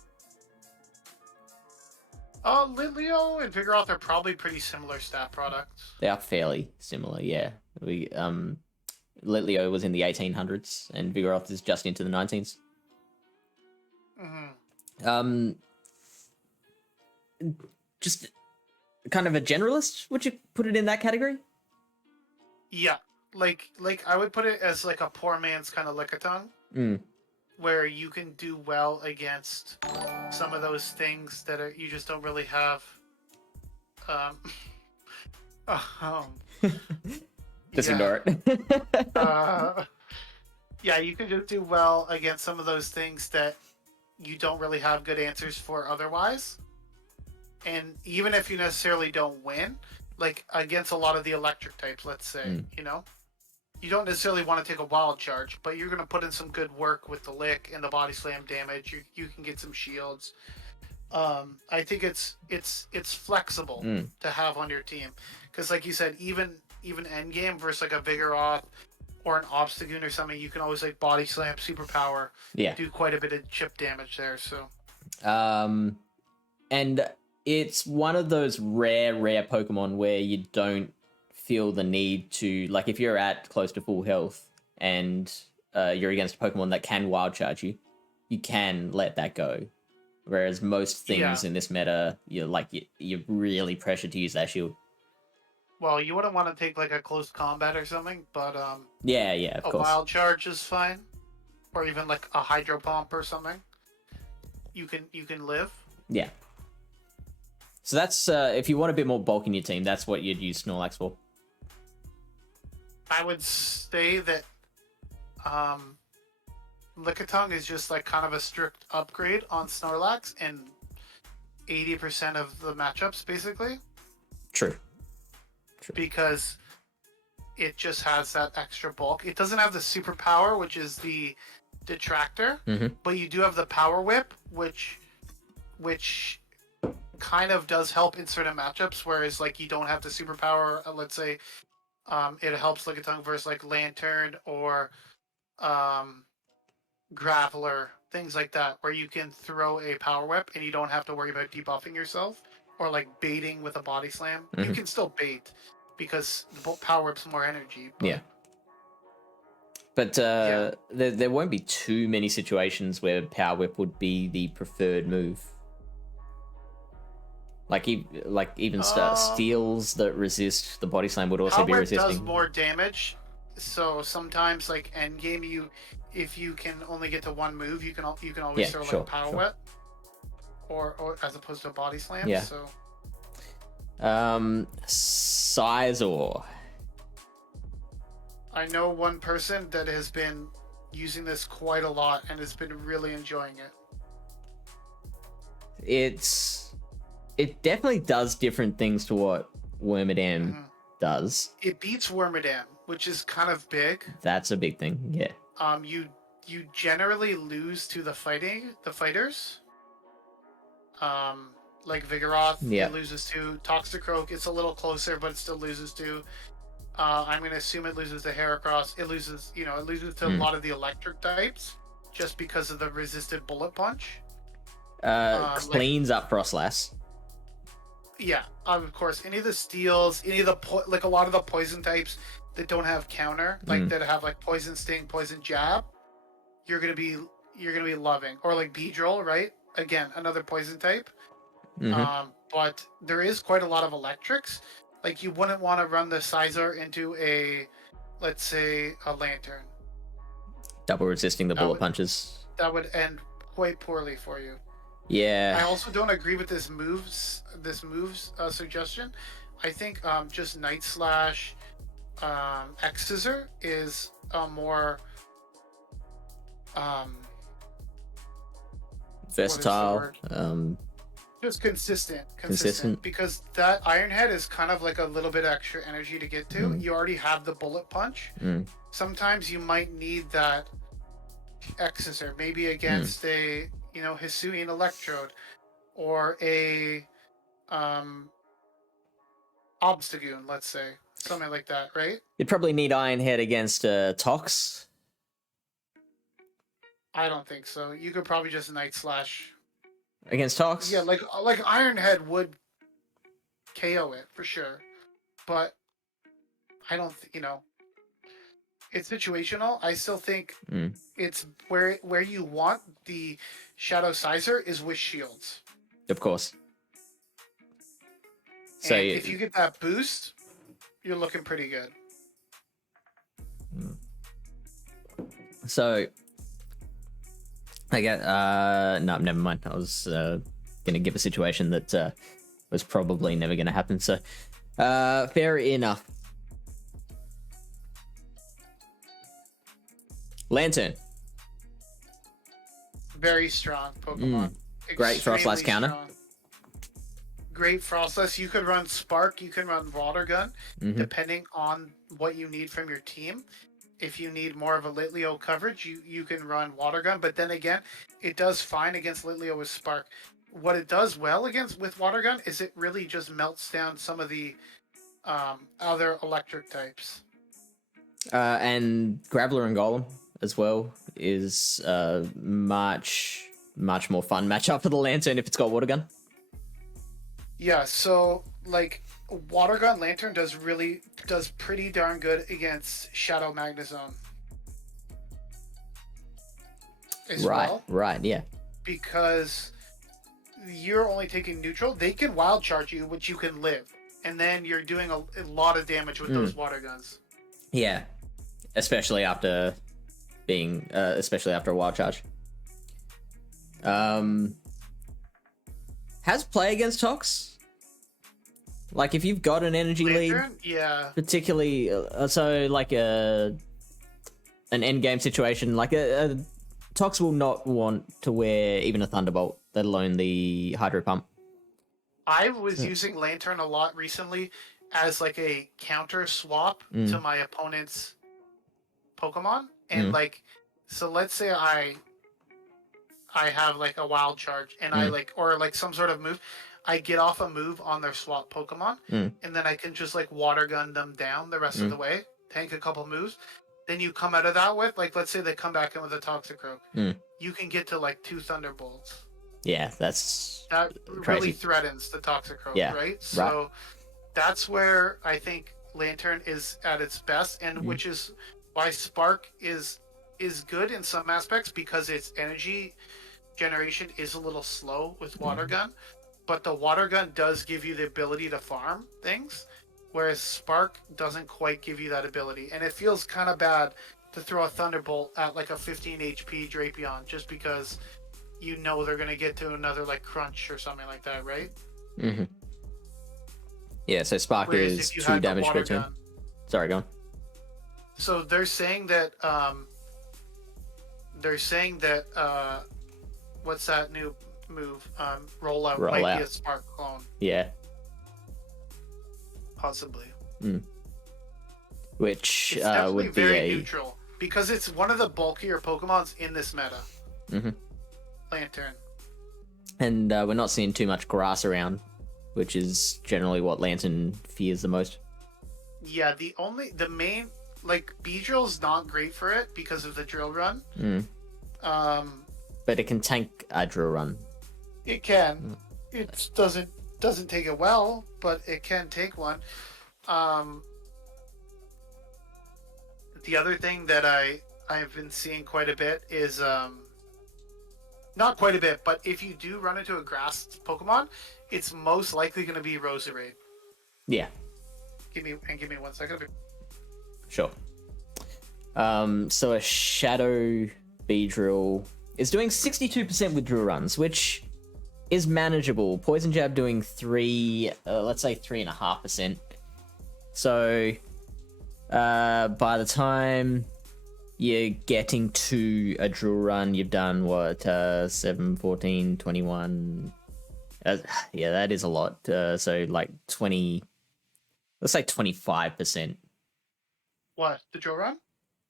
Litleo and Vigoroth are probably pretty similar stat products. They are fairly similar, yeah. Litleo was in the 1800s, and Vigoroth is just into the 19s. Just kind of a generalist. Would you put it in that category? Yeah, like I would put it as like a poor man's kind of Lickitung, where you can do well against some of those things that you just don't really have. Just ignore it. Yeah, you can just do well against some of those things that you don't really have good answers for otherwise. And even if you necessarily don't win, like against a lot of the electric types, let's say, you don't necessarily want to take a wild charge, but you're going to put in some good work with the lick and the body slam damage. You can get some shields. I think it's flexible to have on your team, because like you said, even endgame versus like a Vigoroth or an Obstagoon or something, you can always like body slam, superpower, do quite a bit of chip damage there. So, and it's one of those rare Pokemon where you don't feel the need to, like, if you're at close to full health and you're against a Pokemon that can wild charge you, you can let that go. Whereas most things in this meta, you're really pressured to use that shield. Well, you wouldn't want to take like a close combat or something, but of course. Wild charge is fine, or even like a Hydro Pump or something. You can live. Yeah. So that's if you want a bit more bulk in your team, that's what you'd use Snorlax for. I would say that Lickitung is just like kind of a strict upgrade on Snorlax in 80% of the matchups, basically. True. Because it just has that extra bulk. It doesn't have the superpower, which is the detractor, but you do have the power whip, which kind of does help in certain matchups, whereas like you don't have the superpower. Let's say it helps Lickitung versus like Lantern or Graveler, things like that, where you can throw a power whip and you don't have to worry about debuffing yourself or like baiting with a body slam. You can still bait because the power whip's more energy. But... But there won't be too many situations where Power Whip would be the preferred move. Even steals that resist the Body Slam would also be resisting. Power Whip does more damage, so sometimes like endgame, if you can only get to one move, you can always throw like Power Whip, or as opposed to a Body Slam. Yeah. So. Scizor. I know one person that has been using this quite a lot and has been really enjoying it. It definitely does different things to what Wormadam does. It beats Wormadam, which is kind of big. That's a big thing, yeah. You generally lose to the fighters. Like Vigoroth, it loses to. Toxicroak, it's a little closer, but it still loses to. I'm going to assume it loses to Heracross. It loses to a lot of the electric types just because of the resisted Bullet Punch. Cleans up Frostlass. Yeah, of course. Any of the steals, any of the a lot of the poison types that don't have counter, that have like Poison Sting, Poison Jab, you're gonna be loving. Or like Beedrill, right? Again, another poison type. But there is quite a lot of electrics. Like you wouldn't want to run the Scizor into let's say a Lantern. Double resisting the bullet punches. That would end quite poorly for you. Yeah. I also don't agree with this moves suggestion. I think just Night Slash, X Scissor is a more versatile. Just consistent because that Iron Head is kind of like a little bit extra energy to get to. You already have the Bullet Punch. Sometimes you might need that X Scissor, maybe against a Hisuian Electrode or a Obstagoon, let's say. Something like that, right? You'd probably need Iron Head against Tox. I don't think so. You could probably just Night Slash against Tox. Yeah, like Iron Head would KO it for sure, but I don't. It's situational. I still think it's where you want the Shadow Scizor is with shields. Of course. So if you get that boost, you're looking pretty good. So I get no, never mind. I was gonna give a situation that was probably never gonna happen. So fair enough. Lantern. Very strong Pokemon. Great Frostlass counter. Great Frostlass. You could run Spark. You can run Water Gun, depending on what you need from your team. If you need more of a Litleo coverage, you can run Water Gun. But then again, it does fine against Litleo with Spark. What it does well with Water Gun is it really just melts down some of the other electric types. And Graveler and Golem as well is much more fun matchup for the Lantern if it's got Water Gun. Yeah, so like Water Gun Lantern does pretty darn good against Shadow Magnezone. Right, yeah. Because you're only taking neutral, they can wild charge you, which you can live, and then you're doing a lot of damage with those Water Guns. Yeah, especially after a wild charge. Has play against Tox? Like if you've got an energy Lantern? lead, yeah. Particularly, so like an end game situation, like a Tox will not want to wear even a Thunderbolt, let alone the Hydro Pump. I was using Lantern a lot recently as like a counter swap to my opponent's Pokemon, and so let's say I have like a wild charge and I or some sort of move. I get off a move on their swap Pokemon, and then I can just like Water Gun them down the rest of the way, tank a couple moves. Then you come out of that with, like, let's say they come back in with a Toxicroak. You can get to like 2 Thunderbolts. Yeah, that crazy. Really threatens the Toxicroak, right? So that's where I think Lantern is at its best, and which is why Spark is good in some aspects because its energy generation is a little slow with Water Gun, but the Water Gun does give you the ability to farm things, whereas Spark doesn't quite give you that ability, and it feels kind of bad to throw a Thunderbolt at like a 15 HP Drapion just because you know they're gonna get to another like crunch or something like that, right? Mm-hmm. Yeah, so Spark Whereas is if you 2 had the damage per Water turn. Gun, Sorry, go on. so they're saying that what's that new move? Rollout might be a Spark clone. Yeah. Possibly. Which It's definitely would be very neutral because it's one of the bulkier Pokemons in this meta. Mm-hmm. Lantern. And we're not seeing too much grass around, which is generally what Lantern fears the most. Yeah, the main, like, Beedrill's not great for it because of the drill run. But it can tank a drill run. It can. It doesn't take it well, but it can take one. The other thing that I've been seeing quite a bit is not quite a bit, but if you do run into a grass Pokemon, it's most likely going to be Roserade. Yeah. Give me 1 second. Sure. So a Shadow Beedrill is doing 62% with drill runs, which is manageable. Poison Jab doing 3.5%. So by the time you're getting to a drill run, you've done what, 7, 14, 21. Yeah, that is a lot. So like 20, let's say 25%. What, the drill run?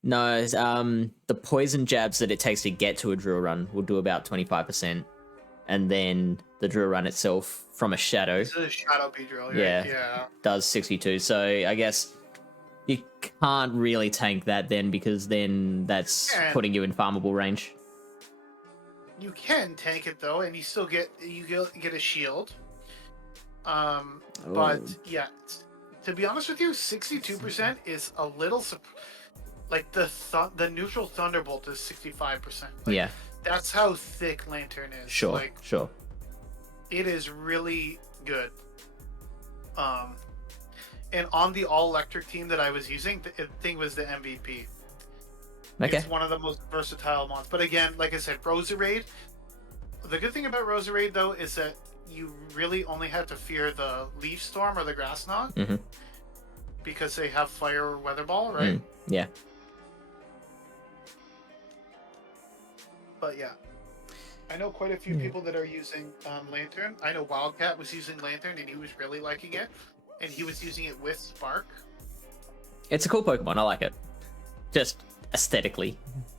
No, the poison jabs that it takes to get to a drill run will do about 25%. And then the drill run itself from a shadow. It's a shadow Beedrill, right? Yeah. Does 62. So I guess you can't really tank that then, because then that's putting you in farmable range. You can tank it though, and you still get a shield. But yeah, to be honest with you, 62% is a little like the neutral Thunderbolt is 65%. Like, yeah, that's how thick Lantern is. Sure, like, sure. It is really good. And on the all electric team that I was using, the thing was the MVP. Okay. It's one of the most versatile mons. But again, like I said, Roserade. The good thing about Roserade though is that you really only have to fear the Leaf Storm or the Grass Knot, because they have Fire or Weather Ball, right? Yeah. But yeah, I know quite a few people that are using Lantern. I know Wildcat was using Lantern and he was really liking it, and he was using it with Spark. It's a cool Pokemon. I like it. Just aesthetically,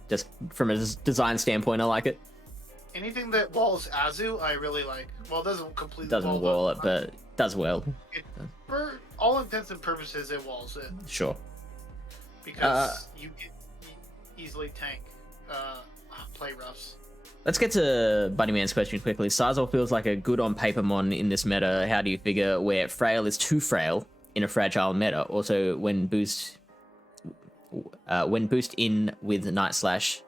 just from a design standpoint, I like it. Anything that walls Azu, I really like. Well, it doesn't completely wall it, but does well. For all intents and purposes, it walls it. Sure. Because you can easily tank play roughs. Let's get to Bunnyman's question quickly. Sizor feels like a good on paper mon in this meta. How do you figure where Frail is too frail in a fragile meta? Also, when boost in with Night Slash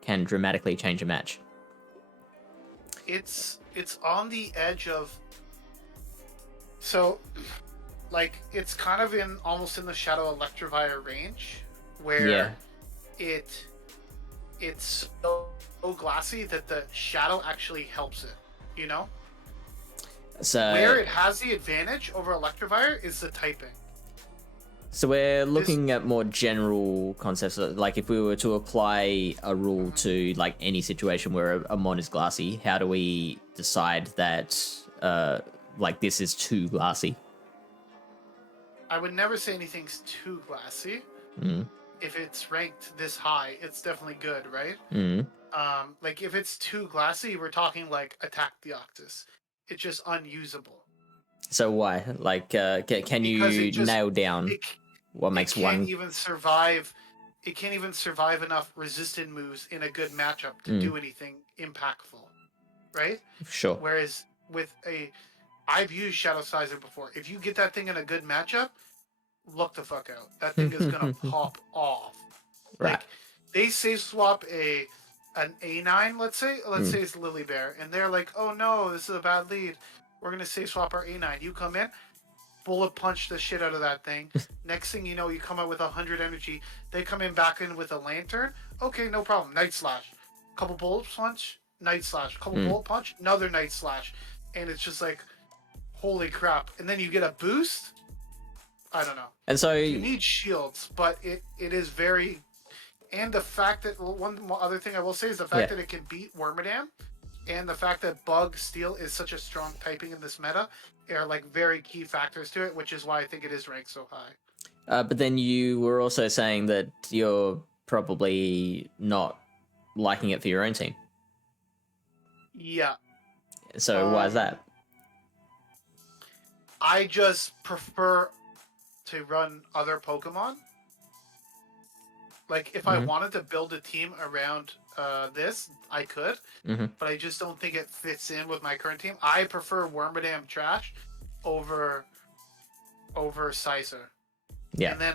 can dramatically change a match. It's on the edge of, so like it's kind of almost in the Shadow Electivire range where it's so glassy that the shadow actually helps it, you know? So where it has the advantage over Electivire is the typing. So we're looking at more general concepts, like if we were to apply a rule to like any situation where a mon is glassy, how do we decide that like this is too glassy? I would never say anything's too glassy. If it's ranked this high, it's definitely good, right? Like if it's too glassy, we're talking like Attack Deoxys. It's just unusable. So why? Like, can you nail down what makes one? It can't even survive enough resistant moves in a good matchup to do anything impactful, right? Sure. Whereas with I've used Shadow Sizer before. If you get that thing in a good matchup, look the fuck out. That thing is gonna pop off. Right. Like, they safe swap an A9, let's say it's Lily Bear, and they're like, oh no, this is a bad lead. We're gonna safe swap our A9. You come in, bullet punch the shit out of that thing. Next thing you know, you come out with 100 energy. They come in back in with a lantern. Okay, no problem. Night Slash. Couple bullet punch, Night Slash. Couple bullet punch, another Night Slash. And it's just like, holy crap. And then you get a boost. I don't know. And so you need shields, but it is very... And the fact that... One other thing I will say is the fact that it can beat Wormadam, and the fact that Bug Steel is such a strong typing in this meta are like very key factors to it, which is why I think it is ranked so high. But then you were also saying that you're probably not liking it for your own team. Yeah. So why is that? I just prefer to run other Pokemon. Like, if I wanted to build a team around this, I could, but I just don't think it fits in with my current team. I prefer Wormadam Trash over Sizer. Yeah. And then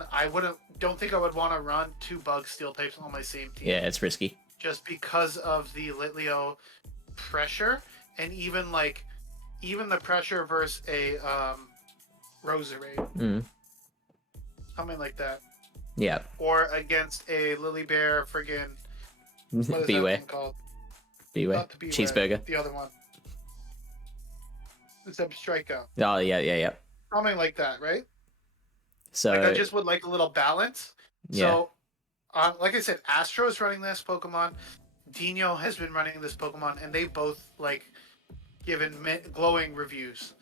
don't think I would want to run 2 Bug Steel types on my same team. Yeah, it's risky. Just because of the Litleo pressure, and even the pressure versus a Roserade. Something like that. Yeah. Or against a Lily Bear friggin' what is Beware. that thing called? Beware. Not the Beware, Cheeseburger. the other one. The Zeb Striker. Oh, yeah. Something like that, right? So I just would like a little balance. Yeah. So, like I said, Astro is running this Pokemon. Dino has been running this Pokemon, and they both given glowing reviews.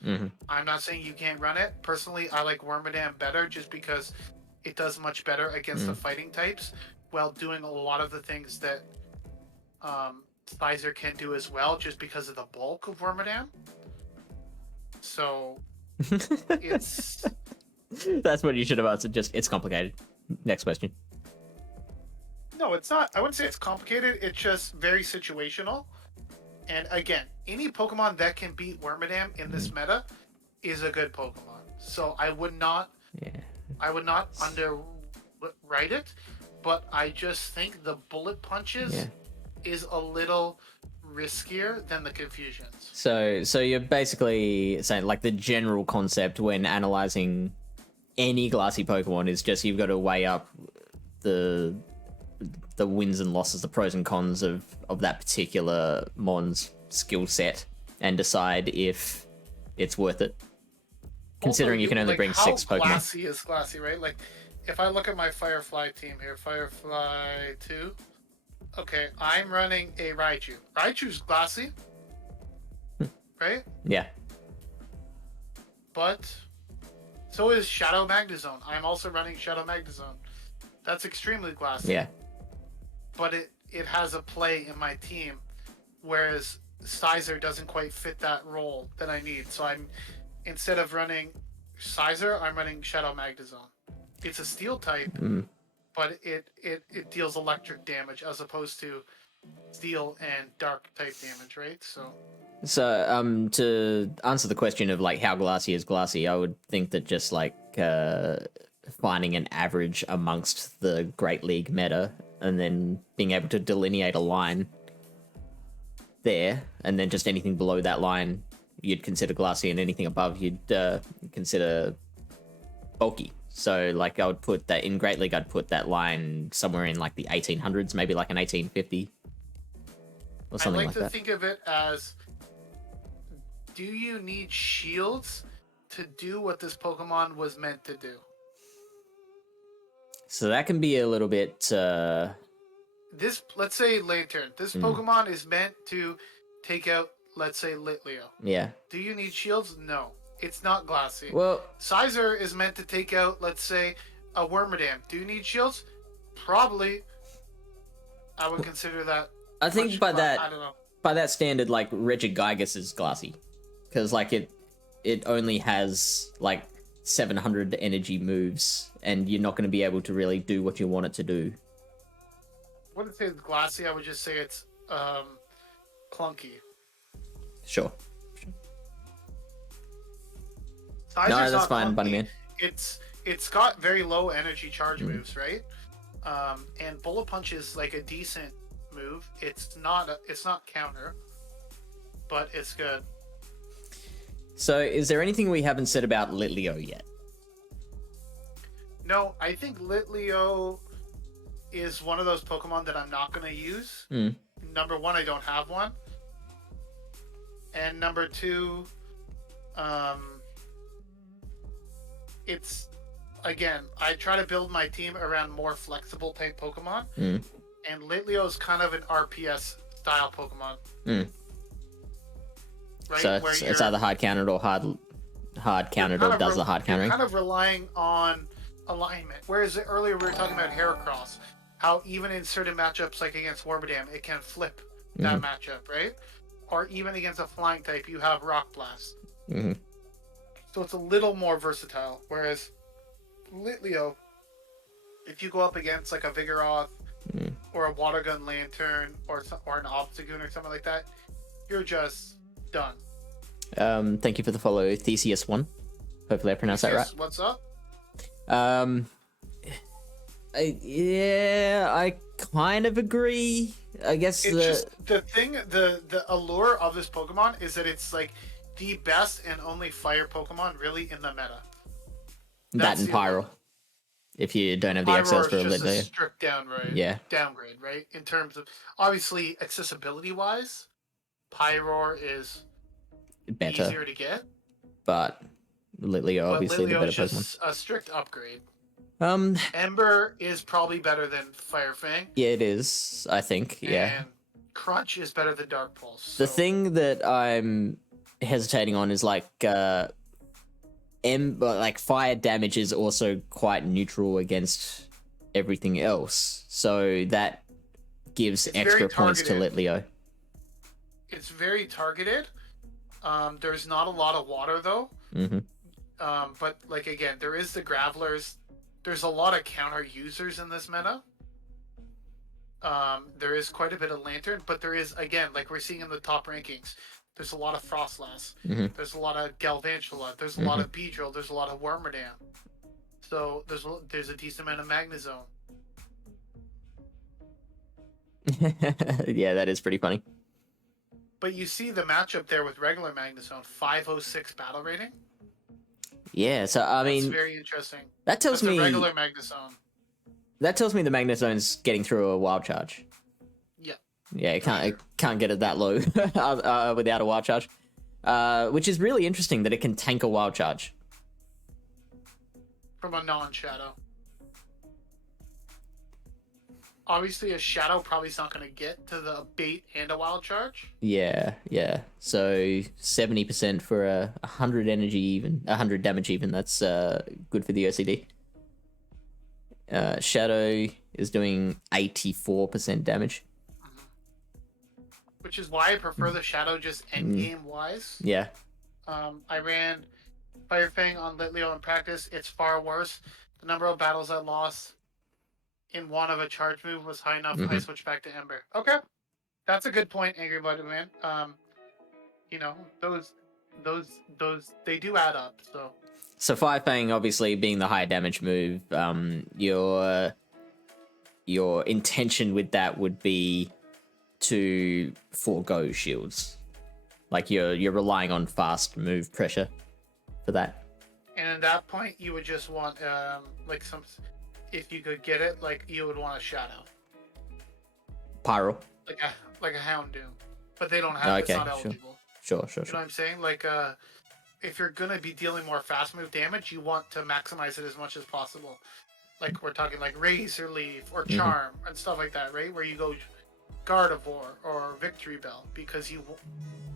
I'm not saying you can't run it. Personally, I like Wormadam better just because it does much better against the fighting types, while doing a lot of the things that Sizer can do as well, just because of the bulk of Wormadam. So it's that's what you should have answered. Just it's complicated. Next question. no, it's not. I wouldn't say it's complicated. It's just very situational. And again, any Pokemon that can beat Wormadam in this meta is a good Pokemon. So I would not underwrite it, but I just think the bullet punches is a little riskier than the confusions. So you're basically saying like the general concept when analyzing any glassy Pokemon is just you've got to weigh up the wins and losses, the pros and cons of that particular Mon's skill set, and decide if it's worth it. Considering you can only bring 6 Pokemon. Glassy is glassy, right? Like, if I look at my Firefly team here, Firefly 2, okay, I'm running a Raichu. Raichu's glassy, right? Yeah. But so is Shadow Magnezone. I'm also running Shadow Magnezone. That's extremely glassy. Yeah. But it has a play in my team, whereas Sizer doesn't quite fit that role that I need. So instead of running Sizer, I'm running Shadow Magnezone. It's a steel type, but it deals electric damage as opposed to steel and dark type damage, right? So to answer the question of like how glassy is glassy, I would think that just like finding an average amongst the Great League meta and then being able to delineate a line there, and then just anything below that line you'd consider glassy, and anything above you'd consider bulky. So like I would put that in Great League, I'd put that line somewhere in like the 1800s, maybe like an 1850 or something like that. I like to think of it as, do you need shields to do what this Pokemon was meant to do? So that can be a little bit... Let's say Lantern. This Pokemon is meant to take out, let's say, Litleo. Yeah. Do you need shields? No. It's not glassy. Well... Sizer is meant to take out, let's say, a Wormadam. Do you need shields? Probably. I would consider that... I think by I don't know. By that standard, like, Regigigas is glassy. Because, like, it only has, like, 700 energy moves, and you're not going to be able to really do what you want it to do. I wouldn't say it's glassy, I would just say it's clunky. Sure. Sizer's No, that's not fine, clunky. Bunny Man. It's got very low energy charge moves, right? And Bullet Punch is like a decent move. It's not counter, but it's good. So, is there anything we haven't said about Litleo yet? No, I think Litleo is one of those Pokemon that I'm not going to use. Number one, I don't have one. And number two, it's, again, I try to build my team around more flexible type Pokemon. And Litleo is kind of an RPS style Pokemon. Right? So it's either hard countered or hard countered or does the hard countering. Kind of relying on alignment. Whereas earlier we were talking about Heracross, how even in certain matchups like against Wormadam, it can flip that matchup, right? Or even against a flying type, you have Rock Blast. So it's a little more versatile. Whereas Litleo, if you go up against like a Vigoroth or a Water Gun Lantern or an Obstagoon or something like that, you're just done. Thank you for the follow, Theseus1. Hopefully I pronounced that right. What's up? I kind of agree. I guess it's just the thing. The allure of this Pokemon is that it's like the best and only fire Pokemon really in the meta. That and Pyro. If you don't have the access for a just Litleo. a strict downgrade, right? In terms of obviously accessibility wise, Pyro is better, easier to get, but Litleo obviously the better just Pokemon. A strict upgrade. Ember is probably better than Fire Fang. Yeah, it is. I think. Yeah. And Crunch is better than Dark Pulse. So. The thing that I'm hesitating on is like fire damage is also quite neutral against everything else, so that gives extra points to Litleo. It's very targeted. There's not a lot of water though. But like again, there is the Gravelers. There's a lot of counter users in this meta. There is quite a bit of Lantern, but there is, again, like we're seeing in the top rankings, there's a lot of Frostlass. There's a lot of Galvantula. There's a lot of Beedrill. There's a lot of Wormadam. So there's a decent amount of Magnezone. Yeah, that is pretty funny. But you see the matchup there with regular Magnezone, 506 battle rating. Yeah, so I mean, it's very interesting. That tells me regular Magnezone. That tells me the Magnezone's getting through a wild charge. Yeah. Yeah, it can't get it that low without a wild charge, which is really interesting that it can tank a wild charge from a non-shadow. Obviously, a shadow probably is not going to get to the bait and a wild charge. Yeah. So 70% for 100 energy, even 100 damage, even. That's good for the OCD. Shadow is doing 84% damage. Which is why I prefer the shadow just endgame wise. Yeah. I ran Fire Fang on Litleo in practice. It's far worse. The number of battles I lost in one of a charge move was high enough. I switched back to Ember. Okay, that's a good point, Angry Blooded Man. You know, those they do add up. So Fire Fang obviously being the high damage move, your intention with that would be to forego shields. Like you're relying on fast move pressure for that. And at that point, you would just want like some. If you could get it, like you would want a shadow. Pyro. Like a Houndoom. But they don't have it, it's not eligible. Sure. You know what I'm saying? Like if you're gonna be dealing more fast move damage, you want to maximize it as much as possible. Like we're talking like Razor Leaf or Charm and stuff like that, right? Where you go Gardevoir or Victory Bell because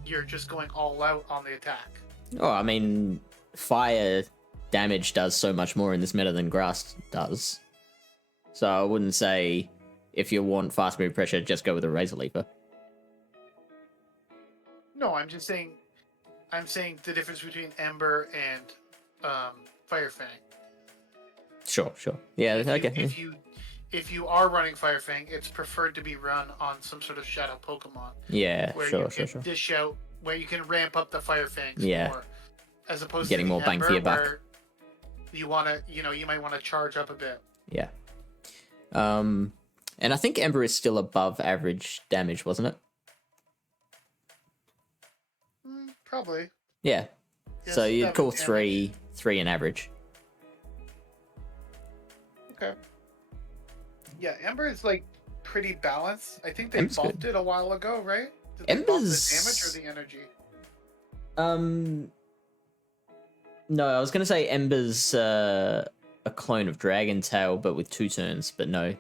you're just going all out on the attack. Oh, I mean, fire damage does so much more in this meta than grass does. So I wouldn't say if you want fast move pressure, just go with a Razor Leaper. No, I'm saying the difference between Ember and Fire Fang. Sure. Yeah, okay. If you are running Fire Fang, it's preferred to be run on some sort of shadow Pokemon. Yeah, where you can dish out, where you can ramp up the Fire Fangs more, as opposed getting to more bang for your buck. You want to, you might want to charge up a bit. Yeah. And I think Ember is still above average damage, wasn't it? Probably. Yeah. Yes, So you'd call damage. three an average. Okay. Yeah, Ember is like pretty balanced. I think they Ember's bumped good. it a while ago, right? Did they bump the damage or the energy? No, I was gonna say Ember's a clone of Dragon Tail, but with 2 turns. But no,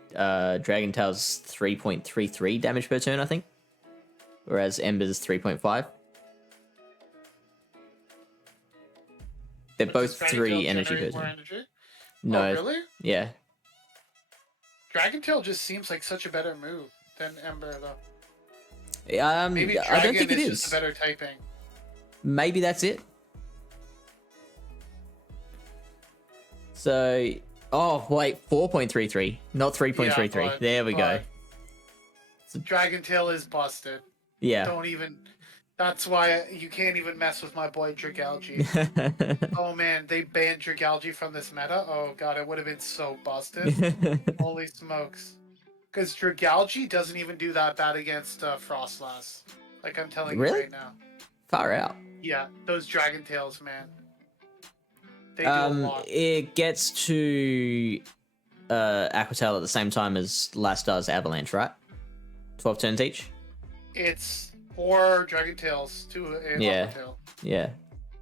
Dragon Tail's 3.33 damage per turn, I think, whereas Ember's 3.5. They're both Does 3 Dragon Tail energy per generate more turn. energy? No, Oh, really? yeah. Dragon Tail just seems like such a better move than Ember, though. I Maybe don't Dragon think it is is. just a better typing. Maybe that's it. So, oh wait, 4.33, not 3.33. Yeah, There we go. Dragon Tail is busted. Yeah. Don't even. That's why you can't even mess with my boy Dragalge. Oh man, they banned Dragalge from this meta. Oh god, it would have been so busted. Holy smokes. Because Dragalge doesn't even do that bad against Frostlass. Like I'm telling Really? you right now. Far out. Yeah, those Dragon Tails, man. They do a lot. It gets to Aquatail at the same time as last does Avalanche, right? 12 turns each. It's 4 Dragon Tails to a Yeah. Aquatail. Yeah,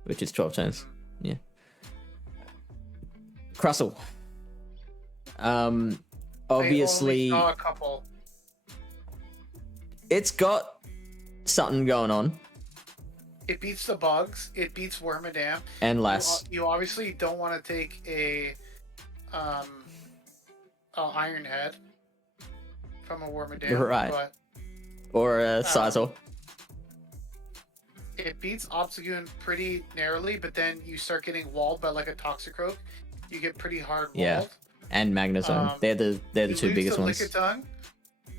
which is 12 turns. Yeah. Crustle. Obviously, I only saw a couple. it's got something going on. It beats the bugs. It beats Wormadam. And less. You obviously don't want to take a Iron Head from a Wormadam, Right. but Or a Sizor. it beats Obstagoon pretty narrowly. But then you start getting walled by like a Toxicroak. You get pretty hard walled. Yeah. And Magnezone. They're the You two lose biggest to ones. Lickitung,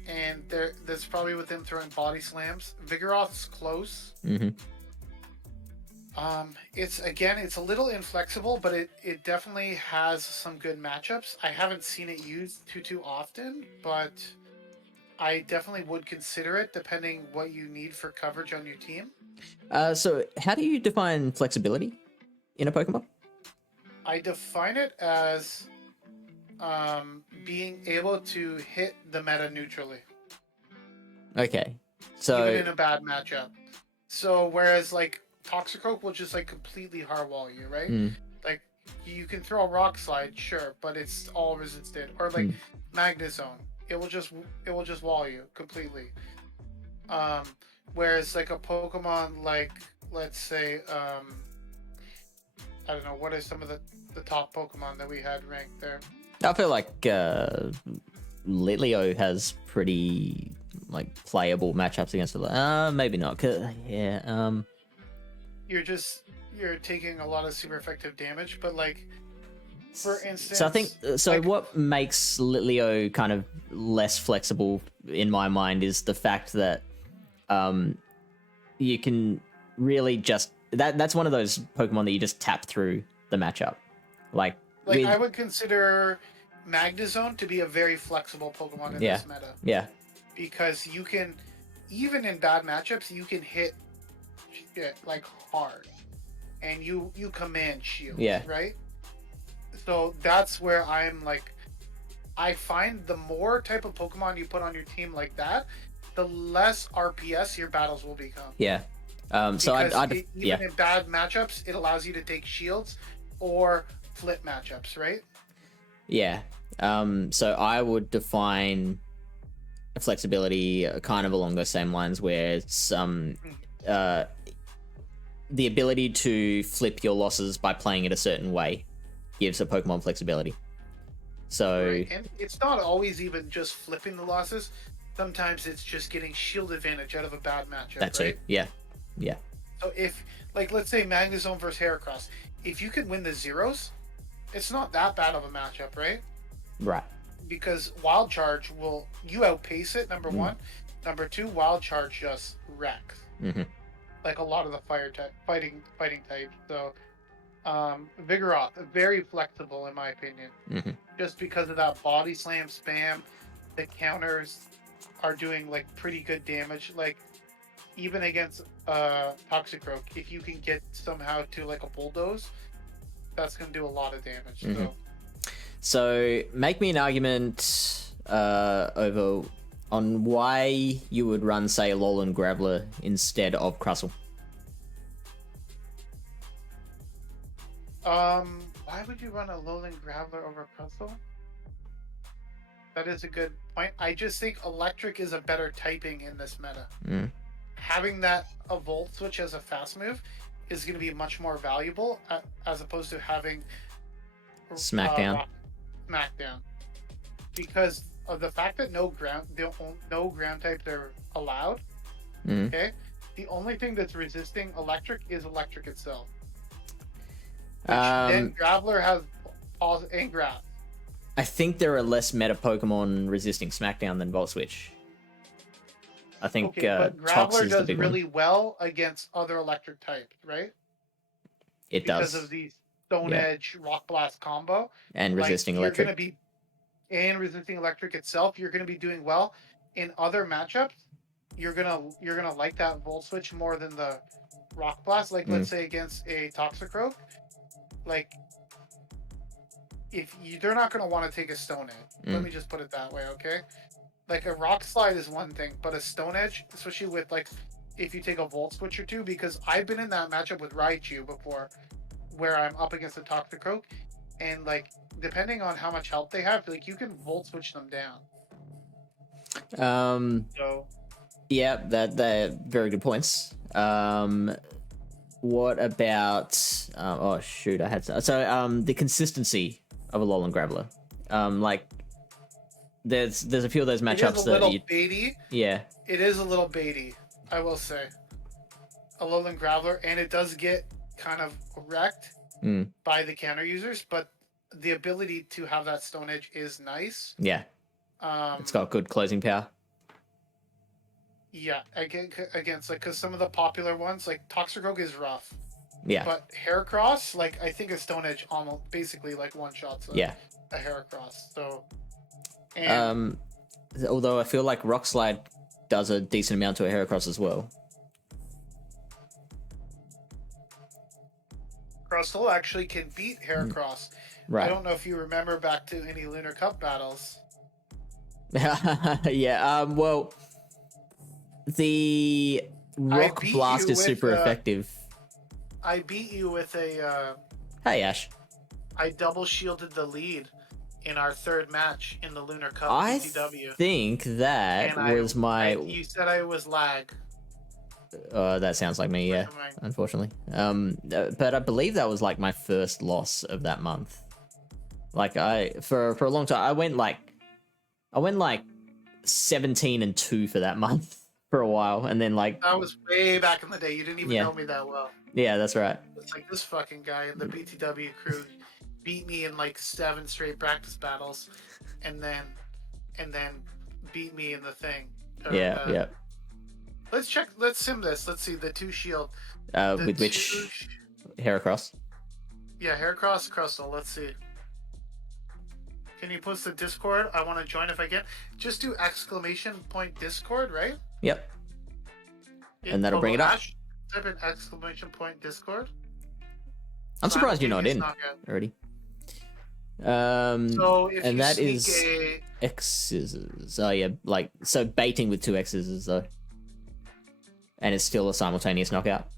and that's probably with them throwing body slams. Vigoroth's close. Mm-hmm. It's a little inflexible, but it definitely has some good matchups. I haven't seen it used too often, but I definitely would consider it depending what you need for coverage on your team. So how do you define flexibility in a Pokemon? I define it as being able to hit the meta neutrally, Okay. So even in a bad matchup. So whereas like Toxicroak will just like completely hard wall you, right? Like you can throw a Rock Slide, sure, but it's all resisted. Or like Magnezone, it will just wall you completely. Whereas like a Pokemon like, let's say, I don't know, what are some of the top Pokemon that we had ranked there? I feel like Litleo has pretty like playable matchups against it. Maybe not. Yeah. You're taking a lot of super effective damage, but like for instance, So I think like, what makes Litleo kind of less flexible in my mind is the fact that you can really just that's one of those Pokemon that you just tap through the matchup. Like I would consider Magnezone to be a very flexible Pokemon in this meta. Yeah. Because you can, even in bad matchups, you can hit shit like hard, and you command shields. Yeah. Right. So that's where I'm like, I find the more type of Pokemon you put on your team like that, the less RPS your battles will become. Yeah. So even in bad matchups, it allows you to take shields or flip matchups, right? Yeah. So I would define flexibility kind of along those same lines, where it's the ability to flip your losses by playing it a certain way gives a Pokemon flexibility. So Right. And it's not always even just flipping the losses. Sometimes it's just getting shield advantage out of a bad matchup. that right? too. Yeah. Yeah. So if, like, let's say Magnezone versus Heracross, if you can win the zeros, it's not that bad of a matchup, right? Right. Because Wild Charge you outpace it, number one. Number two, Wild Charge just wrecks. Mm-hmm. Like a lot of the fighting types. So Vigoroth, very flexible in my opinion, just because of that body slam spam. The counters are doing like pretty good damage. Like even against Toxicroak, if you can get somehow to like a bulldoze, that's gonna do a lot of damage. So make me an argument over on why you would run, say, Alolan Graveler instead of Crustle. Why would you run a Alolan Graveler over Crustle? That is a good point. I just think Electric is a better typing in this meta. Having that a Volt Switch as a fast move is going to be much more valuable as opposed to having Smackdown. Smackdown, because of the fact that no ground types are allowed. Okay, the only thing that's resisting Electric is Electric itself. Which then Graveler has pause and Grass. I think there are less meta Pokemon resisting Smackdown than Volt Switch. I think but Tox Graveler is the does big really one. well against other Electric types, right? Because of the Stone Edge Rock Blast combo and resisting Electric. Resisting Electric itself. You're gonna be doing well in other matchups. You're gonna like that Volt Switch more than the Rock Blast. Like let's say against a Toxicroak, like they're not gonna want to take a Stone Edge. Let me just put it that way, okay? Like a Rock Slide is one thing, but a Stone Edge, especially with like if you take a Volt Switch or two, because I've been in that matchup with Raichu before, where I'm up against a Toxicroak, and like depending on how much health they have, like you can Volt Switch them down. So yeah, that very good points. What about oh shoot, I had the consistency of a Alolan Graveler. Like there's a few of those matchups baity. Yeah. It is a little baity, I will say. Alolan Graveler, and it does get kind of wrecked by the counter users, but the ability to have that Stone Edge is nice. Yeah. It's got good closing power. Yeah, against like because some of the popular ones like Toxicroak is rough. Yeah. But Heracross, like I think a Stone Edge almost basically like one shots a Heracross. So although I feel like Rock Slide does a decent amount to a Heracross as well. Crustle actually can beat Heracross. Right. I don't know if you remember back to any Lunar Cup battles. Yeah. Well, the Rock Blast is super effective. I beat you with a. Hey, Ash. I double shielded the lead in our third match in the Lunar Cup I BTW. think that was you said I was lag. That sounds like me, yeah. Unfortunately, but I believe that was like my first loss of that month. Like for a long time, I went like 17-2 for that month for a while, and then like that was way back in the day. You didn't even know me that well. Yeah, that's right. It's like this fucking guy in the BTW crew beat me in like 7 straight practice battles, and then beat me in the thing. Yeah. Let's check. Let's sim this. Let's see the 2 shield. With which Heracross? Yeah, Heracross, Crustle. Let's see. Can you post the Discord? I want to join if I can. Just do ! Discord, right? Yep. And that'll bring it up. Type in ! Discord. I'm surprised you're not in already. So if and you that is a... X's. Oh yeah, like so baiting with 2 X's though. And it's still a simultaneous knockout.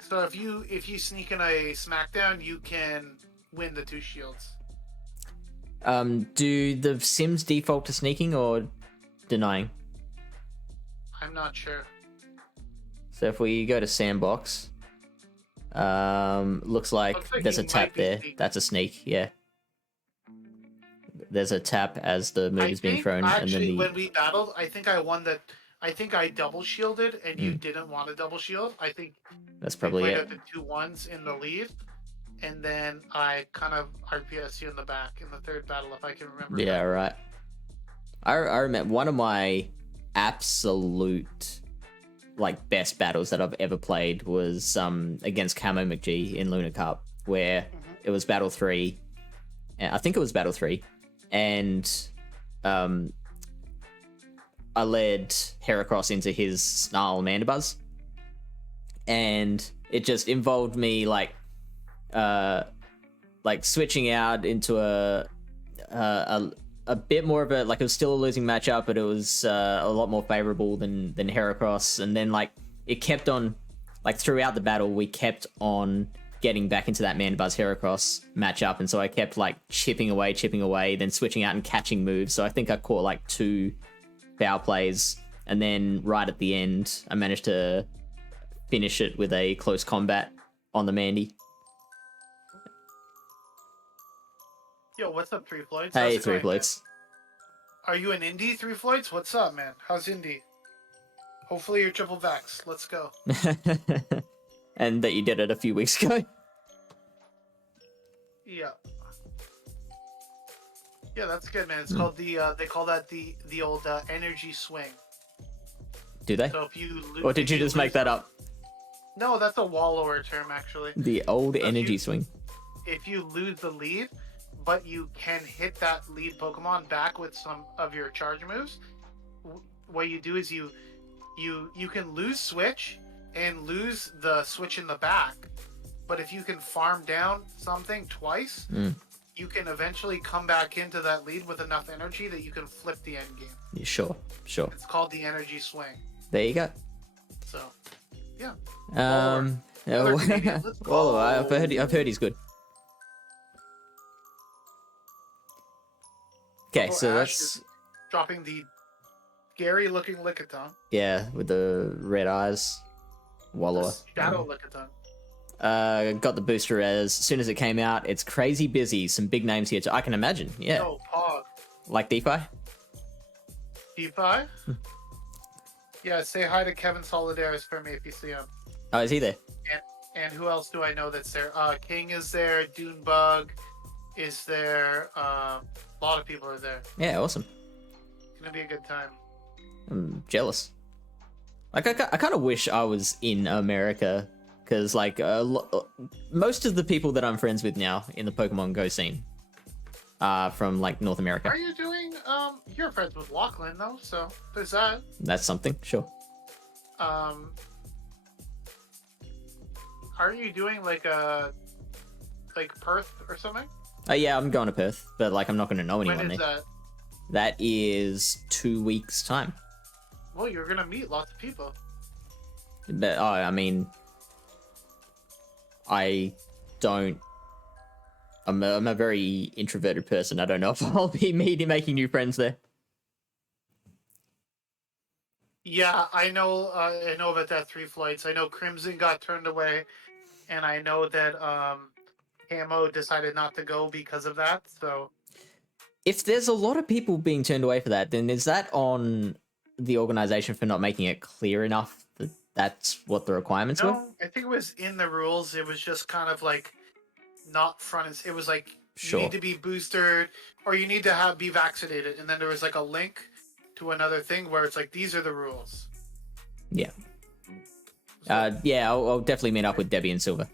So if you sneak in a Smackdown, you can win the 2 shields. Do the Sims default to sneaking or denying? I'm not sure. So if we go to Sandbox, looks like there's a tap there. Sneaking. That's a sneak, yeah. There's a tap as the move is being thrown. Actually, and then when we battled, I think I won that. I think I double shielded, and you didn't want to double shield. I think that's probably we it. played at the 2 1s in the lead, and then I kind of RPS you in the back in the 3rd battle, if I can remember. Yeah, right. I remember one of my absolute like best battles that I've ever played was against Camo McG in Lunar Cup, where it was Battle 3. I think it was Battle 3. And I led Heracross into his Snarl Mandibuzz. And it just involved me like switching out into a bit more of a, like, it was still a losing matchup, but it was a lot more favorable than Heracross. And then like it kept on, like, throughout the battle we kept on getting back into that Mandibuzz Heracross matchup, and so I kept like chipping away, then switching out and catching moves. So I think I caught like 2 foul plays, and then right at the end I managed to finish it with a close combat on the Mandy. Yo, what's up, Three Floyds? Hey, How's it Three going, Floyds. man? Are you an Indy, Three Floyds? What's up, man? How's Indy? Hopefully you're triple vax. Let's go. And that you did it a few weeks ago. Yeah. Yeah, that's good, man. It's called the they call that the old energy swing. Do they? So if you Or did you just make that up? No, that's a wallower term, actually. The old So energy swing. If you lose the lead, but you can hit that lead Pokemon back with some of your charge moves, what you do is you can lose switch and lose the switch in the back, but if you can farm down something twice, you can eventually come back into that lead with enough energy that you can flip the end game. Yeah, sure. It's called the energy swing. There you go. So, yeah. Well, I've heard he's good. Okay, so Ash that's is dropping the scary-looking Lickitung. Yeah, with the red eyes. Wallower. Shadow Lickitung. Got the booster as soon as it came out. It's crazy busy. Some big names here too. I can imagine. Yeah. Oh, Pog. Like DeFi? DeFi? Yeah, say hi to Kevin Solidaris for me if you see him. Oh, is he there? And who else do I know that's there? King is there. Dunebug is there. A lot of people are there. Yeah, awesome. It's gonna be a good time. I'm jealous. Like, I kind of wish I was in America, because like most of the people that I'm friends with now in the Pokemon Go scene are from like North America. Are you doing? You're friends with Lachlan though, so there's that. That's something, sure. Are you doing like Perth or something? Yeah, I'm going to Perth, but like I'm not going to know anyone When is there. that? That is 2 weeks' time. Well, you're gonna meet lots of people. But I mean, I don't. I'm a very introverted person. I don't know if I'll be making new friends there. Yeah, I know about that 3 flights. I know Crimson got turned away, and I know that Camo decided not to go because of that. So, if there's a lot of people being turned away for that, then is that on the organization for not making it clear enough that that's what the requirements were? No, I think it was in the rules. It was just kind of like not front and it was like Sure. you need to be boosted or you need to be vaccinated, and then there was like a link to another thing where it's like these are the rules. Yeah. Yeah, I'll definitely meet up with Debbie and Silver.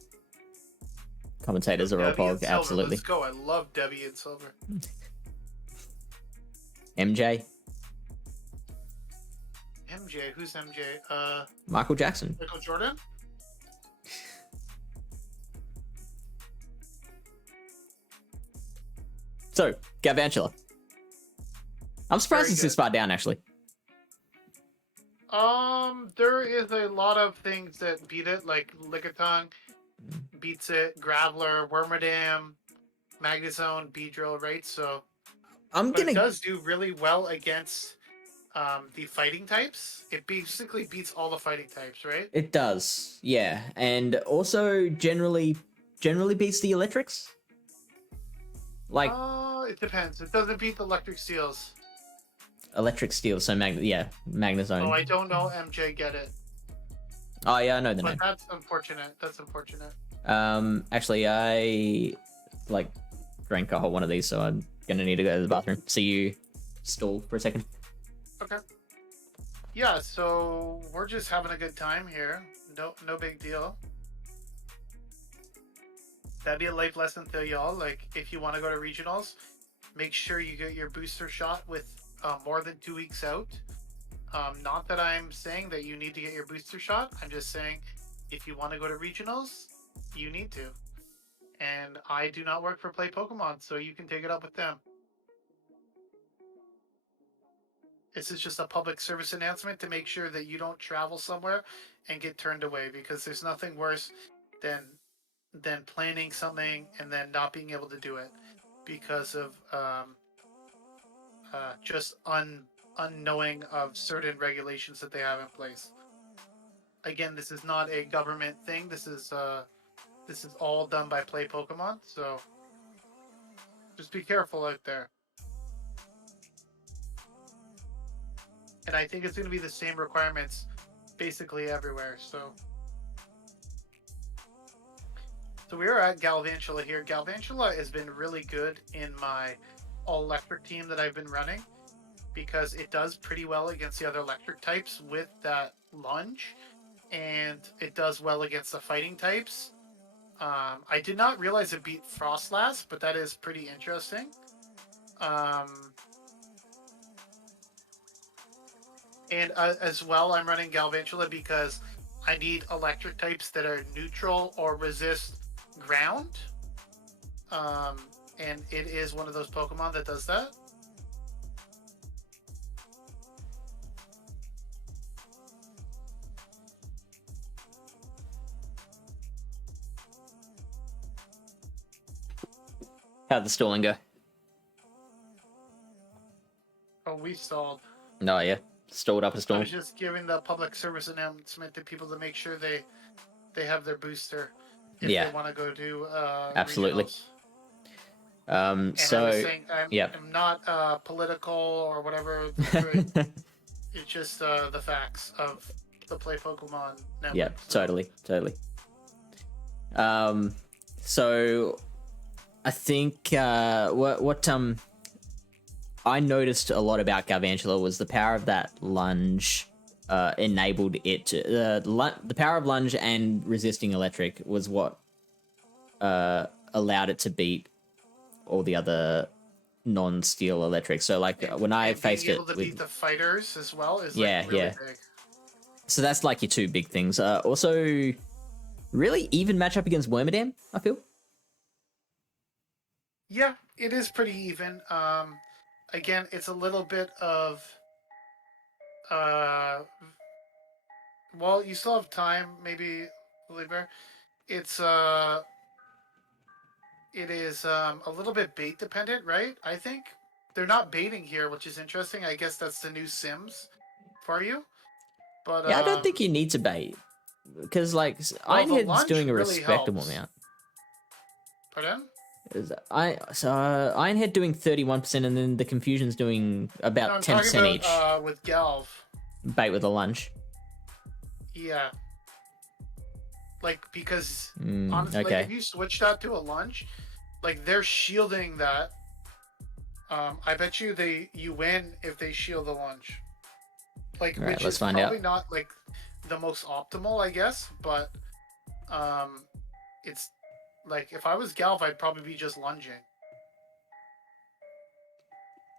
Commentators are all Debbie and pog, Silver, absolutely. Let's go. I love Debbie and Silver. MJ, MJ, who's MJ? Michael Jackson. Michael Jordan? So, Galvantula. I'm surprised Very it's this good. far down, actually. There is a lot of things that beat it, like Lickitung beats it, Graveler, Wormadam, Magnezone, Beedrill, right? So, but it does do really well against the fighting types. It basically beats all the fighting types, right? It does, yeah. And also generally beats the electrics. Like, It depends. It doesn't beat the electric seals. electric steel, so Magnezone. Oh, I don't know MJ get it. Oh, yeah, I know the But name. that's unfortunate. That's unfortunate. Actually, I, like, drank a whole one of these, so I'm gonna need to go to the bathroom. See you stall for a second. Okay. Yeah, so we're just having a good time here. No big deal. that'd be a life lesson to y'all. Like, if you want to go to regionals, make sure you get your booster shot with more than 2 weeks out. Not that I'm saying that you need to get your booster shot. I'm just saying if you want to go to regionals, you need to. And I do not work for Play Pokemon, so you can take it up with them. This is just a public service announcement to make sure that you don't travel somewhere and get turned away, because there's nothing worse than planning something and then not being able to do it because of just unknowing of certain regulations that they have in place. Again, this is not a government thing. This is all done by Play Pokemon, so just be careful out there. And I think it's going to be the same requirements basically everywhere. So we are at Galvantula here. Galvantula has been really good in my all-electric team that I've been running, because it does pretty well against the other electric types with that lunge, and it does well against the fighting types. I did not realize it beat Frostlass, but that is pretty interesting. And as well, I'm running Galvantula because I need electric types that are neutral or resist ground. And it is one of those Pokemon that does that. How'd the stalling go? Oh, we stalled. No, yeah. Stalled up a I storm. was just giving the public service announcement to people to make sure they have their booster if they want to go to absolutely. regionals. And so I was saying, I'm not political or whatever. It's just the facts of the Play Pokemon network. Yeah, totally. So I think what I noticed a lot about Galvantula was the power of that lunge enabled it to the power of lunge and resisting electric was what allowed it to beat all the other non-steel electric. So like when I faced being it able to with beat the fighters as well is really big. So that's like your two big things. Also, really even matchup against Wormadam, I feel. Yeah, it is pretty even. Again, it's a little bit of well, you still have time, maybe, Liber. It is a little bit bait dependent, right? I think they're not baiting here, which is interesting. I guess that's the new Sims for you. But Yeah, I don't think you need to bait, because like well, Ironhead's doing a really respectable helps. amount. Pardon? Ironhead doing 31%, and then the Confusion's doing about 10% each. With Galv. Bait with a lunge. Yeah. Like, because honestly, okay. like, if you switch that to a lunge, like, they're shielding that. I bet you you win if they shield the lunge. Like, right, which is probably not like the most optimal, I guess, but it's like, if I was Galv, I'd probably be just lunging.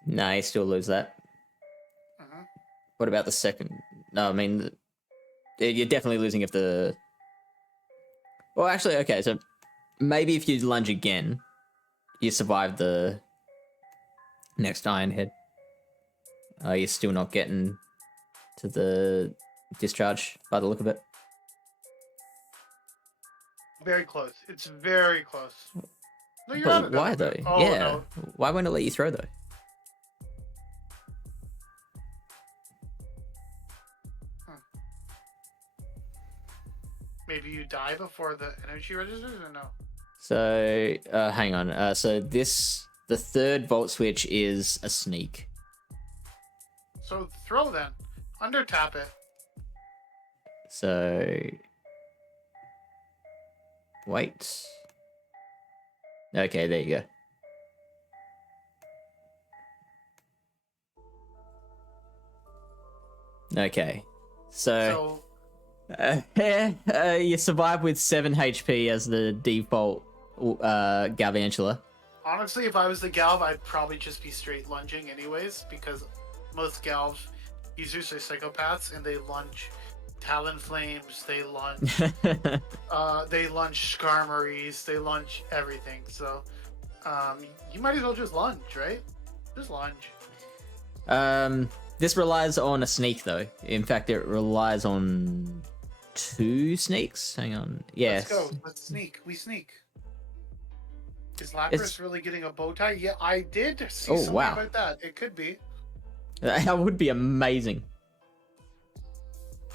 Nah, you still lose that. Mm-hmm. What about the second? No, I mean, you're definitely losing if the... Well, actually, okay, so maybe if you lunge again, you survive the next Ironhead. You're still not getting to the discharge by the look of it. Very close. It's very close. No, you're But not. why though? Oh, yeah. No. Why won't it let you throw though? Maybe you die before the energy registers, or no? So hang on. So the third Volt Switch is a sneak. So throw then. Under tap it. So wait. Okay, there you go. Okay, so you survive with 7 HP as the default Galvantula. Honestly, if I was the Galv, I'd probably just be straight lunging anyways, because most Galv users are psychopaths and they lunge Talonflames, they lunge Skarmories, they lunge everything. So, you might as well just lunge, right? Just lunge. This relies on a sneak though. In fact, it relies on 2 sneaks. Hang on. Yes. Let's go. Let's sneak. We sneak. Is Lapras really getting a bow tie? Yeah, I did see something about that. It could be. That would be amazing.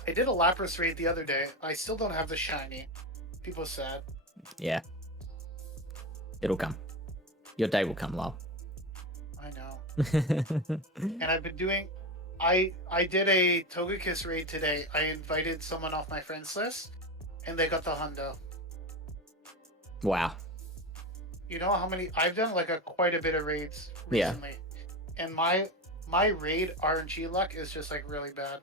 I did a Lapras raid the other day. I still don't have the shiny. People sad. Yeah. It'll come. Your day will come, Lyle. I know. And I've been doing... I did a Togekiss raid today. I invited someone off my friends list, and they got the hundo. Wow. You know how many... I've done like quite a bit of raids recently. Yeah. And my raid RNG luck is just like really bad.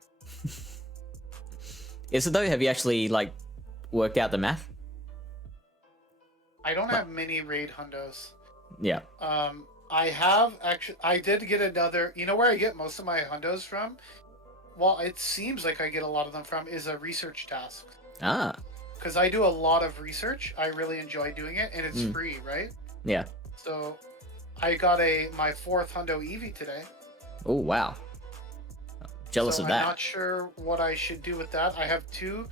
Is it though? Have you actually like worked out the math? I don't have many raid hundos. Yeah. I have actually. I did get another. You know where I get most of my hundos from? Well, it seems like I get a lot of them from is a research task. Ah. Because I do a lot of research. I really enjoy doing it, and it's free, right? Yeah. So, I got my 4th hundo Eevee today. Oh wow. Jealous of that. I'm not sure what I should do with that. I have two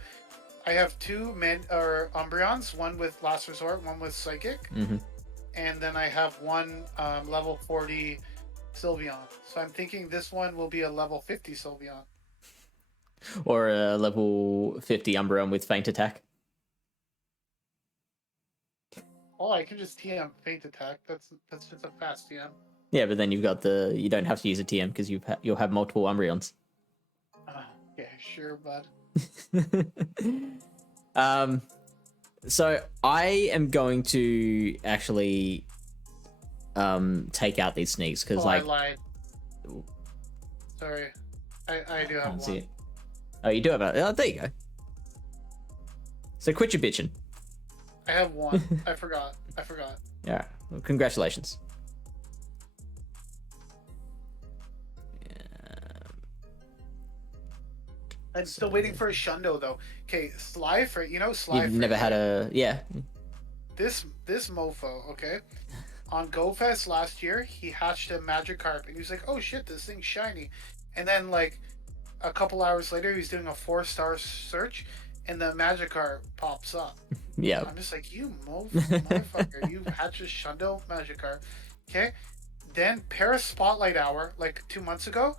Umbreons, one with Last Resort, one with Psychic. Mm-hmm. And then I have one level 40 Sylveon. So I'm thinking this one will be a level 50 Sylveon. Or a level 50 Umbreon with Feint Attack. Oh, I can just TM Feint Attack. That's just a fast TM. Yeah, but then you don't have to use a TM because you'll have multiple Umbreons. Yeah, sure, bud. So I am going to actually take out these sneaks because I lied. Sorry, I do have one. See it. Oh, you do have a. Oh, there you go. So quit your bitching. I have one. I forgot. Yeah. Well, congratulations. I'm still waiting for a Shundo though. Okay, Slifer, you know Slifer. You've never had a This mofo, okay. On GoFest last year, he hatched a Magikarp, and he was like, "Oh shit, this thing's shiny." And then like a couple hours later, he's doing a 4-star search, and the Magikarp pops up. Yeah. I'm just like, you motherfucker, you hatched a Shundo Magikarp. Okay. Then Paris Spotlight Hour, like 2 months ago,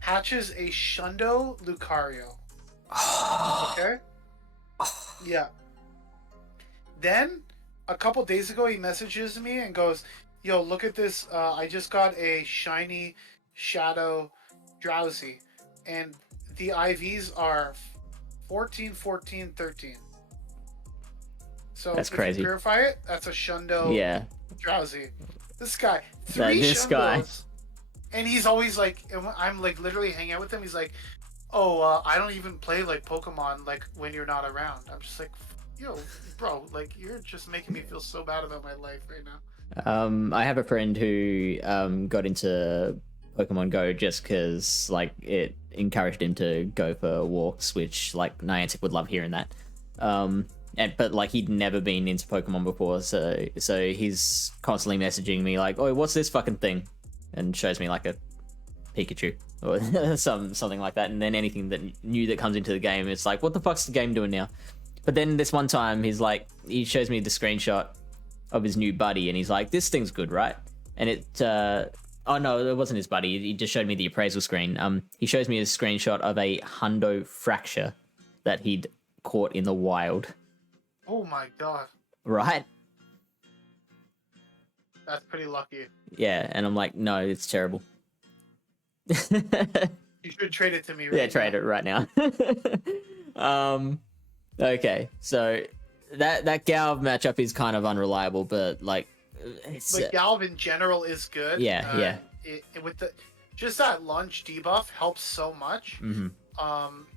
hatches a Shundo Lucario. Okay? Yeah. Then, a couple days ago, he messages me and goes, "Yo, look at this. I just got a shiny Shadow Drowsy. And the IVs are 14, 14, 13. So that's if crazy. You purify it, that's a Shundo Drowsy. This guy. 3 Shundos. And he's always like, I'm like literally hanging out with him. He's like, "Oh, I don't even play like Pokemon like when you're not around." I'm just like, "Yo, bro, like you're just making me feel so bad about my life right now." I have a friend who got into Pokemon Go just because like it encouraged him to go for walks, which like Niantic would love hearing that. But like he'd never been into Pokemon before, so he's constantly messaging me like, "Oh, what's this fucking thing?" and shows me like a Pikachu or something like that, and then anything that new that comes into the game, it's like, what the fuck's the game doing now? But then this one time he shows me the screenshot of his new buddy, and he's like, "This thing's good, right?" And oh no, it wasn't his buddy. He just showed me the appraisal screen. He shows me a screenshot of a Hundo Fracture that he'd caught in the wild. Oh my god! Right? That's pretty lucky. Yeah, and I'm like, no, it's terrible. You should trade it to me. Right trade it right now. Okay, so that Galv matchup is kind of unreliable, but like, but Galv in general is good. Yeah. With just that lunge debuff helps so much. Mm-hmm.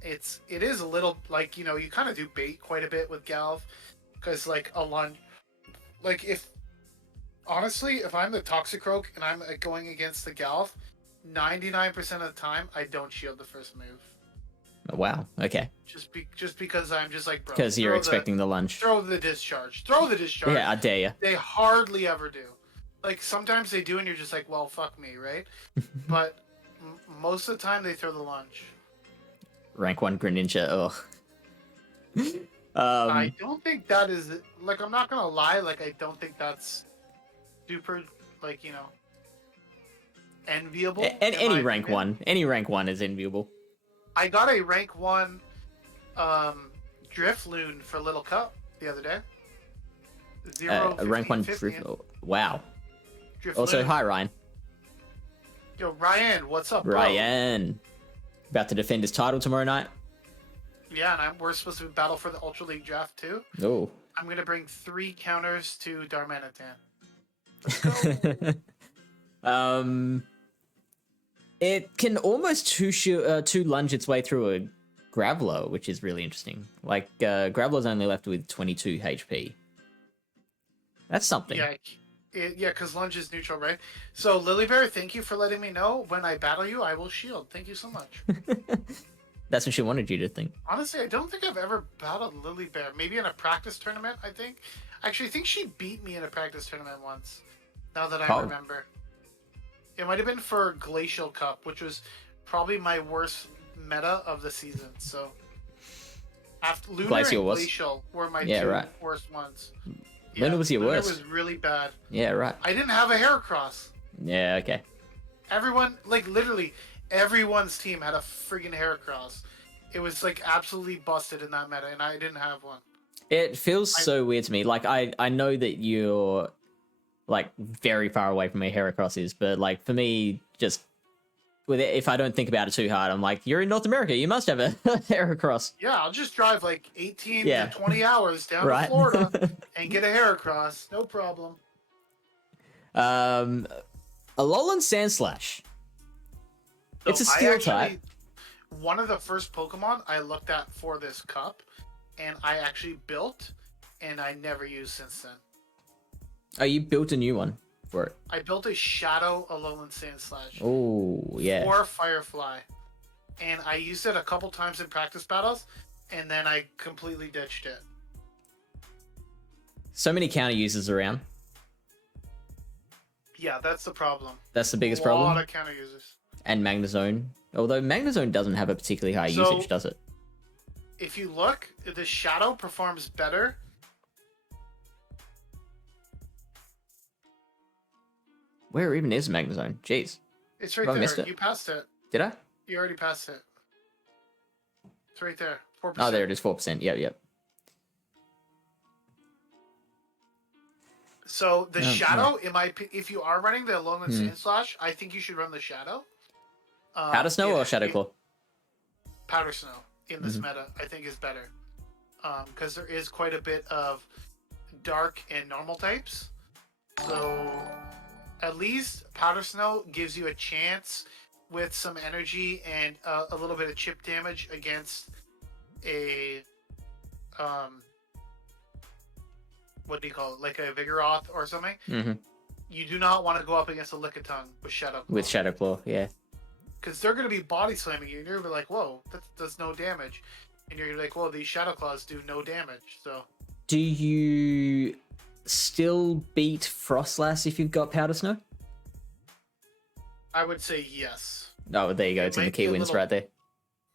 It is a little like, you know, you kind of do bait quite a bit with Galv because like a lunge like if honestly, if I'm the Toxicroak and I'm going against the Galf, 99% of the time I don't shield the first move. Wow. Okay. Just because I'm just like, bro. Because you're expecting the lunge. Throw the discharge. Throw the discharge. Yeah, I dare you. They hardly ever do. Like sometimes they do, and you're just like, well, fuck me, right? But most of the time they throw the lunge. Rank 1 Greninja. Ugh. I don't think that is like. I'm not gonna lie. Like I don't think that's super. Like enviable. And any rank opinion. 1. Any rank 1 is enviable. I got a rank 1 Drifloon for Little Cup the other day. A rank 1 Drift. Oh, wow. Drifloon. Also, hi, Ryan. Yo, Ryan, what's up, bro? Ryan. About to defend his title tomorrow night. Yeah, and we're supposed to battle for the Ultra League draft too. Oh. I'm going to bring 3 counters to Darmanitan. It can almost two lunge its way through a Graveler, which is really interesting. Like, Graveler's only left with 22 HP. That's something. Yeah, because lunge is neutral, right? So, Lilybear, thank you for letting me know. When I battle you, I will shield. Thank you so much. That's what she wanted you to think. Honestly, I don't think I've ever battled Lilybear. Maybe in a practice tournament, I think. Actually, I think she beat me in a practice tournament once. Now that I remember. It might have been for Glacial Cup, which was probably my worst meta of the season. So, after Lunar and Glacial were my two worst ones. Yeah, Lunar was your worst. Lunar was really bad. Yeah, right. I didn't have a Heracross. Yeah, okay. Everyone, like literally, everyone's team had a friggin' Heracross. It was like absolutely busted in that meta, and I didn't have one. It feels so weird to me. Like, I know that you're like very far away from where Heracross is, but like for me, just with it, if I don't think about it too hard, I'm like, you're in North America, you must have a Heracross. Yeah, I'll just drive like 18 to 20 hours down to Florida and get a Heracross, no problem. Alolan Sandslash. So it's a steel type. One of the first Pokemon I looked at for this cup, and I actually built, and I never used since then. Oh, you built a new one for it? I built a Shadow Alolan Sandslash. Oh, yeah. For Firefly. And I used it a couple times in practice battles, and then I completely ditched it. So many counter users around. Yeah, that's the problem. That's the biggest problem? A lot of counter users. And Magnezone. Although Magnezone doesn't have a particularly high usage, does it? If you look, the Shadow performs better. Where even is Magnezone? Jeez. It's right there. You passed it. Did I? You already passed it. It's right there. 4%. Oh, there it is. 4%. Yep. So the Shadow, if you are running the Alolan Sandslash, I think you should run the Shadow. Powder Snow or Shadow Claw? Powder Snow in this meta, I think, is better. Because there is quite a bit of dark and normal types. So at least Powder Snow gives you a chance with some energy and a little bit of chip damage against a what do you call it? Like a Vigoroth or something. Mm-hmm. You do not want to go up against a Lickitung with Shadow Claw. With Shadow Claw, yeah. Because they're going to be body slamming you, and you're going to be like, whoa, that does no damage. And you're going to be like, whoa, these Shadow Claws do no damage. So, do you still beat Frostlass if you've got Powder Snow? I would say yes. Oh, there you go. It's in the key wins right there.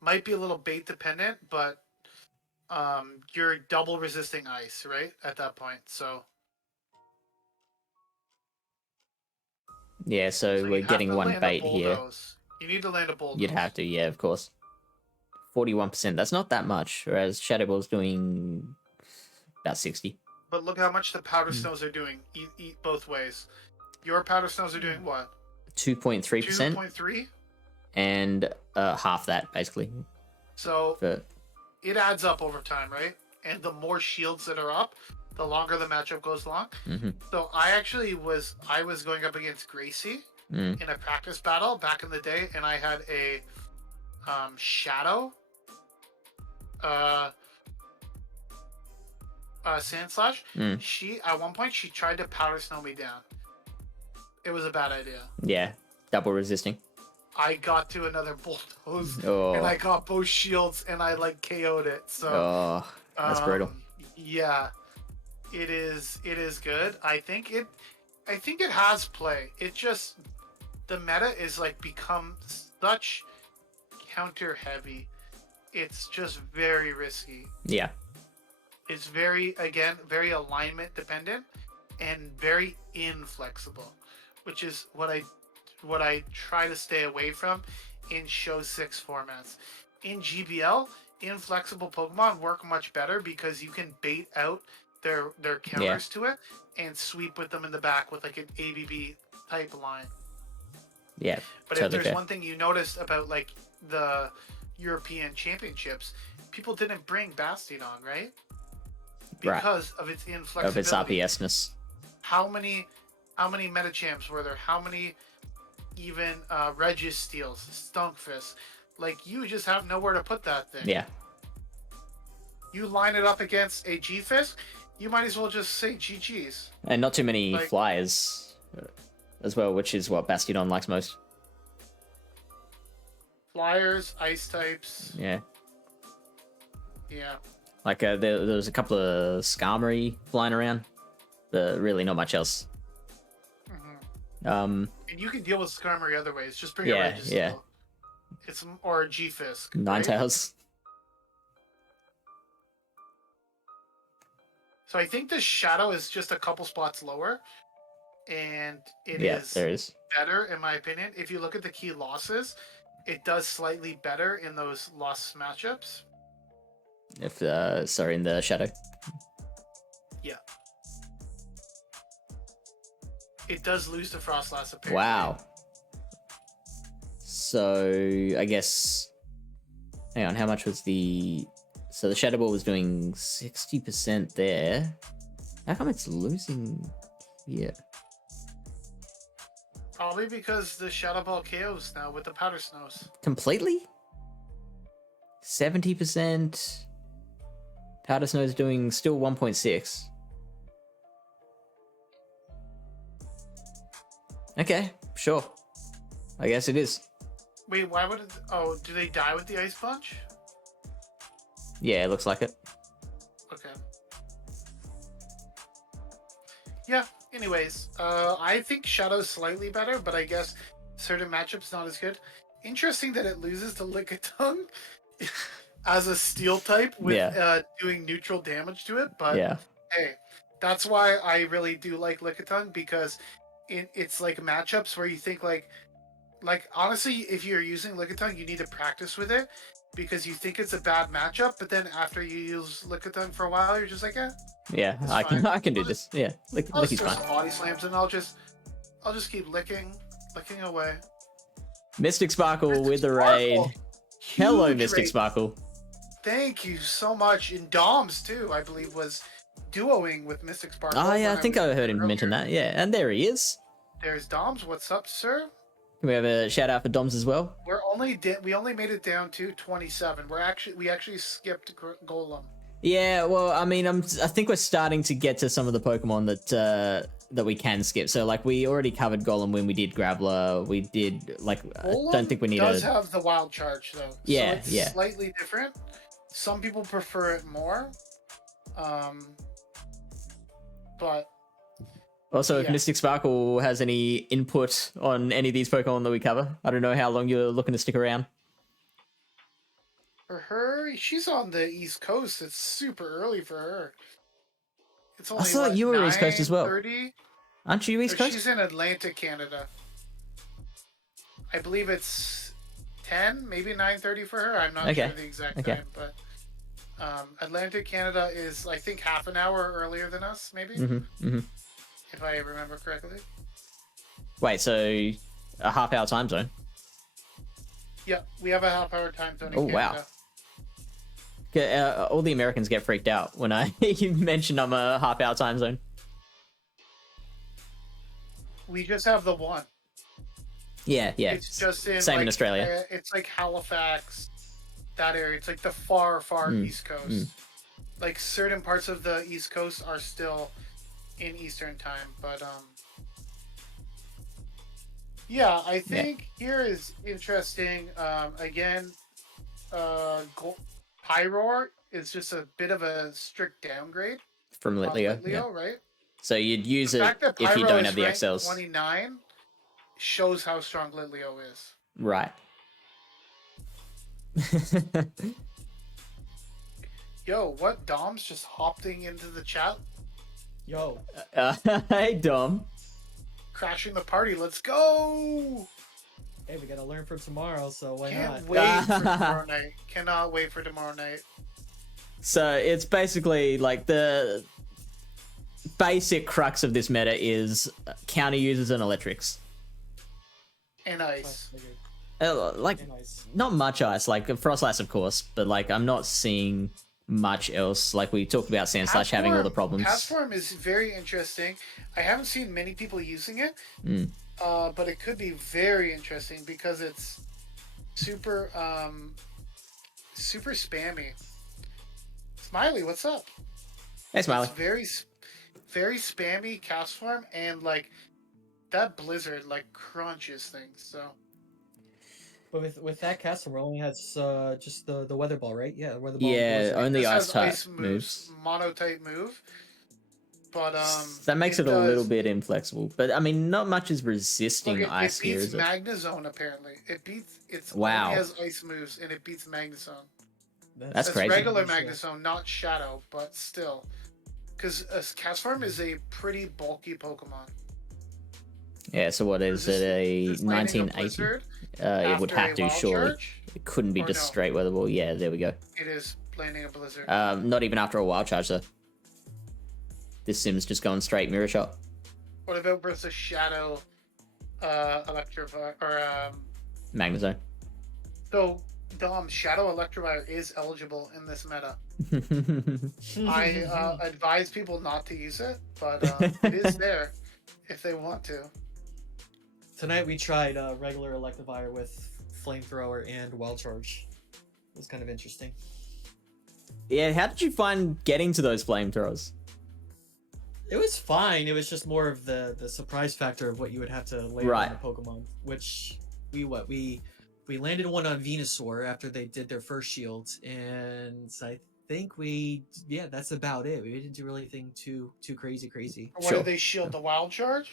Might be a little bait dependent, but you're double resisting ice, right? At that point, so. Yeah, so we're getting one bait here. You need to land a Bulldoze. You'd have to, yeah, of course. 41%. That's not that much, whereas Shadow Ball's doing about 60. But look how much the Powder Snows are doing. Eat both ways. Your Powder Snows are doing what? 2.3%. 2.3? And half that, basically. So it adds up over time, right? And the more shields that are up, the longer the matchup goes along. Mm-hmm. So I was going up against Gracie in a practice battle back in the day, and I had a Shadow. Sandslash, she at one point she tried to powder snow me down. It was a bad idea. Yeah, double resisting. I got to another bulldoze Oh. and I got both shields and I like KO'd it. So that's brutal. Yeah, it is good. I think it has play. It just the meta is like become such counter heavy. It's just very risky. Yeah. It's very alignment dependent and very inflexible, which is what I try to stay away from in Show 6 formats. In GBL, inflexible Pokemon work much better because you can bait out their counters to it and sweep with them in the back with like an ABB type line. Yeah. But if there's one thing you noticed about like the European Championships, people didn't bring Bastion on, right? Because of its inflexibility. Of its RPS-ness. How many Metachamps were there? How many even Regis Steels, Stunkfist? Like, you just have nowhere to put that thing. Yeah. You line it up against a G-Fisk, you might as well just say GG's. And not too many flyers as well, which is what Bastion likes most. Flyers, ice types. Yeah. Yeah. Like, there was a couple of Skarmory flying around, but really not much else. And you can deal with Skarmory other ways. Just bring a Regis Steel. Or a G-Fisk. Ninetales. So I think the Shadow is just a couple spots lower. And it is better, in my opinion. If you look at the key losses, it does slightly better in those lost matchups. In the Shadow. Yeah. It does lose to Frostlass apparently. Wow. So I guess, hang on, how much was the? So the Shadow Ball was doing 60% there. How come it's losing here? Probably because the Shadow Ball KOs now with the Powder Snows. Completely? 70%. Powder Snow's doing still 1.6. Okay, sure. I guess it is. Wait, why would it... Oh, do they die with the Ice Punch? Yeah, it looks like it. Okay. Yeah, anyways. I think Shadow's slightly better, but I guess certain matchups not as good. Interesting that it loses to Lickitung as a Steel type with doing neutral damage to it, but hey, that's why I really do like Lickitung, because it's like matchups where you think like honestly, if you're using Lickitung, you need to practice with it because you think it's a bad matchup, but then after you use Lickitung for a while, you're just like, yeah, I can do this. Yeah, Licky's fine. Some body slams and I'll just keep licking away. Mystic Sparkle with the raid. Hello, Mystic Sparkle. Thank you so much. And Doms too, I believe, was duoing with Mystic Sparkle. Oh yeah, I think I heard him mention that. Yeah, and there he is. There's Doms. What's up, sir? Can we have a shout out for Doms as well? We only made it down to 27. We actually skipped Golem. Yeah, well, I mean, I think we're starting to get to some of the Pokemon that we can skip. So like we already covered Golem when we did Graveler. We did Golem I don't think we need does have the wild charge though. Yeah, so it's slightly different. Some people prefer it more. But also, if Mystic Sparkle has any input on any of these Pokemon that we cover, I don't know how long you're looking to stick around. For her, she's on the East Coast. It's super early for her. It's only, I thought you were East Coast as well. 9:30? Aren't you East Coast? She's in Atlantic, Canada. I believe it's 10, maybe 9:30 for her. I'm not sure the exact time, but Atlantic, Canada is, I think, half an hour earlier than us, maybe. If I remember correctly. Wait, so a half-hour time zone? Yeah, we have a half-hour time zone in Canada. Wow. All the Americans get freaked out when you mention I'm a half-hour time zone. We just have the one. Yeah. It's just same in Australia. It's like Halifax, that area. It's like the far East Coast. like certain parts of the East Coast are still in Eastern time, but yeah, I think here is interesting. Again, Pyroar is just a bit of a strict downgrade From on Litleo. Yeah. Litleo, right? So you'd use The it fact that if you Pyro don't is have the ranked XLs. 29 shows how strong Litleo is. Right. Yo, what? Dom's just hopping into the chat, Yo, Hey, Dom. crashing the party. Let's go! hey, we gotta learn for tomorrow, so why Can't not? wait for tomorrow night. Cannot wait for tomorrow night. So it's basically like the basic crux of this meta is counter users and electrics. And ice. Like, And ice. not much ice, like Frostlass, of course, but like I'm not seeing much else. Like we talked about Sandslash having all the problems. Castform is very interesting. I haven't seen many people using it, but it could be very interesting because it's super, super spammy. Smiley, what's up? Hey, Smiley. It's very spammy Castform, and like that Blizzard like crunches things. So. But with that Castle, only has just the weather ball, right? Yeah, weather ball. Yeah, Blizzard. only This ice has type ice moves. mono type move. But That makes it a does- little bit inflexible. But I mean, not much is resisting Look, ice it here, beats is it? Magnezone apparently. It's Wow. only has ice moves and it beats Magnezone. That's crazy. Regular Magnezone, not Shadow, but still. Because Castform is a pretty bulky Pokemon. Yeah, so what is it, a This landing a 1980? Blizzard It would after have a to, wild surely. charge? It couldn't be Or just no? straight weather ball. Yeah, there we go. It is landing a Blizzard. Not even after a wild charge, though. This Sim's just going straight mirror shot. What about versus Shadow Electrovire or Magnezone. So Dom, Shadow Electivire is eligible in this meta. I advise people not to use it, but it is there if they want to. Tonight we tried regular Electivire with Flamethrower and Wild Charge. It was kind of interesting. Yeah, how did you find getting to those flamethrowers? It was fine. It was just more of the surprise factor of what you would have to land Right. on the Pokemon. Which we landed one on Venusaur after they did their first shield, and I think that's about it. We didn't do really anything too crazy. Why Sure. did they shield the Wild Charge?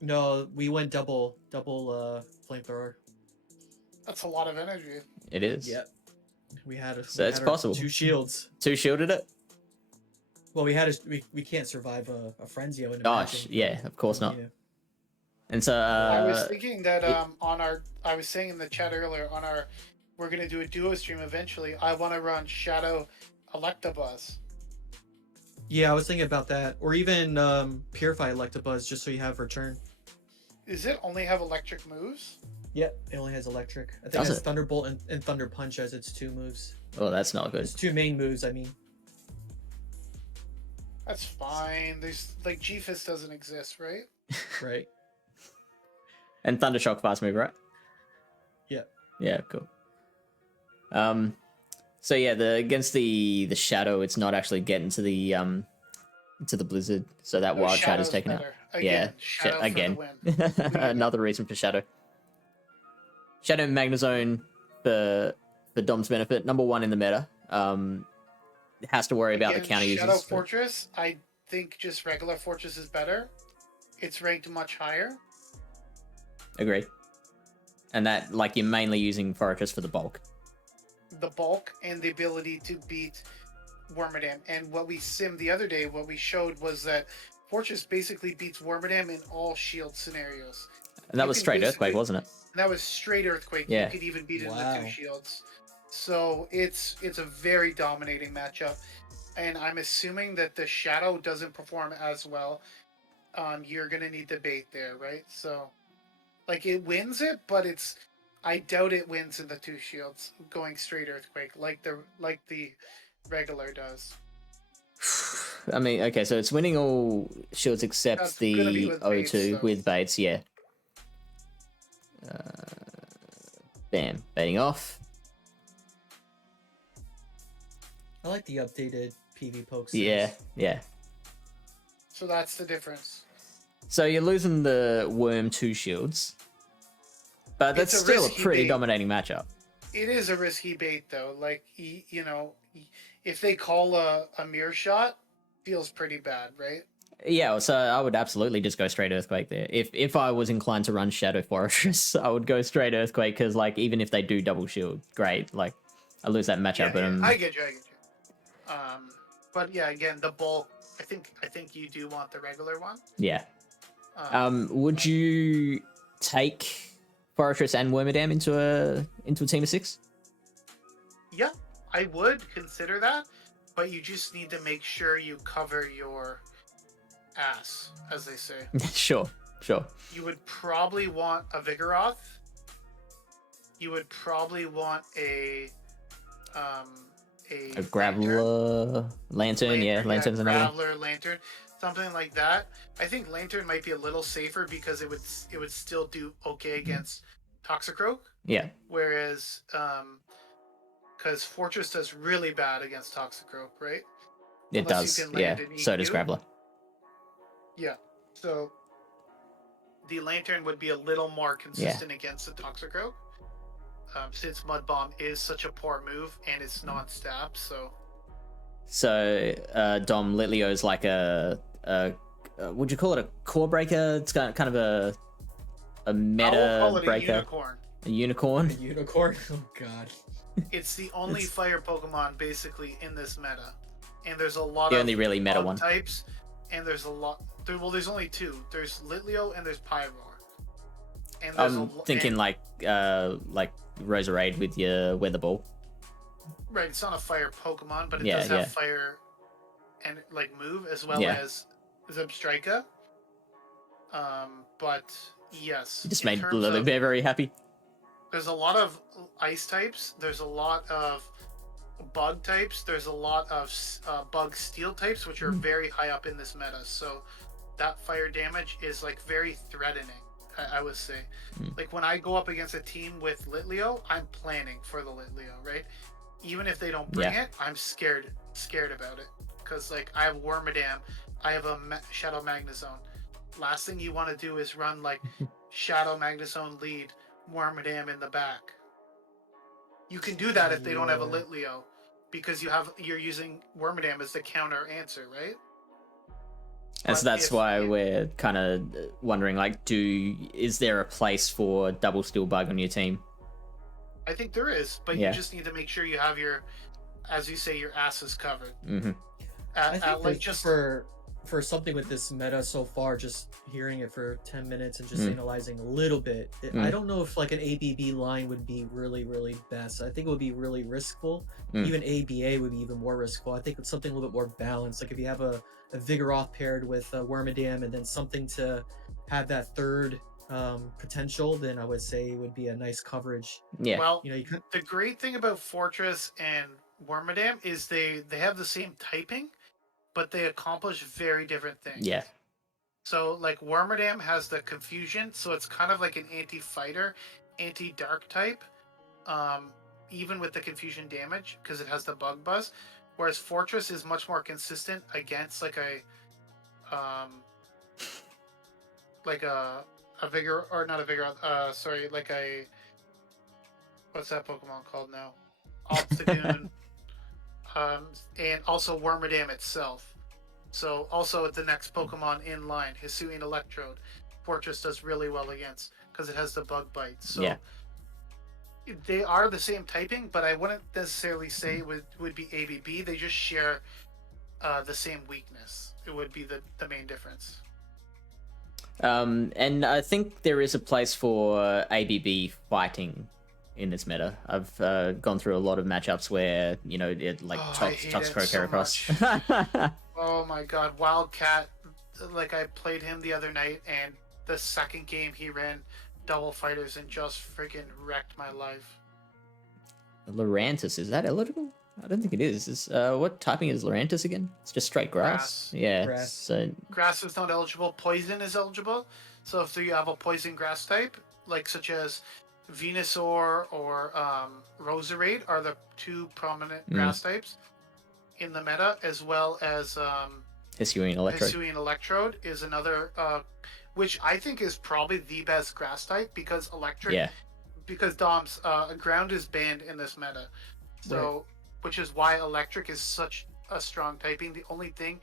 No, we went double Flamethrower. That's a lot of energy. It is. Yep. We had So it's our possible. 2 shields. Two shielded it? Well, we can't survive a Frenzy. I would Gosh, imagine. yeah, of course not. Yeah. And so, I was thinking that I was saying in the chat earlier we're gonna do a duo stream eventually. I want to run Shadow Electabuzz. Yeah, I was thinking about that, or even Purify Electabuzz, just so you have return. Does it only have electric moves? Yep, it only has electric. I think Does it has it? Thunderbolt and Thunder Punch as its 2 moves. oh, that's not good. It's 2 main moves, I mean. That's fine. There's like G-Fist doesn't exist, right? Right? And Thundershock fast move, right? Yeah. Yeah, cool. So yeah, against the shadow, it's not actually getting to the blizzard, so that wild chat is Shadow's taken out. better. Again, Shadow for again. the win. Another reason for Shadow. Shadow and Magnezone for Dom's benefit. Number 1 in the meta. Has to worry about the Again, counter users. Shadow but- Fortress, I think just regular Fortress is better. It's ranked much higher. Agree. And that, like, you're mainly using Fortress for the bulk. The bulk and the ability to beat Wormadam. And what we simmed the other day, what we showed was that Fortress basically beats Wormadam in all shield scenarios. And that You was can straight Earthquake, basically- wasn't it? And that was straight Earthquake. Yeah. You could even beat it in the Wow. 2 shields. So it's a very dominating matchup. And I'm assuming that the Shadow doesn't perform as well. You're going to need the bait there, right? So, like, it wins it, but I doubt it wins in the 2 shields going straight Earthquake like the regular does. I mean, okay, so it's winning all shields except That's gonna be the with baits, O2 though. with baits, yeah. Bam, baiting off. I like the updated PV pokes. Yeah, yeah. So that's the difference. So you're losing the Worm 2 shields, but that's It's a still a risky pretty bait. dominating matchup. It is a risky bait, though. Like, you know, if they call a mirror shot, feels pretty bad, right? Yeah, so I would absolutely just go straight Earthquake there. If I was inclined to run Shadow Fortress, I would go straight Earthquake, because, like, even if they do double shield, great. Like, I lose that matchup, but I get you. But yeah, again, the bulk. I think you do want the regular one. yeah. Would you take Fortress and Wormadam into a team of 6? Yeah, I would consider that, but you just need to make sure you cover your ass, as they say. Sure. You would probably want a Vigoroth. You would probably want a Graveler, Lantern, yeah, Lantern's another one. Graveler, Lantern, something like that. I think Lantern might be a little safer because it would still do okay against Toxicroak. Yeah. Whereas, because Fortress does really bad against Toxicroak, right? It Unless does, you can land yeah. an So does EQ. Graveler. Yeah. So the Lantern would be a little more consistent against the Toxicroak. Since Mud Bomb is such a poor move and it's non-stab, so... So, Dom, Litlio's like a would you call it a core breaker? It's kind of a meta I will call it breaker. a unicorn. A unicorn? A unicorn? Oh, God. It's the only fire Pokemon, basically, in this meta. And there's a lot The of only really meta bug one. types, and there's a lot... there's only 2. There's Litleo and there's Pyroar. And there's I'm thinking like Roserade with your Weather Ball. Right, it's not a fire Pokemon, but it Yeah, does have yeah. fire and like move as well Yeah. as Zeb Striker. But yes, You just in made terms Lily of- Bear very happy. There's a lot of ice types. There's a lot of bug types. There's a lot of bug steel types, which are very high up in this meta. So that fire damage is like very threatening. I would say, like when I go up against a team with Litleo, I'm planning for the Litleo, right? Even if they don't bring it, I'm scared about it because like I have Wormadam, I have a Shadow Magnezone. Last thing you want to do is run like Shadow Magnezone lead, Wormadam in the back. You can do that if they don't have a Litleo, because you're using Wormadam as the counter answer, right? And so that's why we're kind of wondering, like, is there a place for double steel bug on your team? I think there is, but you just need to make sure you have your, as you say, your asses covered. Mm-hmm. I think for something with this meta so far, just hearing it for 10 minutes and just analyzing a little bit, I don't know if like an ABB line would be really, really best. I think it would be really riskful. Even ABA would be even more riskful. I think it's something a little bit more balanced. Like if you have a Vigoroth paired with Wormadam and then something to have that third potential, then I would say it would be a nice coverage. Yeah. Well, the great thing about Fortress and Wormadam is they have the same typing, but they accomplish very different things. Yeah. So, like, Wormadam has the confusion, so it's kind of like an anti-fighter, anti-dark type, even with the confusion damage, because it has the bug buzz. Whereas Fortress is much more consistent against, like a Vigor, or not a Vigor, sorry, like a, what's that Pokemon called now? Obstagoon. And also Wormadam itself. So also the next Pokemon in line, Hisuian Electrode, Fortress does really well against because it has the bug bite. So they are the same typing, but I wouldn't necessarily say it would be ABB. They just share the same weakness. It would be the main difference. And I think there is a place for ABB fighting in this meta. I've gone through a lot of matchups where, it like Toxicroak Heracross. Oh my god, Wildcat, like I played him the other night and the second game he ran double fighters and just freaking wrecked my life. Lurantis, is that eligible? I don't think it is. What typing is Lurantis again? It's just straight grass. Yeah. Grass. So Grass is not eligible. Poison is eligible. So if you have a poison grass type, like such as Venusaur or Roserade are the two prominent grass types. in the meta, as well as Hisuian Electrode. Hisuian Electrode is another, which I think is probably the best grass type because electric. Yeah. Because Dom's ground is banned in this meta, so which is why electric is such a strong typing. The only thing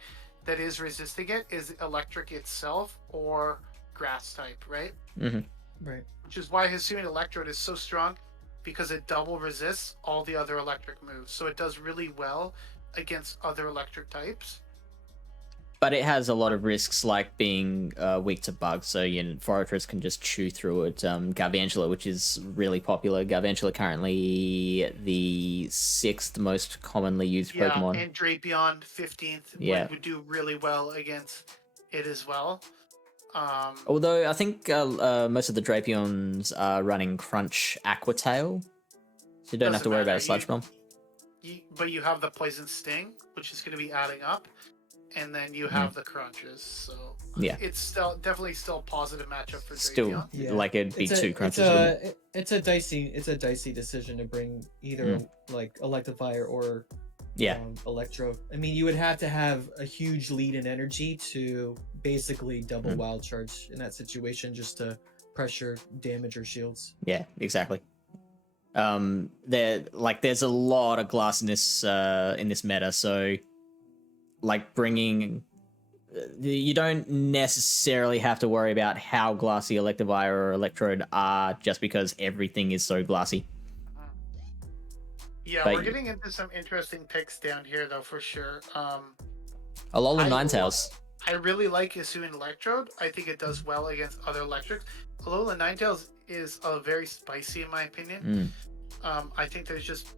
that is resisting it is electric itself or grass type, right? Mm-hmm. Right. Which is why Hisuian Electrode is so strong because it double resists all the other electric moves. So it does really well against other electric types. But it has a lot of risks, like being weak to bugs, so Forretress can just chew through it. Garvantula, which is really popular. Garvantula currently the 6th most commonly used Pokemon. And Drapion 15th would do really well against it as well. Although I think most of the Drapions are running Crunch Aqua Tail, so you don't have to worry about a Sludge Bomb. But you have the Poison Sting, which is going to be adding up. And then you have the crunches, so it's definitely still a positive matchup for Drapion. Still, like it'd be 2 crunches. It's a dicey decision to bring either like Electivire or Electro. I mean, you would have to have a huge lead in energy to basically double Wild Charge in that situation, just to pressure damage or shields. Yeah, exactly. There's a lot of glass in this meta, so. Like bringing, you don't necessarily have to worry about how glassy Electivire or Electrode are just because everything is so glassy. Yeah, we're getting into some interesting picks down here though, for sure. Alola Ninetales. I really like Hisuian Electrode. I think it does well against other electrics. Alola Ninetales is very spicy in my opinion. I think there's just,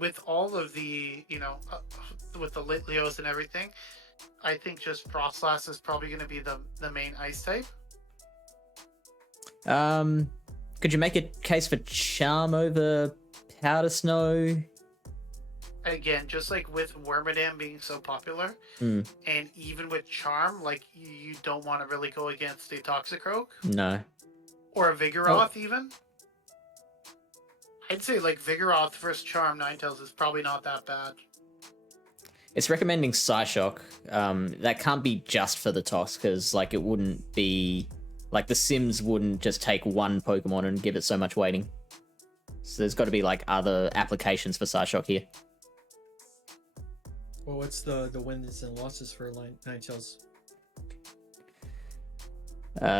with all of the, with the Litleos and everything, I think just Frostlass is probably going to be the main ice type. Could you make a case for Charm over Powder Snow? Again, just like with Wormadam being so popular, and even with Charm, like you don't want to really go against a Toxicroak. No. Or a Vigoroth even. I'd say like Vigoroth versus Charm Ninetales is probably not that bad. It's recommending Psyshock. That can't be just for the Tox, because like it wouldn't be like the Sims wouldn't just take one Pokemon and give it so much weighting. So there's got to be like other applications for Psyshock here. Well, what's the wins and losses for Ninetales?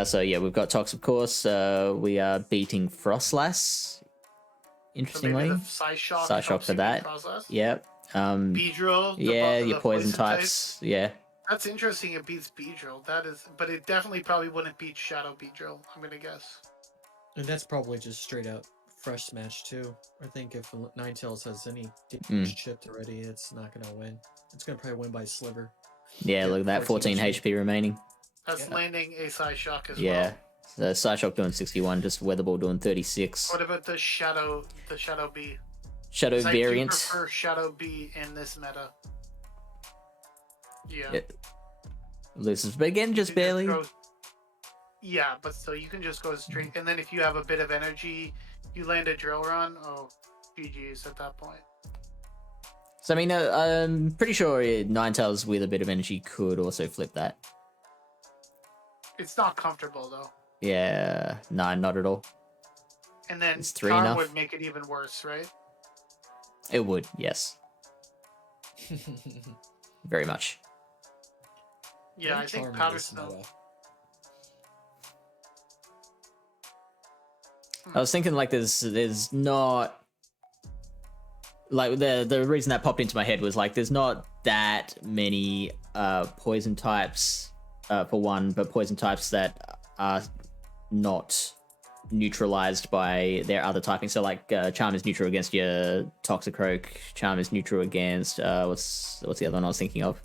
So yeah, we've got Tox, of course. We are beating Frostlass. Interestingly, so Psyshock for that. Yep. Beedrill. Your poison types. Yeah. That's interesting. It beats Beedrill. That is, but it definitely probably wouldn't beat Shadow Beedrill. I'm gonna guess. And that's probably just straight out fresh smash too. I think if Ninetales has any damage chipped already, it's not gonna win. It's gonna probably win by a sliver. Yeah, look at that, 14 HP remaining. That's landing a Psyshock as well. Yeah. So Psyshock doing 61, just Weatherball doing 36. What about the Shadow Bee? Shadow variant. I do prefer Shadow Bee in this meta. Yeah. Loses, but again, just barely. Yeah, but still, you can just go straight. And then if you have a bit of energy, you land a Drill Run. Oh, GG's at that point. So, I mean, I'm pretty sure Ninetales with a bit of energy could also flip that. It's not comfortable, though. Yeah, no, not at all. And then it's 3 Charm enough. would make it even worse, right? It would, yes. Very much. Yeah, I think Powder Snow. I was thinking like there's not like the reason that popped into my head was like there's not that many poison types for one, but poison types that are not neutralized by their other typing. So like Charm is neutral against your Toxicroak. Charm is neutral against what's the other one I was thinking of?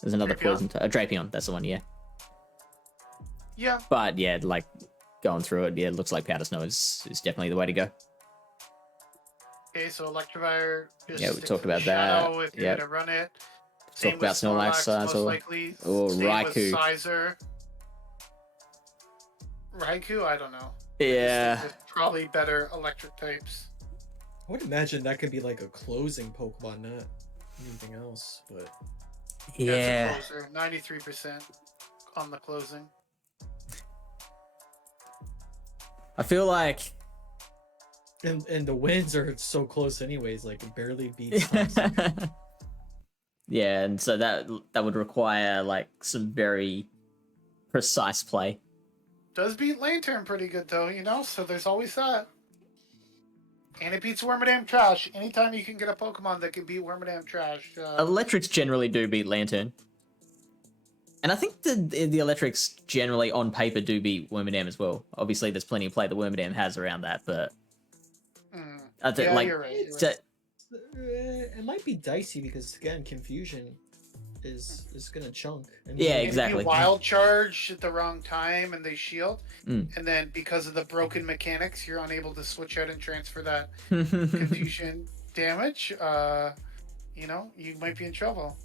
There's another Drapion? poison type. Drapion, that's the one, yeah. Yeah. But yeah, like going through it, yeah, it looks like Powder Snow is definitely the way to go. Okay, so Electivire. Yeah, we talked about Shadow that. If you're gonna run it. Talk about Snorlax, most likely. or Same Raikou. With Sizer. Raikou, I don't know. Yeah. There's probably better electric types. I would imagine that could be like a closing Pokemon, not anything else. But Yeah. That's a closer. 93% on the closing. I feel like and the wins are so close anyways, like it barely beats Toxic. yeah, and so that would require like some very precise play. Does beat Lantern pretty good though, you know, so there's always that. And it beats Wormadam Trash. Anytime you can get a Pokemon that can beat Wormadam Trash. Electrics generally do beat Lantern. And I think the Electrics generally on paper do beat Wormadam as well. Obviously, there's plenty of play that Wormadam has around that, but I think yeah, you're right. It might be dicey because again, Confusion is gonna chunk. I mean, yeah, If exactly. you wild charge at the wrong time and they shield, Mm. and then because of the broken mechanics, you're unable to switch out and transfer that confusion damage. You know, you might be in trouble.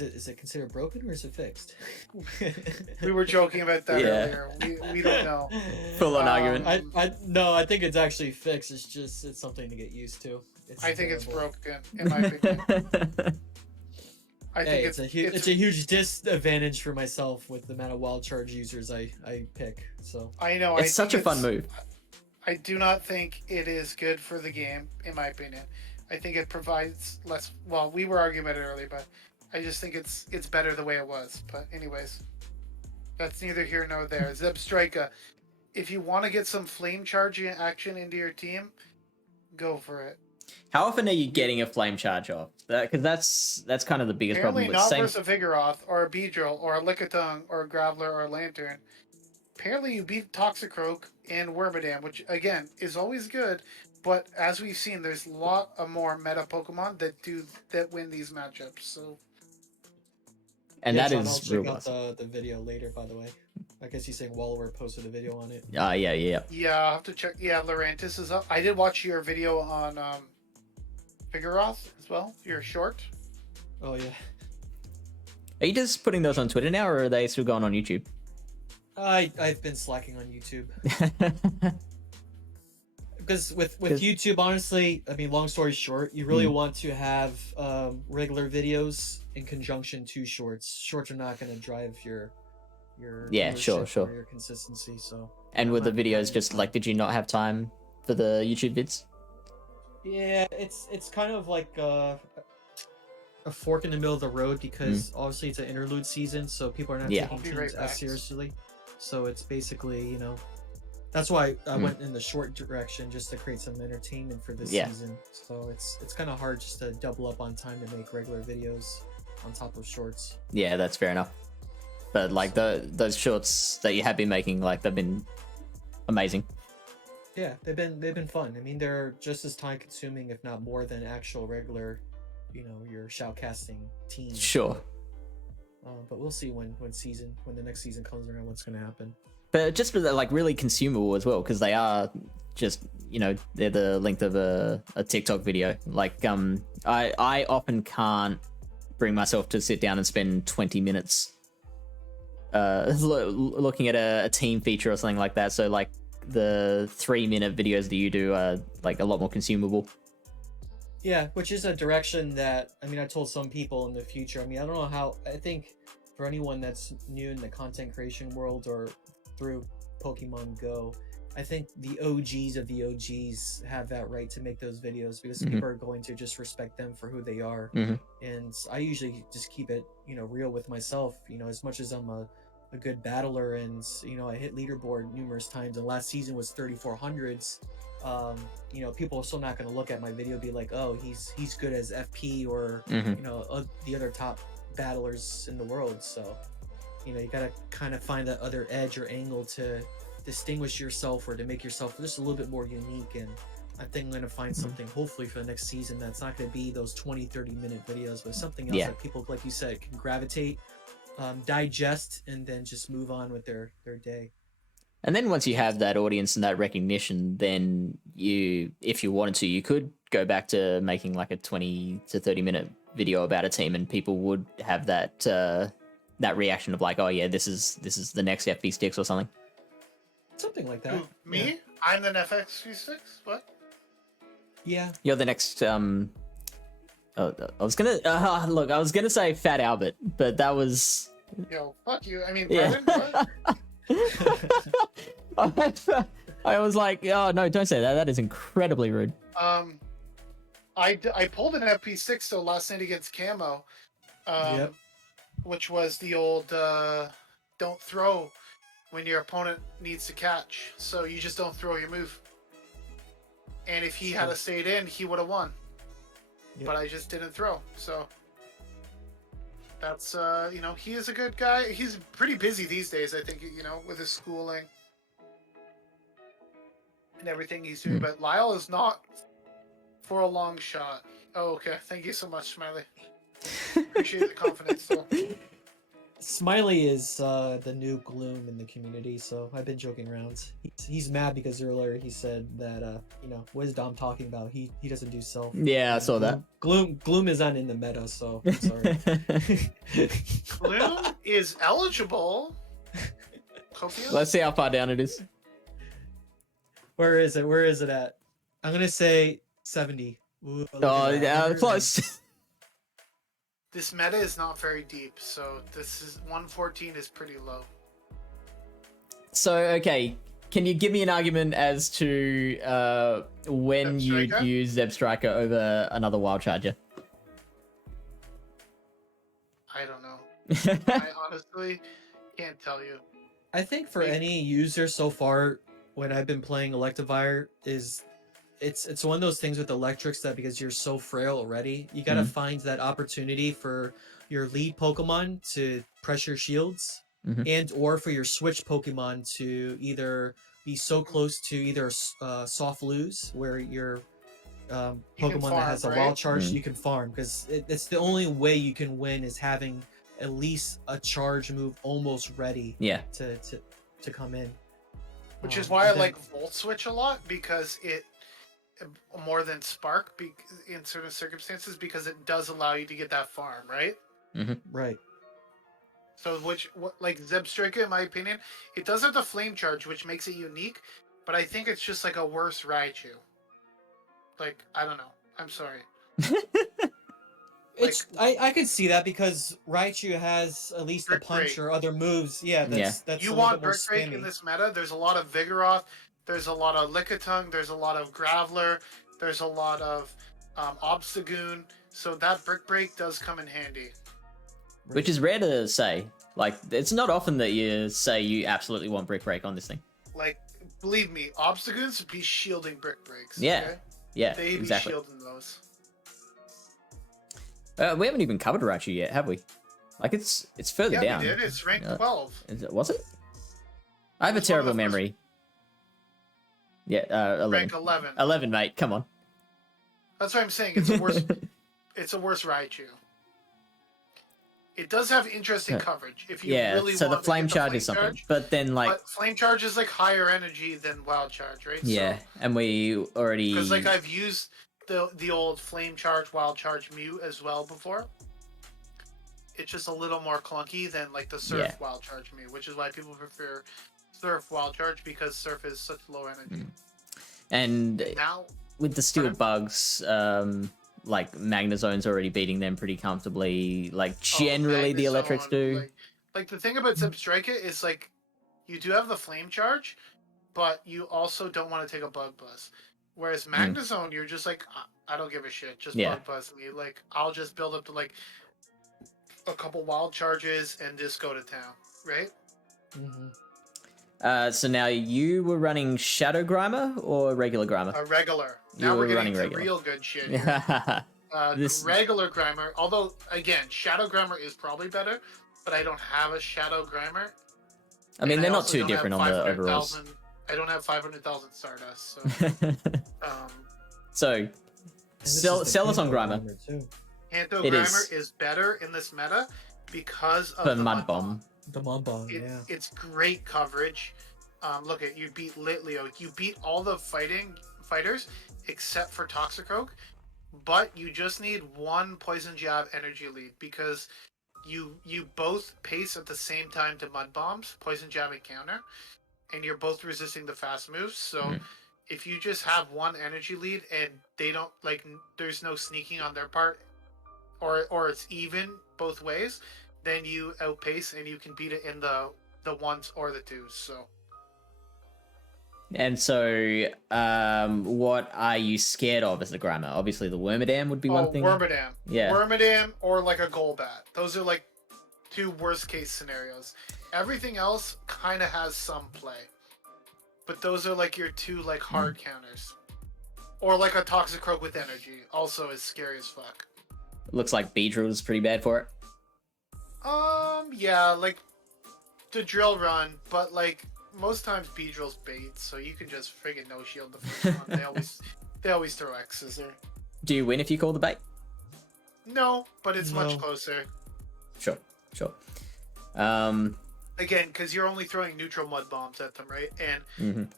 Is it considered broken or is it fixed? We were joking about that Yeah. earlier. We don't know. Full on argument. I think it's actually fixed. It's something to get used to. I think it's terrible. broken, in my opinion. I think It's a huge disadvantage for myself with the amount of wild charge users I pick. So I know. It's such a fun move. I do not think it is good for the game, in my opinion. I think it provides less. Well, we were arguing about it earlier, but I just think it's better the way it was. But anyways, that's neither here nor there. Zeb Striker, if you want to get some flame charging action into your team, go for it. How often are you getting a flame charge off? Because that's kind of the biggest Apparently problem. not Same. versus a Vigoroth or a Beedrill or a Lickitung or a Graveler or a Lantern. Apparently you beat Toxicroak and Wormadam, which again is always good, but as we've seen, there's a lot of more meta Pokemon that win these matchups. So And yeah, that John, I'll is check real out awesome. the video later. By the way, I guess he's saying Wallower posted a video on it. Yeah. yeah, I'll have to check. Yeah, Lurantis is up. I did watch your video on Vigoroth as well. Your short. Oh yeah. Are you just putting those on Twitter now, or are they still going on YouTube? I've been slacking on YouTube because with YouTube, honestly, I mean, long story short, you really want to have regular videos in conjunction to shorts. Shorts are not going to drive your Yeah, sure. or your consistency. So And with the I'm not- videos, just like, did you not have time for the YouTube vids? yeah, it's kind of like a fork in the middle of the road because obviously it's an interlude season, so people are not Yeah. taking I'll be teams right back. as seriously. So it's basically, you know, that's why I went in the short direction just to create some entertainment for this Yeah. season. So it's kind of hard just to double up on time to make regular videos on top of shorts. Yeah, that's fair enough. But like those shorts that you have been making, like they've been amazing. Yeah, they've been fun. I mean, they're just as time consuming, if not more, than actual regular, you know, your shoutcasting team. Sure. But we'll see when the next season comes around, what's going to happen. But just for the, like, really consumable as well, because they are just, you know, they're the length of a TikTok video. Like, I often can't bring myself to sit down and spend 20 minutes looking at a team feature or something like that. So, like, the 3-minute videos that you do are, like, a lot more consumable. Yeah, which is a direction that, I mean, I told some people in the future. I mean, I don't know how, I think for anyone that's new in the content creation world or through Pokemon Go, I think the OGs of the OGs have that right to make those videos because people are going to just respect them for who they are. And I usually just keep it, you know, real with myself, you know, as much as I'm a good battler and, you know, I hit leaderboard numerous times and last season was 3400s. You know, people are still not going to look at my video and be like, oh, he's good as FP or you know, the other top battlers in the world. So, you know, you got to kind of find that other edge or angle to distinguish yourself or to make yourself just a little bit more unique. And I think I'm going to find something hopefully for the next season that's not going to be those 20-30 minute videos, but something else that people, like you said, can gravitate, digest, and then just move on with their day. And then once you have that audience and that recognition, then you, if you wanted to, you could go back to making like a 20 to 30 minute video about a team, and people would have that that reaction of like, oh yeah, this is the next FB Sticks or something. Something like that. Who, me? Yeah. I'm the FX6? What? Yeah. You're the next. Oh, I was gonna look. I was gonna say Fat Albert, but that was. Yo, fuck you. I mean, Yeah. pardon? I was like, oh no, don't say that. That is incredibly rude. I pulled an FP6 so last night against Camo, Yep. which was the old don't throw when your opponent needs to catch. So you just don't throw your move. And if he had stayed in, he would have won. Yep. But I just didn't throw. So that's you know, he is a good guy. He's pretty busy these days, I think, you know, with his schooling and everything he's doing. But Lyle is not for a long shot. Oh, okay. Thank you so much, Smiley. Appreciate the confidence, though. Smiley is the new gloom in the community, so I've been joking around. He's mad because earlier he said that you know, what is Dom talking about? He doesn't do self. Yeah, I saw that. Gloom is not in the meta, so I'm sorry. Gloom is eligible. Copious? Let's see how far down it is. Where is it? Where is it at? I'm gonna say 70. Ooh, look Oh, at that. yeah, close. This meta is not very deep, so this is 114 is pretty low. So, okay, can you give me an argument as to when Zeb you'd Striker? use Zeb Striker over another Wild Charger? I don't know. I honestly can't tell you. I think for any user so far, when I've been playing Electivire, is it's one of those things with electrics that because you're so frail already, you gotta find that opportunity for your lead Pokemon to pressure shields, and or for your switch Pokemon to either be so close to either soft lose, where your Pokemon farm, that has a right? wild charge you can farm, because it's the only way you can win is having at least a charge move almost ready Yeah. to come in. Which is why I then- like Volt Switch a lot, because it more than Spark in certain circumstances, because it does allow you to get that farm, right? Right. So like Zeb Striker, in my opinion, it does have the flame charge, which makes it unique, but I think it's just like a worse Raichu. Like, I don't know. I'm sorry. It's I can see that because Raichu has at least a Brick punch Break. or other moves. Yeah, that's You a little want bit more Brick Break in spammy. this meta. There's a lot of Vigoroth, there's a lot of Lickitung, there's a lot of Graveler, there's a lot of Obstagoon. So that Brick Break does come in handy. Which is rare to say. Like, it's not often that you say you absolutely want Brick Break on this thing. Like, believe me, Obstagoons be shielding Brick Breaks. Yeah. Okay? Yeah, They be exactly. shielding those. We haven't even covered Raichu yet, have we? Like, it's further Yeah, down. we did. It's rank 12. Was it? I have a It's one of terrible the first- memory. Yeah, 11. Rank 11. 11, mate. Come on. That's what I'm saying. It's a worse. It's a worse Raichu. It does have interesting coverage if you Yeah, really so want the flame to get charge is something. charge. But then, like, But flame charge is like higher energy than wild charge, right? yeah, and we already... Because like I've used the old flame charge, wild charge Mew as well before. It's just a little more clunky than like the Surf wild charge Mew, which is why people prefer Surf wild charge, because Surf is such low energy. And Now with the steel bugs, like Magnezone's already beating them pretty comfortably. Like generally the electrics do. Like the thing about Zeb Striker is like you do have the flame charge, but you also don't want to take a bug buzz. Whereas Magnezone, you're just like, I don't give a shit, just bug buzz me. Like I'll just build up to like a couple wild charges and just go to town, right? So now you were running Shadow Grimer or regular Grimer? A regular. You Now were we're getting running to regular. real good shit. Here. This- Regular Grimer, although again, Shadow Grimer is probably better, but I don't have a Shadow Grimer. I mean, And they're I not also too don't have different on the 500,000 overalls. I don't have 500,000 Stardust, so So, sell us on Grimer. Kanto It Grimer is. is better in this meta because of For the Mud Bomb. The Mud Bomb, yeah. It's great coverage. Look at you beat Litleo. You beat all the fighters except for Toxicroak, but you just need one Poison Jab energy lead because you both pace at the same time to Mud Bombs, Poison Jab and counter, and you're both resisting the fast moves. So if you just have one energy lead and they don't like, there's no sneaking on their part, or it's even both ways, then you outpace and you can beat it in the ones or the twos. So. And so, what are you scared of as the Grimer? Obviously, the Wormadam would be one thing. Wormadam. Yeah. Wormadam or like a Golbat. Those are like two worst case scenarios. Everything else kind of has some play, but those are like your two like hard counters. Or like a Toxicroak with energy, also is scary as fuck. Looks like Beedrill is pretty bad for it. Yeah, like the drill run, but like most times Beedrill's bait, so you can just friggin' no shield the first one. They always throw X Scissor. Do you win if you call the bait? No, but it's much closer. Sure. Again, because you're only throwing neutral mud bombs at them, right? And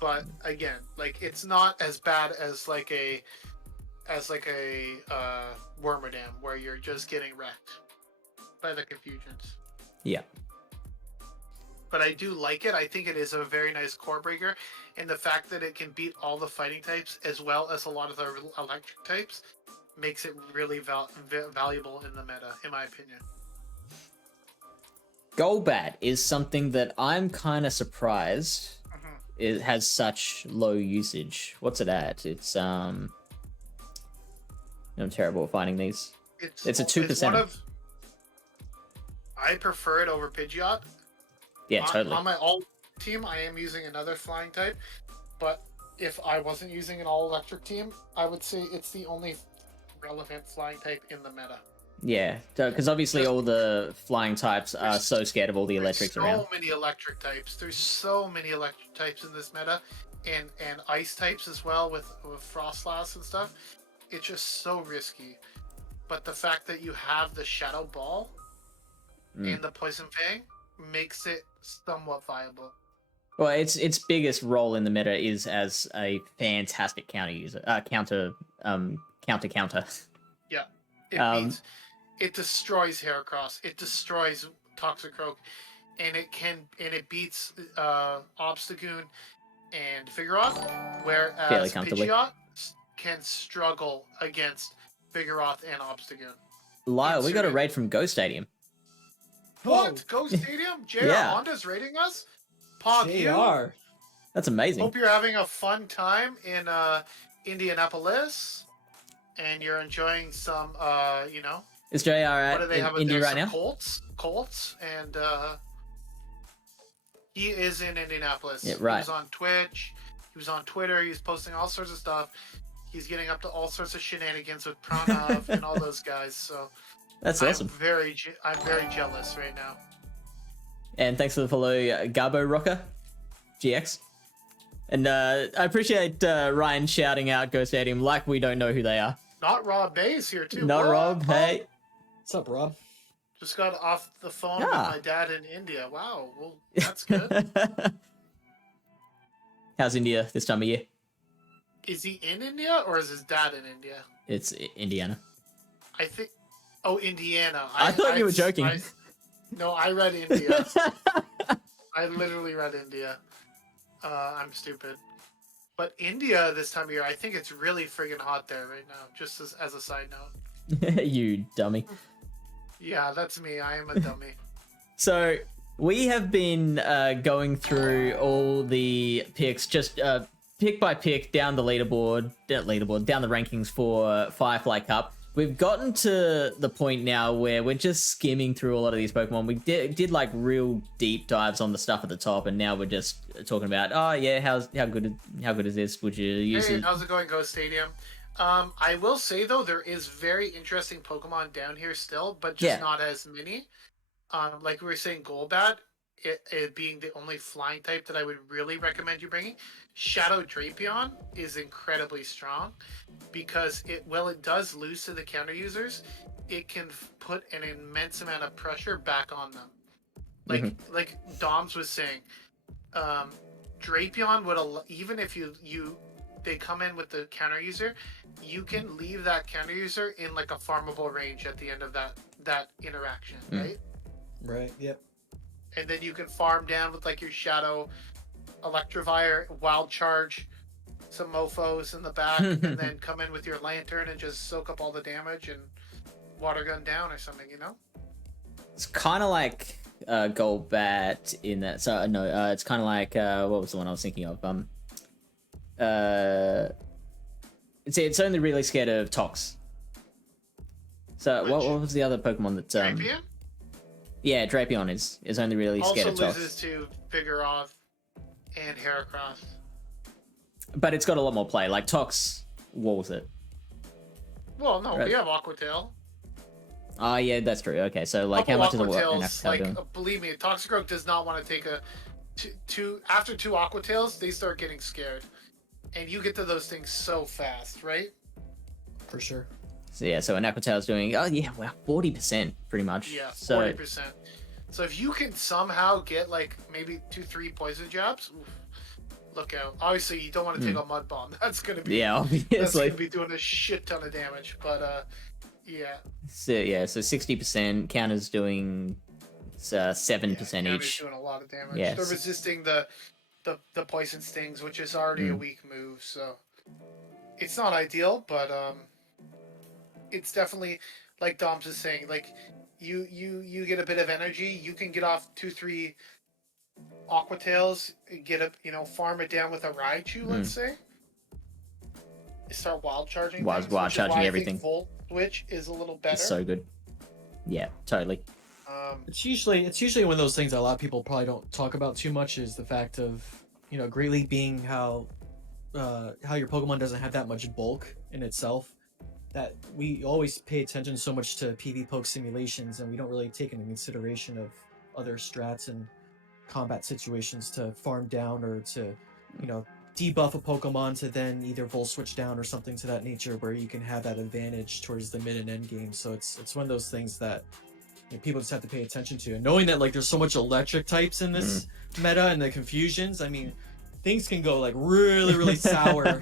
but again, like it's not as bad as like a Wormadam where you're just getting wrecked by the confusions. Yeah. But I do like it. I think it is a very nice core breaker, and the fact that it can beat all the fighting types as well as a lot of the electric types makes it really valuable in the meta, in my opinion. Golbat is something that I'm kind of surprised it has such low usage. What's it at? It's I'm terrible at finding these. It's a 2%. I prefer it over Pidgeot. Yeah, totally. On my alt team, I am using another flying type, but if I wasn't using an all-electric team, I would say it's the only relevant flying type in the meta. Yeah, because obviously all the flying types are so scared of all the electrics around. So many electric types. There's so many electric types in this meta, and ice types as well with Frostlass and stuff. It's just so risky. But the fact that you have the Shadow Ball and the Poison Fang makes it somewhat viable. Well, its biggest role in the meta is as a fantastic counter user, counter. Yeah, it destroys Heracross. It destroys Toxicroak, and it beats Obstagoon and Vigoroth, whereas Pidgeot can struggle against Vigoroth and Obstagoon. Lyle, we got a raid from Go Stadium. What? Go Stadium? JR Honda's raiding us? Pog JR. That's amazing. Hope you're having a fun time in Indianapolis, and you're enjoying some, Is JR at what do they have India right some now? Colts, and he is in Indianapolis. Yeah, right. He was on Twitch. He was on Twitter. He's posting all sorts of stuff. He's getting up to all sorts of shenanigans with Pranav and all those guys. So that's awesome. I'm very jealous right now. And thanks for the follow, Garbo Rocker GX. And I appreciate Ryan shouting out Go Stadium like we don't know who they are. Not Rob Bay's here too. Not what? Rob. Hey. What's up, Rob? Just got off the phone with my dad in India. Wow, well, that's good. How's India this time of year? Is he in India or is his dad in India? It's Indiana. I think. Oh, Indiana. I thought you were joking. No, I read India. I literally read India. I'm stupid. But India this time of year, I think it's really friggin' hot there right now, just as a side note. You dummy. Yeah, that's me. I am a dummy. So, we have been going through all the picks, just pick by pick down the leaderboard, down the rankings for Firefly Cup. We've gotten to the point now where we're just skimming through a lot of these Pokemon. We did like real deep dives on the stuff at the top, and now we're just talking about, oh yeah, how good is this? Would you use it? How's it going, Go Stadium? I will say though, there is very interesting Pokemon down here still, but just not as many. Like we were saying, Golbat, it being the only flying type that I would really recommend you bringing. Shadow Drapion is incredibly strong because it does lose to the counter users, it can put an immense amount of pressure back on them. Like Doms was saying, Drapion would even if they come in with the counter user, you can leave that counter user in like a farmable range at the end of that interaction, right? Right. Yep. And then you can farm down with like your Shadow Electivire, Wild Charge, some mofos in the back, and then come in with your Lantern and just soak up all the damage and water gun down or something, you know? It's kind of like Golbat in that. So no, it's kind of like what was the one I was thinking of? It's only really scared of Tox. So what was the other Pokemon that? Drapion? Yeah, Drapion is only really scared of Tox. Also loses to Vigoroth and Heracross. But it's got a lot more play. Like Tox walls it. Well, no, Right. we have Aquatail. Oh yeah, that's true. Okay, so like how much is an Aquatail doing? Believe me, Toxicroak does not want to take after two Aquatails, they start getting scared. And you get to those things so fast, right? For sure. So yeah, so an Aquatail is doing 40% pretty much. Yeah, 40%. So, So if you can somehow get like maybe 2-3 poison jabs, oof, look out. Obviously, you don't want to take a Mud Bomb. That's gonna be obviously. that's gonna be doing a shit ton of damage. But yeah. So 60% counters doing 7% Yeah, each. doing a lot of damage. Yes. They're resisting the poison stings, which is already a weak move, so it's not ideal, but it's definitely like Dom's is saying, like you get a bit of energy, you can get off 2-3 Aquatails, get up, farm it down with a Raichu, let's say. Start wild charging. Wild things, charging I everything. think Volt Switch is a little better. It's so good. Yeah, totally. It's usually one of those things that a lot of people probably don't talk about too much, is the fact of Great League being how your Pokemon doesn't have that much bulk in itself, that we always pay attention so much to PV poke simulations, and we don't really take into consideration of other strats and combat situations to farm down or to debuff a Pokemon to then either Volt Switch down or something to that nature, where you can have that advantage towards the mid and end game. So it's one of those things that people just have to pay attention to, and knowing that like there's so much electric types in this meta and the confusions, I mean, things can go like really sour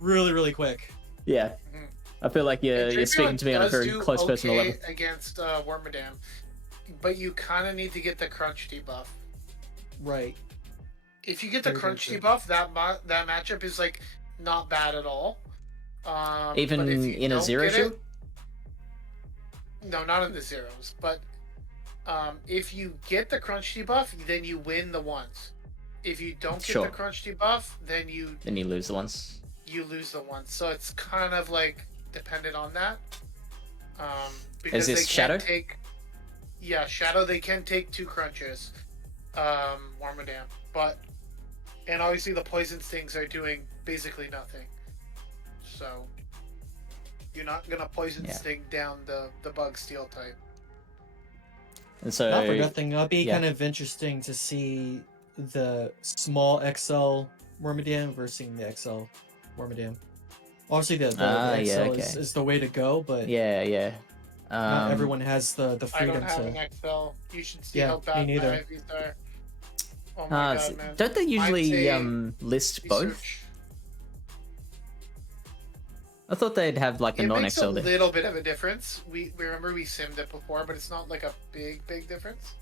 really quick. Yeah, I feel like you're speaking to me on a very close personal level. Against Wormadam, but you kind of need to get the crunch debuff. Right. If you get the crunch debuff, that matchup is like not bad at all. Even in a zero shield? No, not in the zeros. But if you get the crunch debuff, then you win the ones. If you don't get the crunch debuff, then you lose the ones. You lose the ones. So it's kind of like dependent on that. Because is this Shadow? Shadow. They can take 2 crunches. Wormadam, and obviously the poison stings are doing basically nothing. So you're not gonna poison sting down the bug steel type. And so, not for nothing, it'll be kind of interesting to see the small XL Wormadam versus the XL Wormadam. Obviously, the XL is the way to go, but not everyone has the freedom I don't have to. an XL. You should see how bad my IVs are. Oh my god, man. Don't they usually list both? Research. I thought they'd have like a non-XL. It makes a little bit of a difference. We remember we simmed it before, but it's not like a big difference.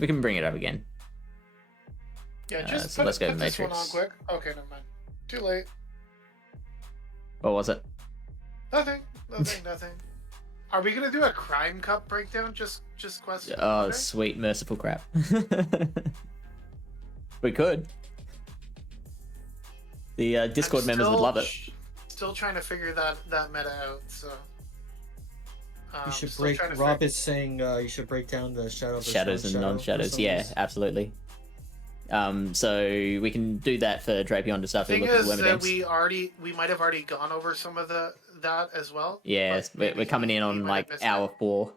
We can bring it up again. Yeah, just so let's go put this Matrix. one on quick. Okay, never mind. Too late. What was it? Nothing. Are we gonna do a Crime Cup breakdown? Just question. Oh, sweet merciful crap. We could. The Discord members would love it. Still trying to figure that meta out. So. You should break. Rob is saying you should break down the shadows and non-shadows. Yeah, absolutely. So we can do that for Drapion to start to look at the Wormadams. We might have already gone over some of that as well. Yeah, we're coming in on like hour 4.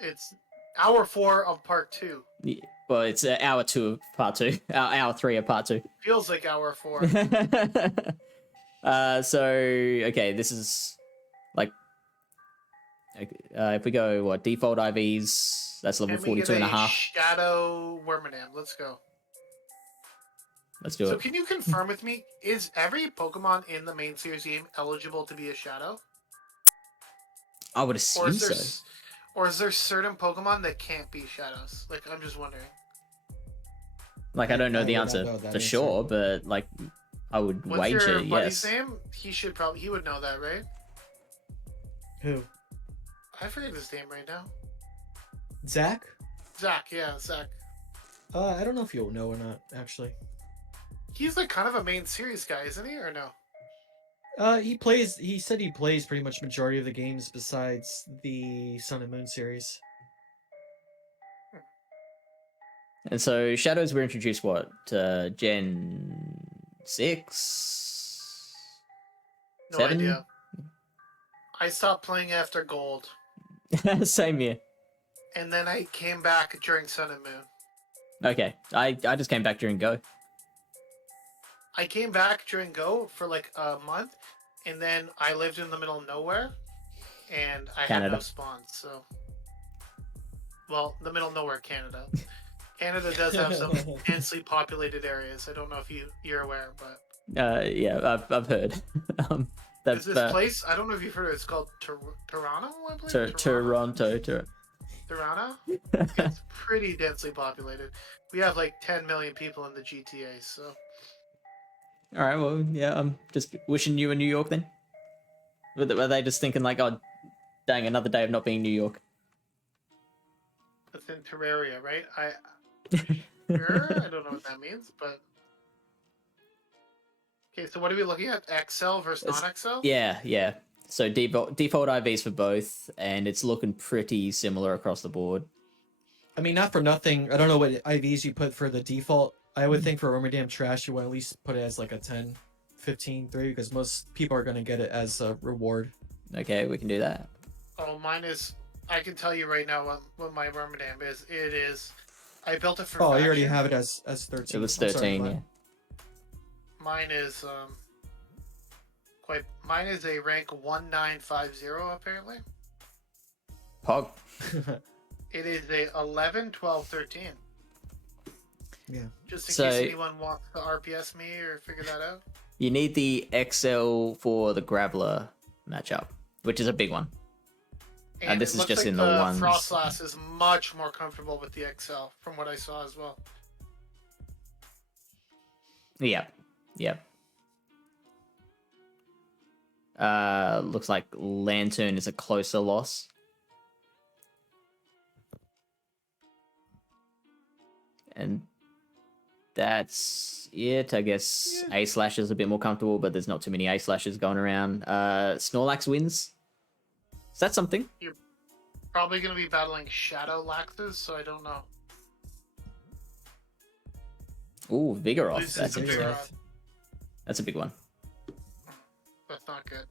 It's hour 4 of part 2. Yeah, well, it's hour 2 of part 2. Hour 3 of part 2. Feels like hour 4. So okay, this is like if we go default IVs, that's level 42.5. Shadow Wormadam. Let's go. Let's do it. So can you confirm with me, is every Pokemon in the main series game eligible to be a Shadow? I would assume so. Or is there certain Pokemon that can't be Shadows? Like, I'm just wondering. Like, I don't know I the would not answer know that for answer. sure, but like, I would What's wager your buddy's yes. name? He would know that, right? Who? I forget his name right now. Zach? Zach, yeah, Zach. I don't know if you'll know or not, actually. He's like kind of a main series guy, isn't he, or no? He said he plays pretty much majority of the games besides the Sun and Moon series. And so Shadows were introduced what? Gen 6? No 7? idea. I stopped playing after Gold, Same year. and then I came back during Sun and Moon. Okay, I just came back during Go. I came back during Go for like a month, and then I lived in the middle of nowhere, and I had Canada. no spawns, so... Well, the middle of nowhere, Canada. Canada does have some densely populated areas. I don't know if you're aware, but... Yeah, I've heard. There's this place, I don't know if you've heard of it, it's called Toronto, I believe? Toronto. Toronto? It's pretty densely populated. We have like 10 million people in the GTA, so... All right, well, yeah, I'm just wishing you in New York then. Were they just thinking like, oh, dang, another day of not being in New York? It's in Terraria, right? Sure, I don't know what that means, but... Okay, so what are we looking at? XL versus non-XL? Yeah. So default IVs for both, and it's looking pretty similar across the board. I mean, not for nothing. I don't know what IVs you put for the default. I would think for Romerdam Trash, you would at least put it as like a 10, 15, 3, because most people are going to get it as a reward. Okay, we can do that. Oh, mine is... I can tell you right now what my Wormadam is. It is... I built it for Oh, faction. you already have it as 13. It was I'm sorry, 13, yeah. Mine is mine is a rank 1950 apparently. Pog. It is a 11, 12, 13. Yeah. Just in So- case anyone wants to RPS me or figure that out. You need the XL for the Graveler matchup, which is a big one. And this it is looks just like in the ones- Frostlass is much more comfortable with the XL from what I saw as well. Yep. Looks like Lantern is a closer loss. And that's it, I guess. Yeah. A-Slash is a bit more comfortable, but there's not too many A-Slashes going around. Snorlax wins. Is that something? Probably going to be battling Shadow Laxes, so I don't know. Ooh, Vigoroth. Loses That's to interesting. Vigoroth. That's a big one. That's not good.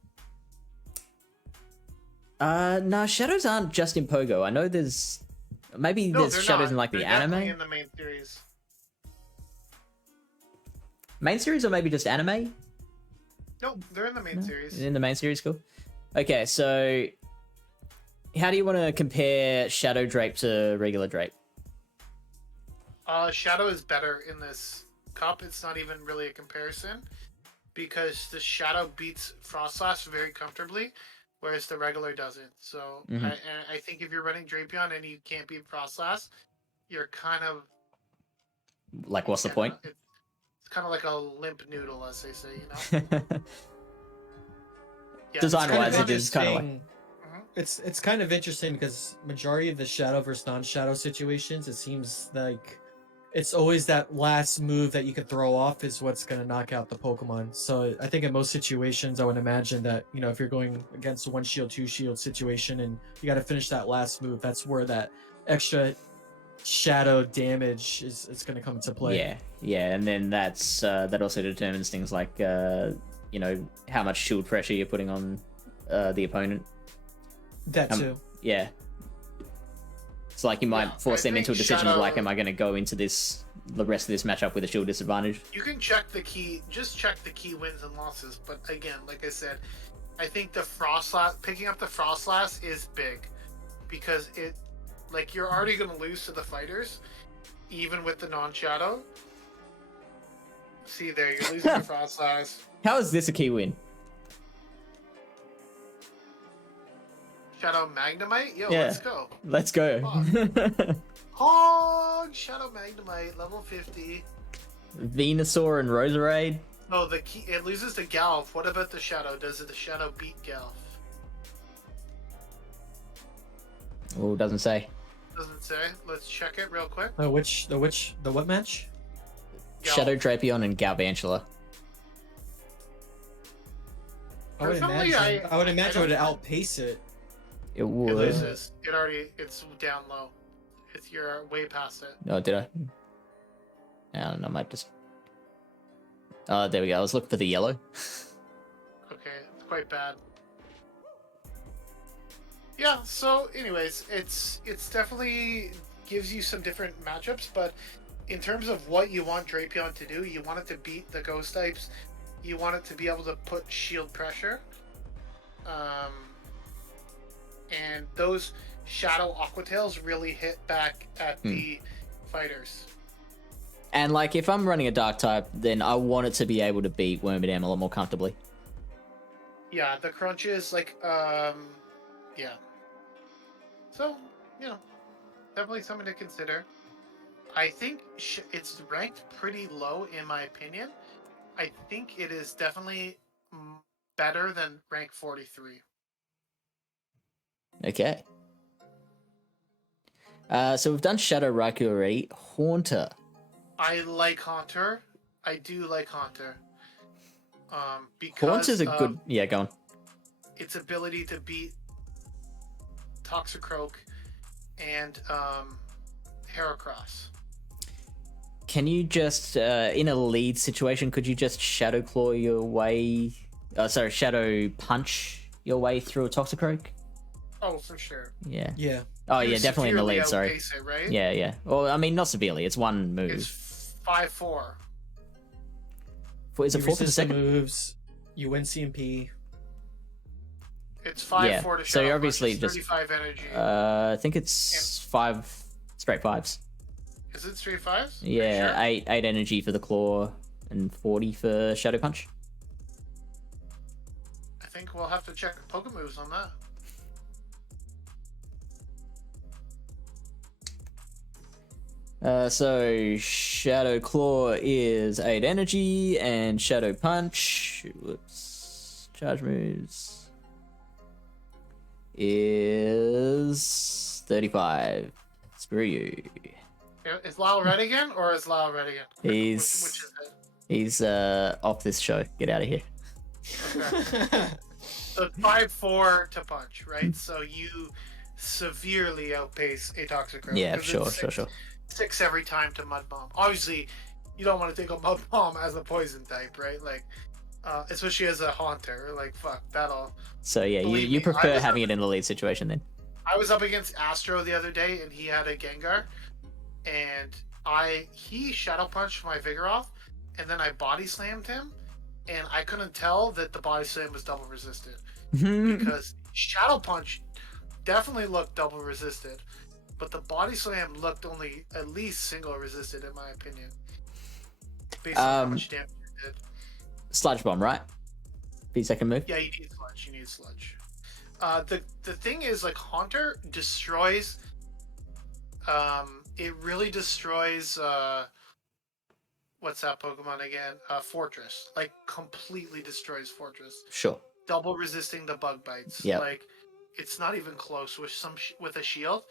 No, Shadows aren't just in Pogo. I know there's... Maybe No, there's they're Shadows not. in like the They're definitely anime? in the main series. Main series or maybe just anime? No, they're in the main series. In the main series, cool. Okay, so how do you want to compare Shadow Drape to regular Drape? Shadow is better in this cup. It's not even really a comparison because the Shadow beats Frostlass very comfortably, whereas the regular doesn't. So I think if you're running Drapion and you can't beat Frostlass, you're kind of... Like, what's the point? It's kind of like a limp noodle, as they say, you know? Yeah, Design-wise, kind of it is kind of like... interesting. It's kind of interesting because majority of the shadow versus non-shadow situations, it seems like it's always that last move that you could throw off is what's going to knock out the Pokemon. So I think in most situations, I would imagine that, you know, if you're going against a 1 shield, 2 shield situation and you got to finish that last move, that's where that extra shadow damage is going to come into play. Yeah, and then that's that also determines things like you know, how much shield pressure you're putting on the opponent. That too. Yeah. It's like you might force them into a decision of like, am I going to go into the rest of this matchup with a shield disadvantage? You can check the key, just check the key wins and losses. But again, like I said, I think the Frostlass, picking up the Frostlass is big because it, like, you're already going to lose to the fighters, even with the non-shadow. See there, you're losing to Frostlass. How is this a key win? Shadow Magnemite? Yo, Yeah. let's go. Let's go. Hog Shadow Magnemite, level 50. Venusaur and Roserade. Oh, the key, it loses to Galf. What about the Shadow? Does the Shadow beat Galf? Oh, doesn't say. Doesn't say. Let's check it real quick. The what match? Galf. Shadow Drapion and Galvantula. I would Personally, imagine. I would imagine it would don't- outpace it. It It would. loses. It's down low. You're way past it. No, did I? I don't know. I might just. Oh, there we go. I was looking for the yellow. Okay, it's quite bad. Yeah, so anyways, it's definitely gives you some different matchups, but in terms of what you want Drapion to do, you want it to beat the ghost types, you want it to be able to put shield pressure. And those Shadow Aquatails really hit back at the fighters. And like, if I'm running a dark type, then I want it to be able to beat Wormadam a lot more comfortably. Yeah, the crunches, like, yeah. So, definitely something to consider. I think it's ranked pretty low, in my opinion. I think it is definitely better than rank 43. Okay. So we've done Shadow Raikou already. Haunter. I like Haunter. I do like Haunter. Because Haunter's a good... Yeah, go on. its ability to beat Toxicroak and Heracross. Can you just, in a lead situation, could you just Shadow Claw your way... Shadow Punch your way through a Toxicroak? Oh, for sure. Yeah. Yeah. Oh, You yeah, definitely in the severely lead, sorry. outpace It, right? Yeah, yeah. Well, I mean, not severely. It's one move. It's 5-4. Is it You 4 for the resist the second? moves. You win CMP. It's 5-4 Yeah, to so Shadow you're Punch, obviously it's just- 35 energy. I think it's 5 straight 5s. Is it straight 5s? Yeah, Are you sure? 8 energy for the claw and 40 for Shadow Punch. I think we'll have to check Poke moves on that. So Shadow Claw is 8 energy and Shadow Punch, whoops, charge moves, is 35. Screw you. Is Lyle red again, or is Lyle red again? He's- Which is it? He's off this show. Get out of here. Okay. So 5-4 to punch, right? So you severely outpace a Toxicroak. Yeah, 'cause it's sure. 6 every time to Mud Bomb. Obviously, you don't want to take a Mud Bomb as a poison type, right? Like, especially as a Haunter. Like, fuck, that'll... So yeah, Believe you me, prefer I was having it in a lead situation then? I was up against Astro the other day, and he had a Gengar, and he Shadow Punched my Vigoroth, and then I Body Slammed him, and I couldn't tell that the Body Slam was double resisted. Because Shadow Punch definitely looked double resisted, but the Body Slam looked only at least single resisted, in my opinion. Based on how much damage it did. Sludge Bomb, right? Be second move? Yeah, you need Sludge. You need Sludge. The thing is, like, Haunter destroys. It really destroys. What's that Pokemon again? Fortress. Like, completely destroys Fortress. Sure. Double resisting the bug bites. Yep. Like, it's not even close with with a shield.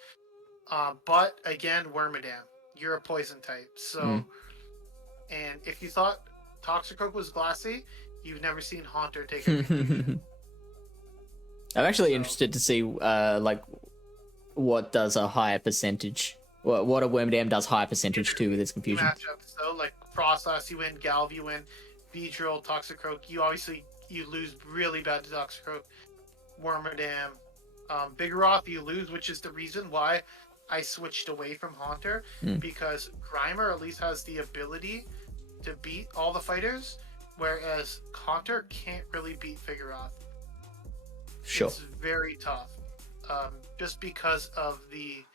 But again, Wormadam, you're a poison type. So, and if you thought Toxicroak was glassy, you've never seen Haunter take advantage. I'm actually interested to see like what does a higher percentage, what a Wormadam does higher percentage to with its confusion. Matchups though, like Frostlass, you win. Galv, you win. Beedrill, Toxicroak, you lose really bad to Toxicroak. Wormadam, Vigoroth, you lose, which is the reason why I switched away from Haunter, because Grimer at least has the ability to beat all the fighters, whereas Haunter can't really beat Vigoroth. Sure. It's very tough, just because of the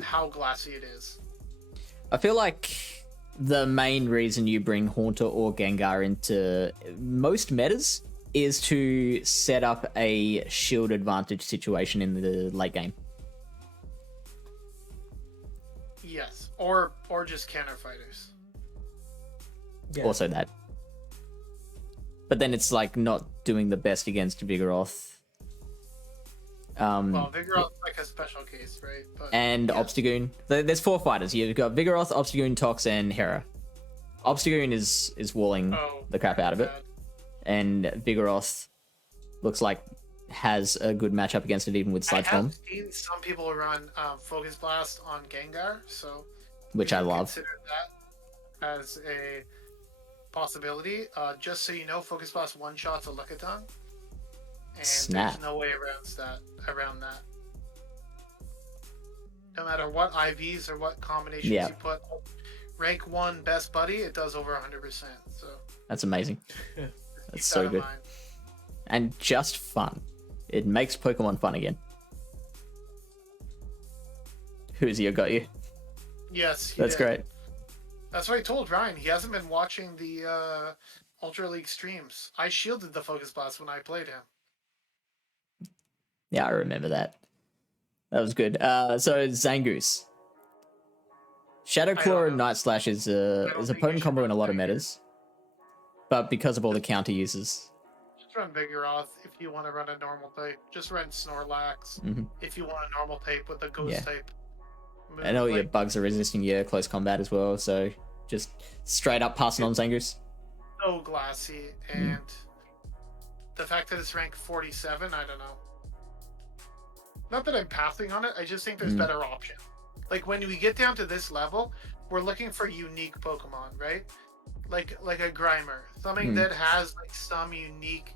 how glassy it is. I feel like the main reason you bring Haunter or Gengar into most metas is to set up a shield advantage situation in the late game. Yes, or just counter fighters. Yeah. Also that. But then it's like not doing the best against Vigoroth. Well, Vigoroth's like a special case, right? But, And yeah. Obstagoon. There's 4 fighters. You've got Vigoroth, Obstagoon, Tox, and Hera. Obstagoon is walling the crap out of it. bad. And Vigoroth looks like has a good matchup against it, even with I Sludge Bomb, have seen some people run Focus Blast on Gengar, so which you I can love. consider that as a possibility. Just so you know, Focus Blast one-shots a Lickitung, and Snap. there's no way around that. No matter what IVs or what combinations Yeah. you put, rank 1 best buddy, it does over 100%. So That's amazing. Yeah. That's keep so that in good. mind. And just fun. It makes Pokemon fun again. Who's got you? Yes, he That's did. great. That's what I told Ryan. He hasn't been watching the Ultra League streams. I shielded the Focus Blast when I played him. Yeah, I remember that. That was good. So Zangoose. Shadow I don't Claw and know. Night Slash is a think you potent should combo in a lot of run metas. But because of all the counter uses. Just run Vigoroth if you want to run a normal type. Just run Snorlax Mhm. if you want a normal type with a ghost Yeah. type. Move. I know your Like, bugs are resisting your close combat as well, so just straight up passing on Zangoose. so glassy, and the fact that it's ranked 47, I don't know. Not that I'm passing on it, I just think there's Mm. better options. Like when we get down to this level, we're looking for unique Pokemon, right? Like a Grimer, something Mm. that has like some unique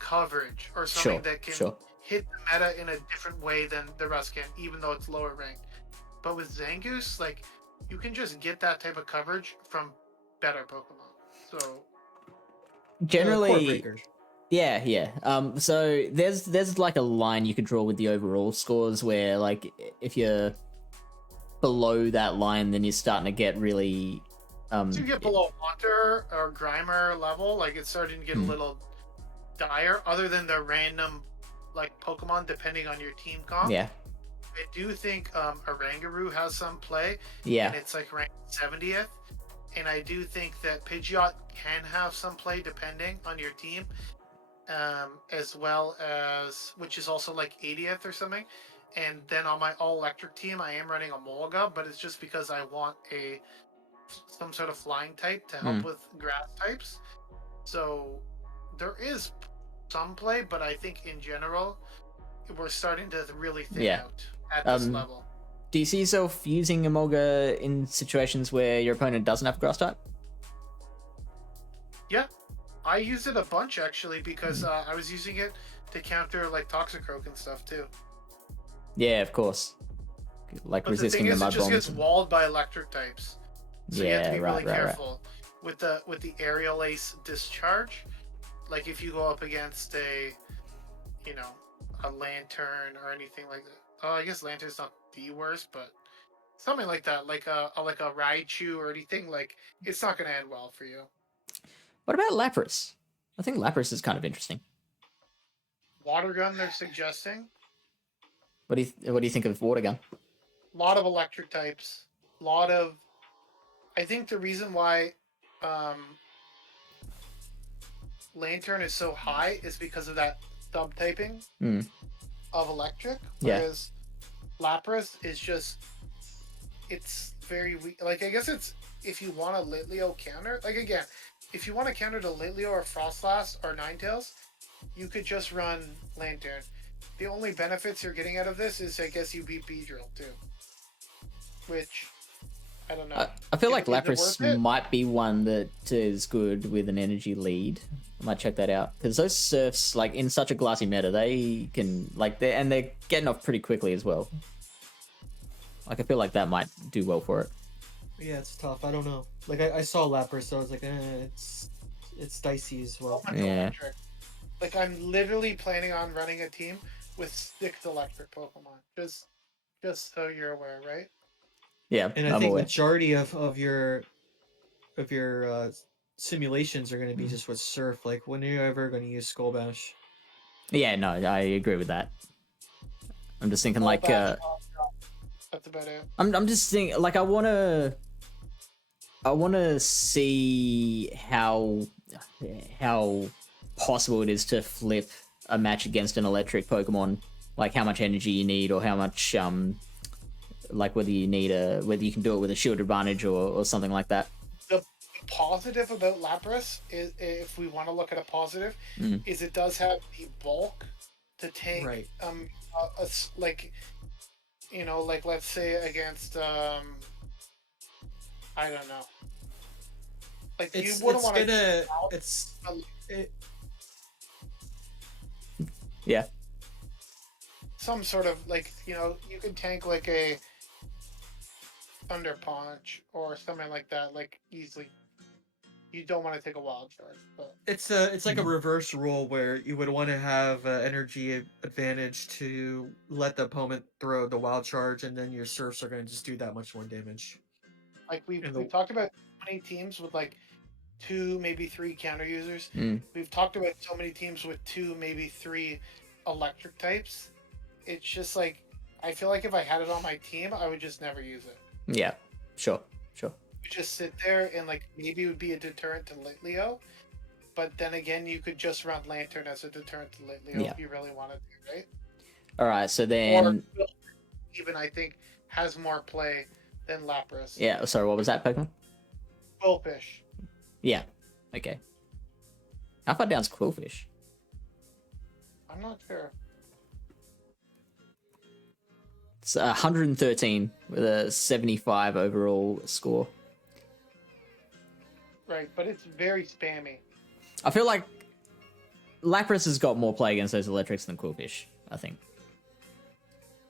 coverage or something Sure, that can sure. hit the meta in a different way than the rest can, even though it's lower ranked. But with Zangoose, like you can just get that type of coverage from better Pokemon. So Core Generally, breakers. yeah. So there's like a line you could draw with the overall scores where like if you're below that line, then you're starting to get really once you get below Haunter or Grimer level, like it's starting to get a Hmm. little dire. Other than the random like Pokemon, depending on your team comp. yeah. I do think Oranguru has some play, Yeah. and it's like ranked 70th. And I do think that Pidgeot can have some play depending on your team, as well as, which is also like 80th or something. And then on my all-electric team, I am running a Molga, but it's just because I want some sort of flying type to help with grass types. So there is some play, but I think in general, we're starting to really thin Yeah. out at this Um, level. Do you see yourself using Emolga in situations where your opponent doesn't have grass type? Yeah, I used it a bunch actually because I was using it to counter like Toxicroak and stuff too. Yeah, of course. Like But resisting the the thing is, mud it just bombs. gets walled by electric types, so you have to Yeah, be right, really right. careful with the aerial ace discharge. Like if you go up against a lantern or anything like that. Oh, I guess lantern's not the worst, but something like that, like a Raichu or anything, like it's not going to end well for you. What about Lapras? I think Lapras is kind of interesting. Water gun, they're suggesting. What do you think of Water Gun? A lot of electric types. I think the reason why Lantern is so high is because of that subtyping of electric. Yeah. Whereas Lapras is just, it's very weak. Like, I guess it's, if you want a Litleo counter, like again, if you want to counter to Litleo or Frostlass or Ninetales, you could just run Lantern. The only benefits you're getting out of this is, I guess, you beat Beedrill too. Which, I don't know. I feel like Is it Lapras worth it? might be one that is good with an energy lead. I might check that out because those Surfs, like in such a glassy meta, they can they're getting off pretty quickly as well. Like I feel like that might do well for it. Yeah, it's tough. I don't know. Like I saw Lapras, so I was like, it's dicey as well. Like Yeah. electric. Like I'm literally planning on running a team with 6 electric Pokemon. Just so you're aware, right? Yeah, And I I'm think aware. majority of your simulations are going to be just with Surf. Like, when are you ever going to use Skull Bash? Yeah, no, I agree with that. I'm just thinking like That's about it. I'm just thinking like I wanna see how possible it is to flip a match against an electric Pokemon, like how much energy you need, or how much like whether you can do it with a shield advantage or something like that. The positive about Lapras is, if we want to look at a positive, is it does have the bulk to take like, you know, like let's say against I don't know, like you wouldn't want to yeah, some sort of, like, you know, you can tank like a Thunder Punch or something like that, like easily. You don't want to take a wild charge, but it's like a reverse rule where you would want to have energy advantage to let the opponent throw the wild charge, and then your Surfs are going to just do that much more damage. Like we talked about so many teams with like 2, maybe 3 counter users. We've talked about so many teams with 2, maybe 3 electric types. It's just like, I feel like if I had it on my team, I would just never use it. Yeah, sure. You just sit there and like maybe it would be a deterrent to Litleo, but then again, you could just run Lantern as a deterrent to Litleo if you really wanted to, right? All right, so then even I think has more play than Lapras. Yeah, sorry, what was that Pokemon? Quillfish. Yeah, okay. How far down's Quillfish? I'm not sure. It's 113 with a 75 overall score. Right, but it's very spammy. I feel like Lapras has got more play against those electrics than Quillfish, I think.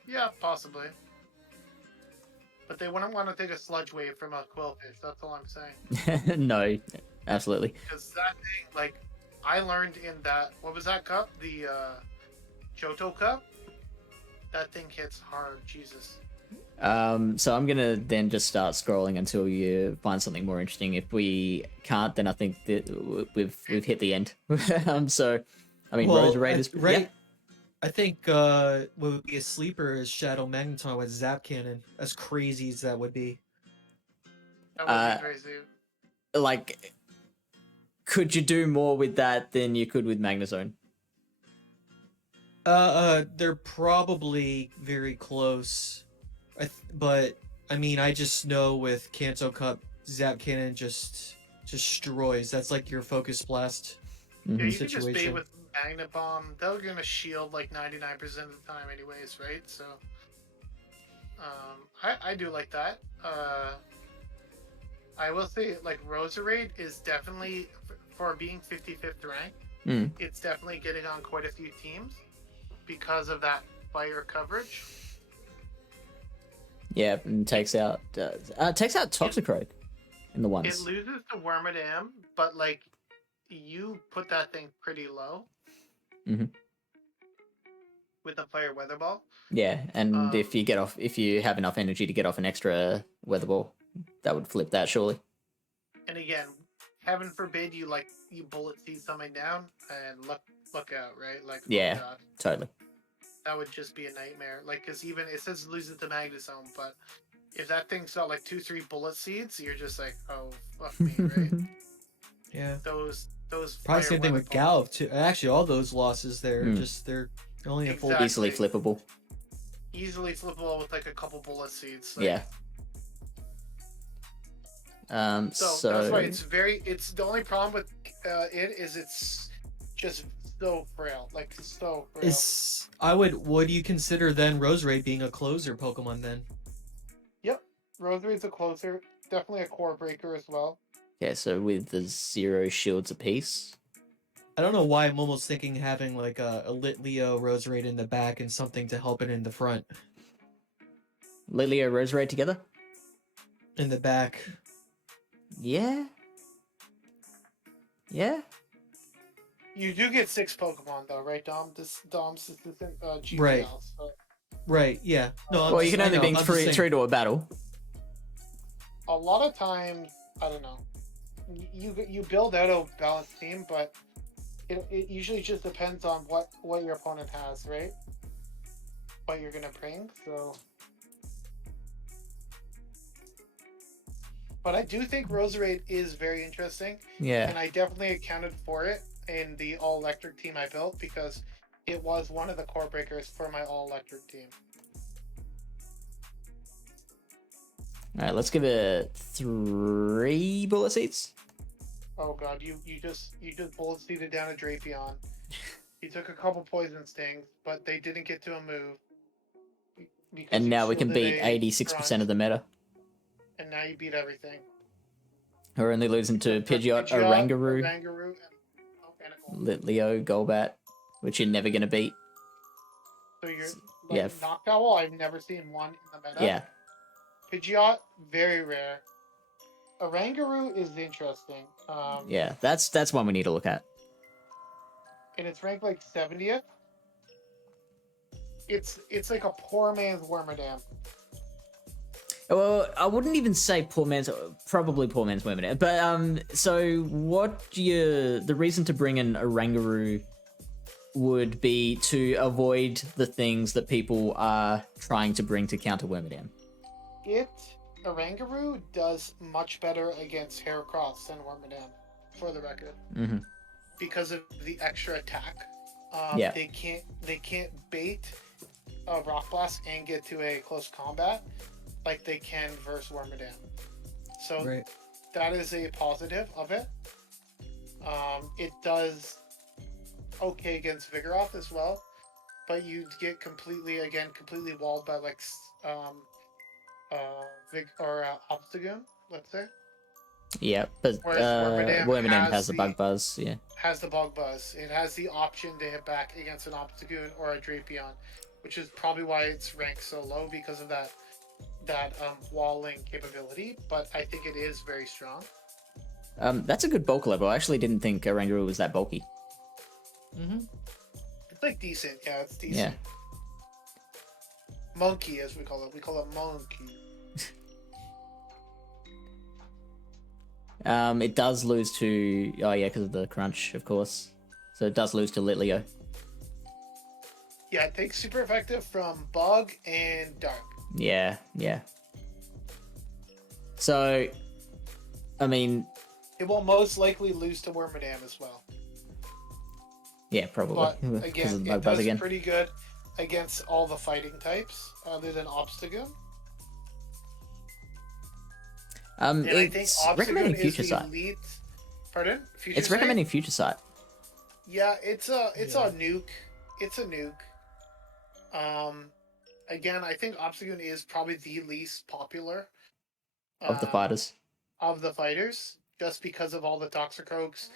Yeah, possibly. But they wouldn't want to take a Sludge Wave from a Quillfish, that's all I'm saying. No, absolutely. Because that thing, like, I learned in that, what was that cup? The Johto Cup? That thing hits hard, Jesus. So I'm gonna then just start scrolling until you find something more interesting. If we can't, then I think that we've hit the end. So, I mean, Roserade is right. Yeah. I think what would be a sleeper is Shadow Magneton with Zap Cannon. As crazy as that would be. That would be crazy. Like, could you do more with that than you could with Magnezone? They're probably very close. But I mean, I just know with Kanto Cup, Zap Cannon just destroys. That's like your Focus Blast Yeah, you situation. can just bait with Magnet Bomb. They're gonna shield like 99% of the time, anyways, right? So, I do like that. I will say, like, Roserade is definitely, for being 55th rank, it's definitely getting on quite a few teams because of that fire coverage. Yeah, and takes out Toxicroak in the ones. It loses to Wormadam, but like, you put that thing pretty low with a fire weather ball. Yeah, and if you have enough energy to get off an extra weather ball, that would flip that surely. And again, heaven forbid you bullet seed something down and look out, right? Like, yeah, oh God. Totally. That would just be a nightmare. Like, because even it says loses the Magnezone, but if that thing's got like 2-3 bullet seeds, you're just like, oh fuck me, right? Yeah. Those probably same thing with Galv too. Actually, all those losses they're only a full easily flippable. Easily flippable with like a couple bullet seeds. Like, yeah. So that's why it's the only problem with it is it's just so frail, like so frail. Would you consider then Roserade being a closer Pokemon then? Yep, Roserade's a closer, definitely a core breaker as well. Yeah, so with the 0 shields apiece. I don't know why I'm almost thinking having like a Litleo Roserade in the back and something to help it in the front. Litleo Roserade together? In the back. Yeah. Yeah. You do get 6 Pokemon though, right, Dom? Dom's assistant, GBL. Right. So. Right. Yeah. No. Well, you can only bring three to a battle. A lot of times, I don't know. you build out a balanced team, but it usually just depends on what your opponent has, right? What you're gonna bring. So, but I do think Roserade is very interesting, Yeah. and I definitely accounted for it in the all electric team I built because it was one of the core breakers for my all electric team. All right, let's give it 3 bullet seeds. Oh god, you just bullet seeded down a Drapion. You took a couple poison stings, but they didn't get to a move. Because And you now we can shielded beat a 86% grunt, of the meta. and now you beat everything. We're only losing to Pidgeot, Oranguru, and Mechanical. Litleo, Golbat, which you're never going to beat. So you're Yeah. Noctowl, I've never seen one in the meta. Yeah. Pidgeot, very rare. Oranguru is interesting. Yeah, that's one we need to look at. And it's ranked like 70th. It's like a poor man's Wormadam. Well, I wouldn't even say probably poor man's women. But so the reason to bring in Oranguru would be to avoid the things that people are trying to bring to counter Wormadam. Oranguru does much better against Heracross than Wormadam, for the record, because of the extra attack. Yeah. They can't bait a Rock Blast and get to a close combat like they can versus Wormadam. So Right. that is a positive of it. It does okay against Vigoroth as well, but you get completely walled by like Obstagoon, let's say. Yeah, but Whereas Wormadam has the bug buzz. Yeah. Has the bug buzz. It has the option to hit back against an Obstagoon or a Drapion, which is probably why it's ranked so low because of that walling capability. But I think it is very strong. That's a good bulk level. I actually didn't think Oranguru was that bulky. It's like decent. Yeah, it's decent. Yeah. Monkey, as we call it. We call it monkey. It does lose to because of the crunch, of course. So it does lose to Litleo. Yeah, it takes super effective from Bug and Dark. Yeah. So, I mean, it will most likely lose to Wormadam as well. Yeah, probably. But again, it does pretty good against all the fighting types other than Obstagoon. It's recommending Future Sight. Pardon? Future it's Sight? recommending Future Sight. Yeah, it's a nuke. It's a nuke. Again, I think Obstagoon is probably the least popular of the fighters. Of the fighters, just because of all the Toxicroaks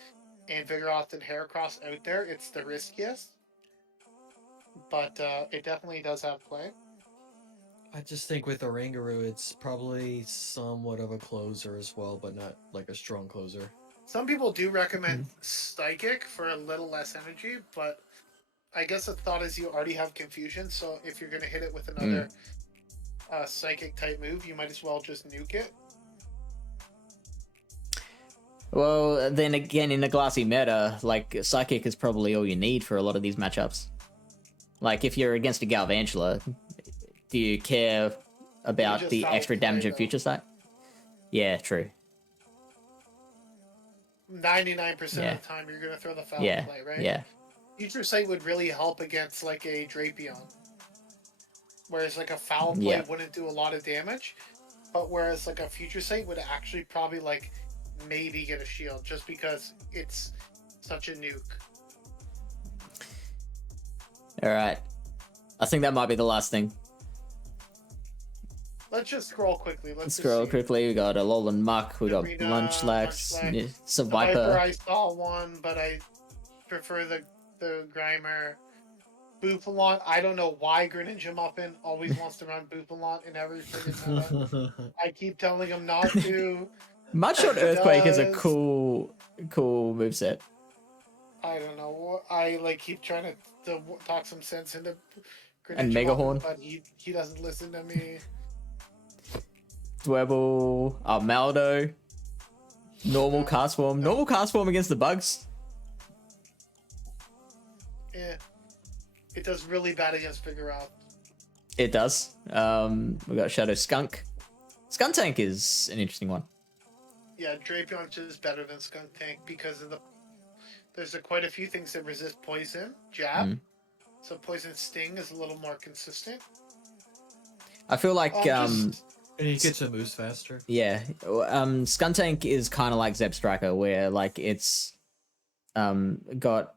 and Vigoroth and Heracross out there, it's the riskiest. But it definitely does have play. I just think with Oranguru, it's probably somewhat of a closer as well, but not like a strong closer. Some people do recommend Psychic for a little less energy, but I guess the thought is you already have Confusion, so if you're going to hit it with another Psychic type move, you might as well just nuke it. Well, then again, in the glassy meta, like, Psychic is probably all you need for a lot of these matchups. Like, if you're against a Galvantula, do you care about the extra damage of Future Sight? Yeah, true. 99% of the time, you're going to throw the foul play, right? Yeah. Future Sight would really help against, like, a Drapion. Whereas, like, a foul play wouldn't do a lot of damage. But whereas, like, a Future Sight would actually probably, like, maybe get a shield just because it's such a nuke. Alright. I think that might be the last thing. Let's just scroll quickly. Let's scroll quickly. We got Alolan Muck. We got Munchlax. Seviper. I saw one, but I prefer the Grimer. Bouffalant. I don't know why Greninja Muffin always wants to run Bouffalant in every friggin' meta. I keep telling him not to. Mudshot Earthquake is a cool moveset. I don't know. I like keep trying to talk some sense into Greninja and Megahorn, but he doesn't listen to me. Dwebble, Maldo. Normal cast form. Normal cast form against the bugs. Yeah. It does really bad against Vigoroth. It does. We got Shadow Skunk. Skuntank is an interesting one. Yeah, Drapion is better than Skuntank because of there's quite a few things that resist poison. Jab. So poison sting is a little more consistent. I feel like and he gets a moves faster. Yeah. Skuntank is kind of like Zeb Striker, where like it's got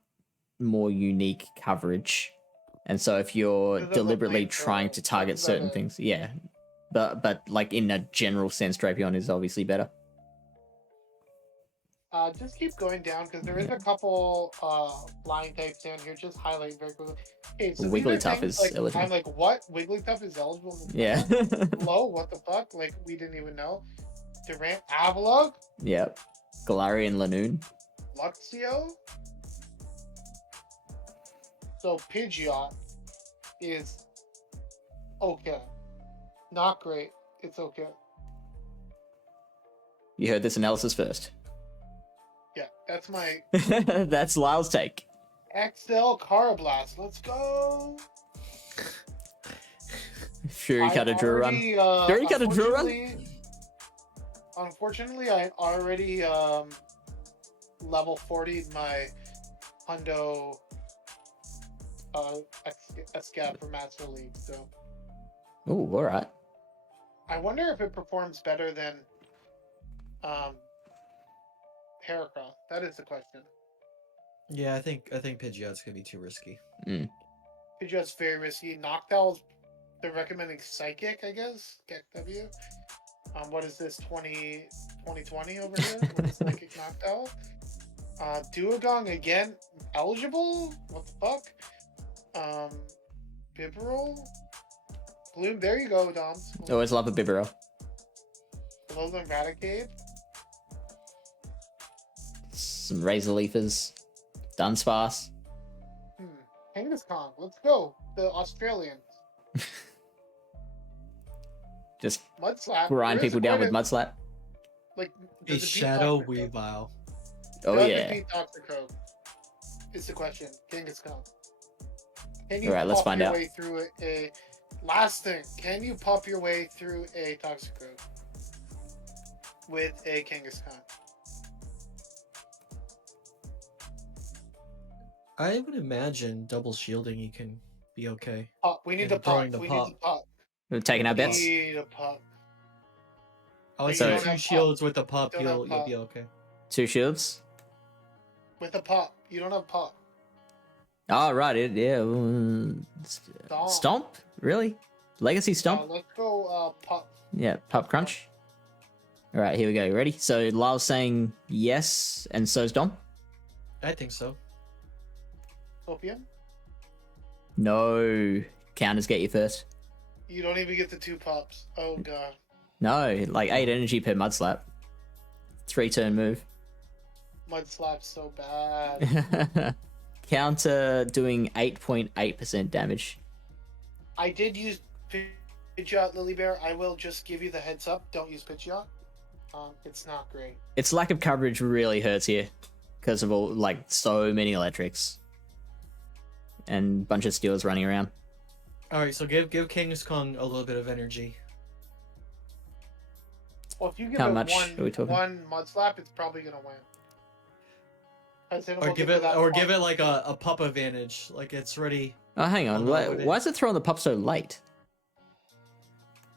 more unique coverage. And so if you're deliberately trying to target certain things, yeah. But like in a general sense, Drapion is obviously better. Just keep going down because there is a couple flying types down here. Just highlight very quickly. Okay, so Wigglytuff is eligible. I'm like, what? Wigglytuff is eligible? Yeah. Hello? What the fuck? Like, we didn't even know. Durant, Avalugg? Yep. Galarian Lanoon. Luxio? So Pidgeot is okay. Not great. It's okay. You heard this analysis first. Yeah, that's my That's Lyle's take. XL Carablast. Let's go. Fury Cutter Drew Run. Fury Cutter Drew Run? Unfortunately, I already level 40'd my Hundo Escap for Master League, so. Ooh, alright. I wonder if it performs better than Heracross. That is the question. Yeah, I think Pidgeot's gonna be too risky. Pidgeot's very risky. Noctowl's they're recommending Psychic, I guess. Get W. What is this? 2020 over here? What is Psychic Noctowl? Duogong again eligible? What the fuck? Bibarel? Gloom, there you go, Dom. Always love a Bibarel. Alolan Raticate. Some Razor Leafers. Dunsparce. Kangaskhan, let's go. The Australians. Just Mudslap. grind people down with Mudslap. Like A Shadow Weavile. Oh does yeah. it beat Toxicroak? Is the question. Kangaskhan. Can you Alright, let's pop find your out. way through a last thing? Can you pop your way through a Toxicroak with a Kangaskhan? I would imagine double shielding you can be okay. Pop. We need And to pop. throwing the We pop. need to pop. We're taking our We bets. need a pop. I would So- say two shields with a pup, Don't have you'll pop. be okay. 2 shields. With a pop. You don't have pop. Oh, right. Yeah. Stomp? Really? Legacy Stomp? Let's go pop. Yeah, Pup Crunch. All right, here we go. Ready? So Lyle's saying yes, and so's Dom. I think so. Sophia? No. Counters get you first. You don't even get the 2 pops. Oh god. No, like 8 energy per Mudslap. 3-turn move. Mud slap's so bad. Counter doing 8.8% damage. I did use Pidgeot Lily Bear. I will just give you the heads up. Don't use Pidgeot. It's not great. Its lack of coverage really hurts here because of all like so many electrics and bunch of steals running around. All right, so give Kangaskhan a little bit of energy. Well, if you give How it much are we talking? one Mud Slap, it's probably gonna win. 'Cause then Or we'll give get it to that or point. give it like a pup advantage. Like it's ready. Oh, hang on. Oh, no, Why is it throwing the pup so late?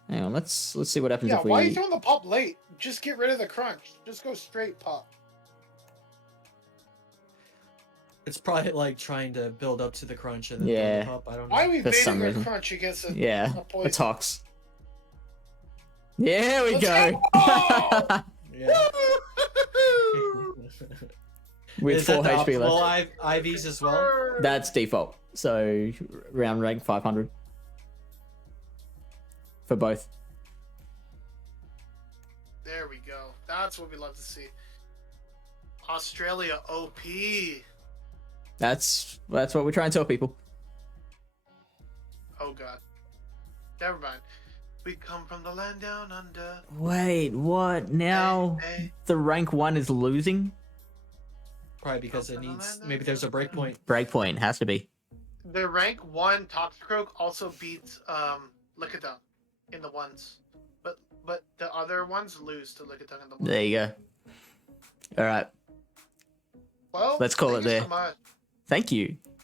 Hang on. Let's see what happens Yeah, if we. why are you throwing the pop late? Just get rid of the crunch. Just go straight pop. It's probably like trying to build up to the crunch and then Yeah. throw the pup. I don't know. Why are we For some baiting a reason. crunch against a Yeah, a a poison? tox. There we Let's go. go! Oh! Yeah. With Is that 4 the HP optimal left. IVs as well? That's default. So round rank 500 for both. There we go. That's what we love to see. Australia OP. That's what we try and tell people. Oh god. Never mind. We come from the land down under. Wait, what? Now Hey, the rank 1 is losing? Probably because it needs. Maybe there's a breakpoint. Breakpoint has to be. The rank 1 Toxicroak also beats Lickitung in the ones. But the other ones lose to Lickitung in the ones. There you go. All right. Well, Let's call thank it you there. so much. Thank you.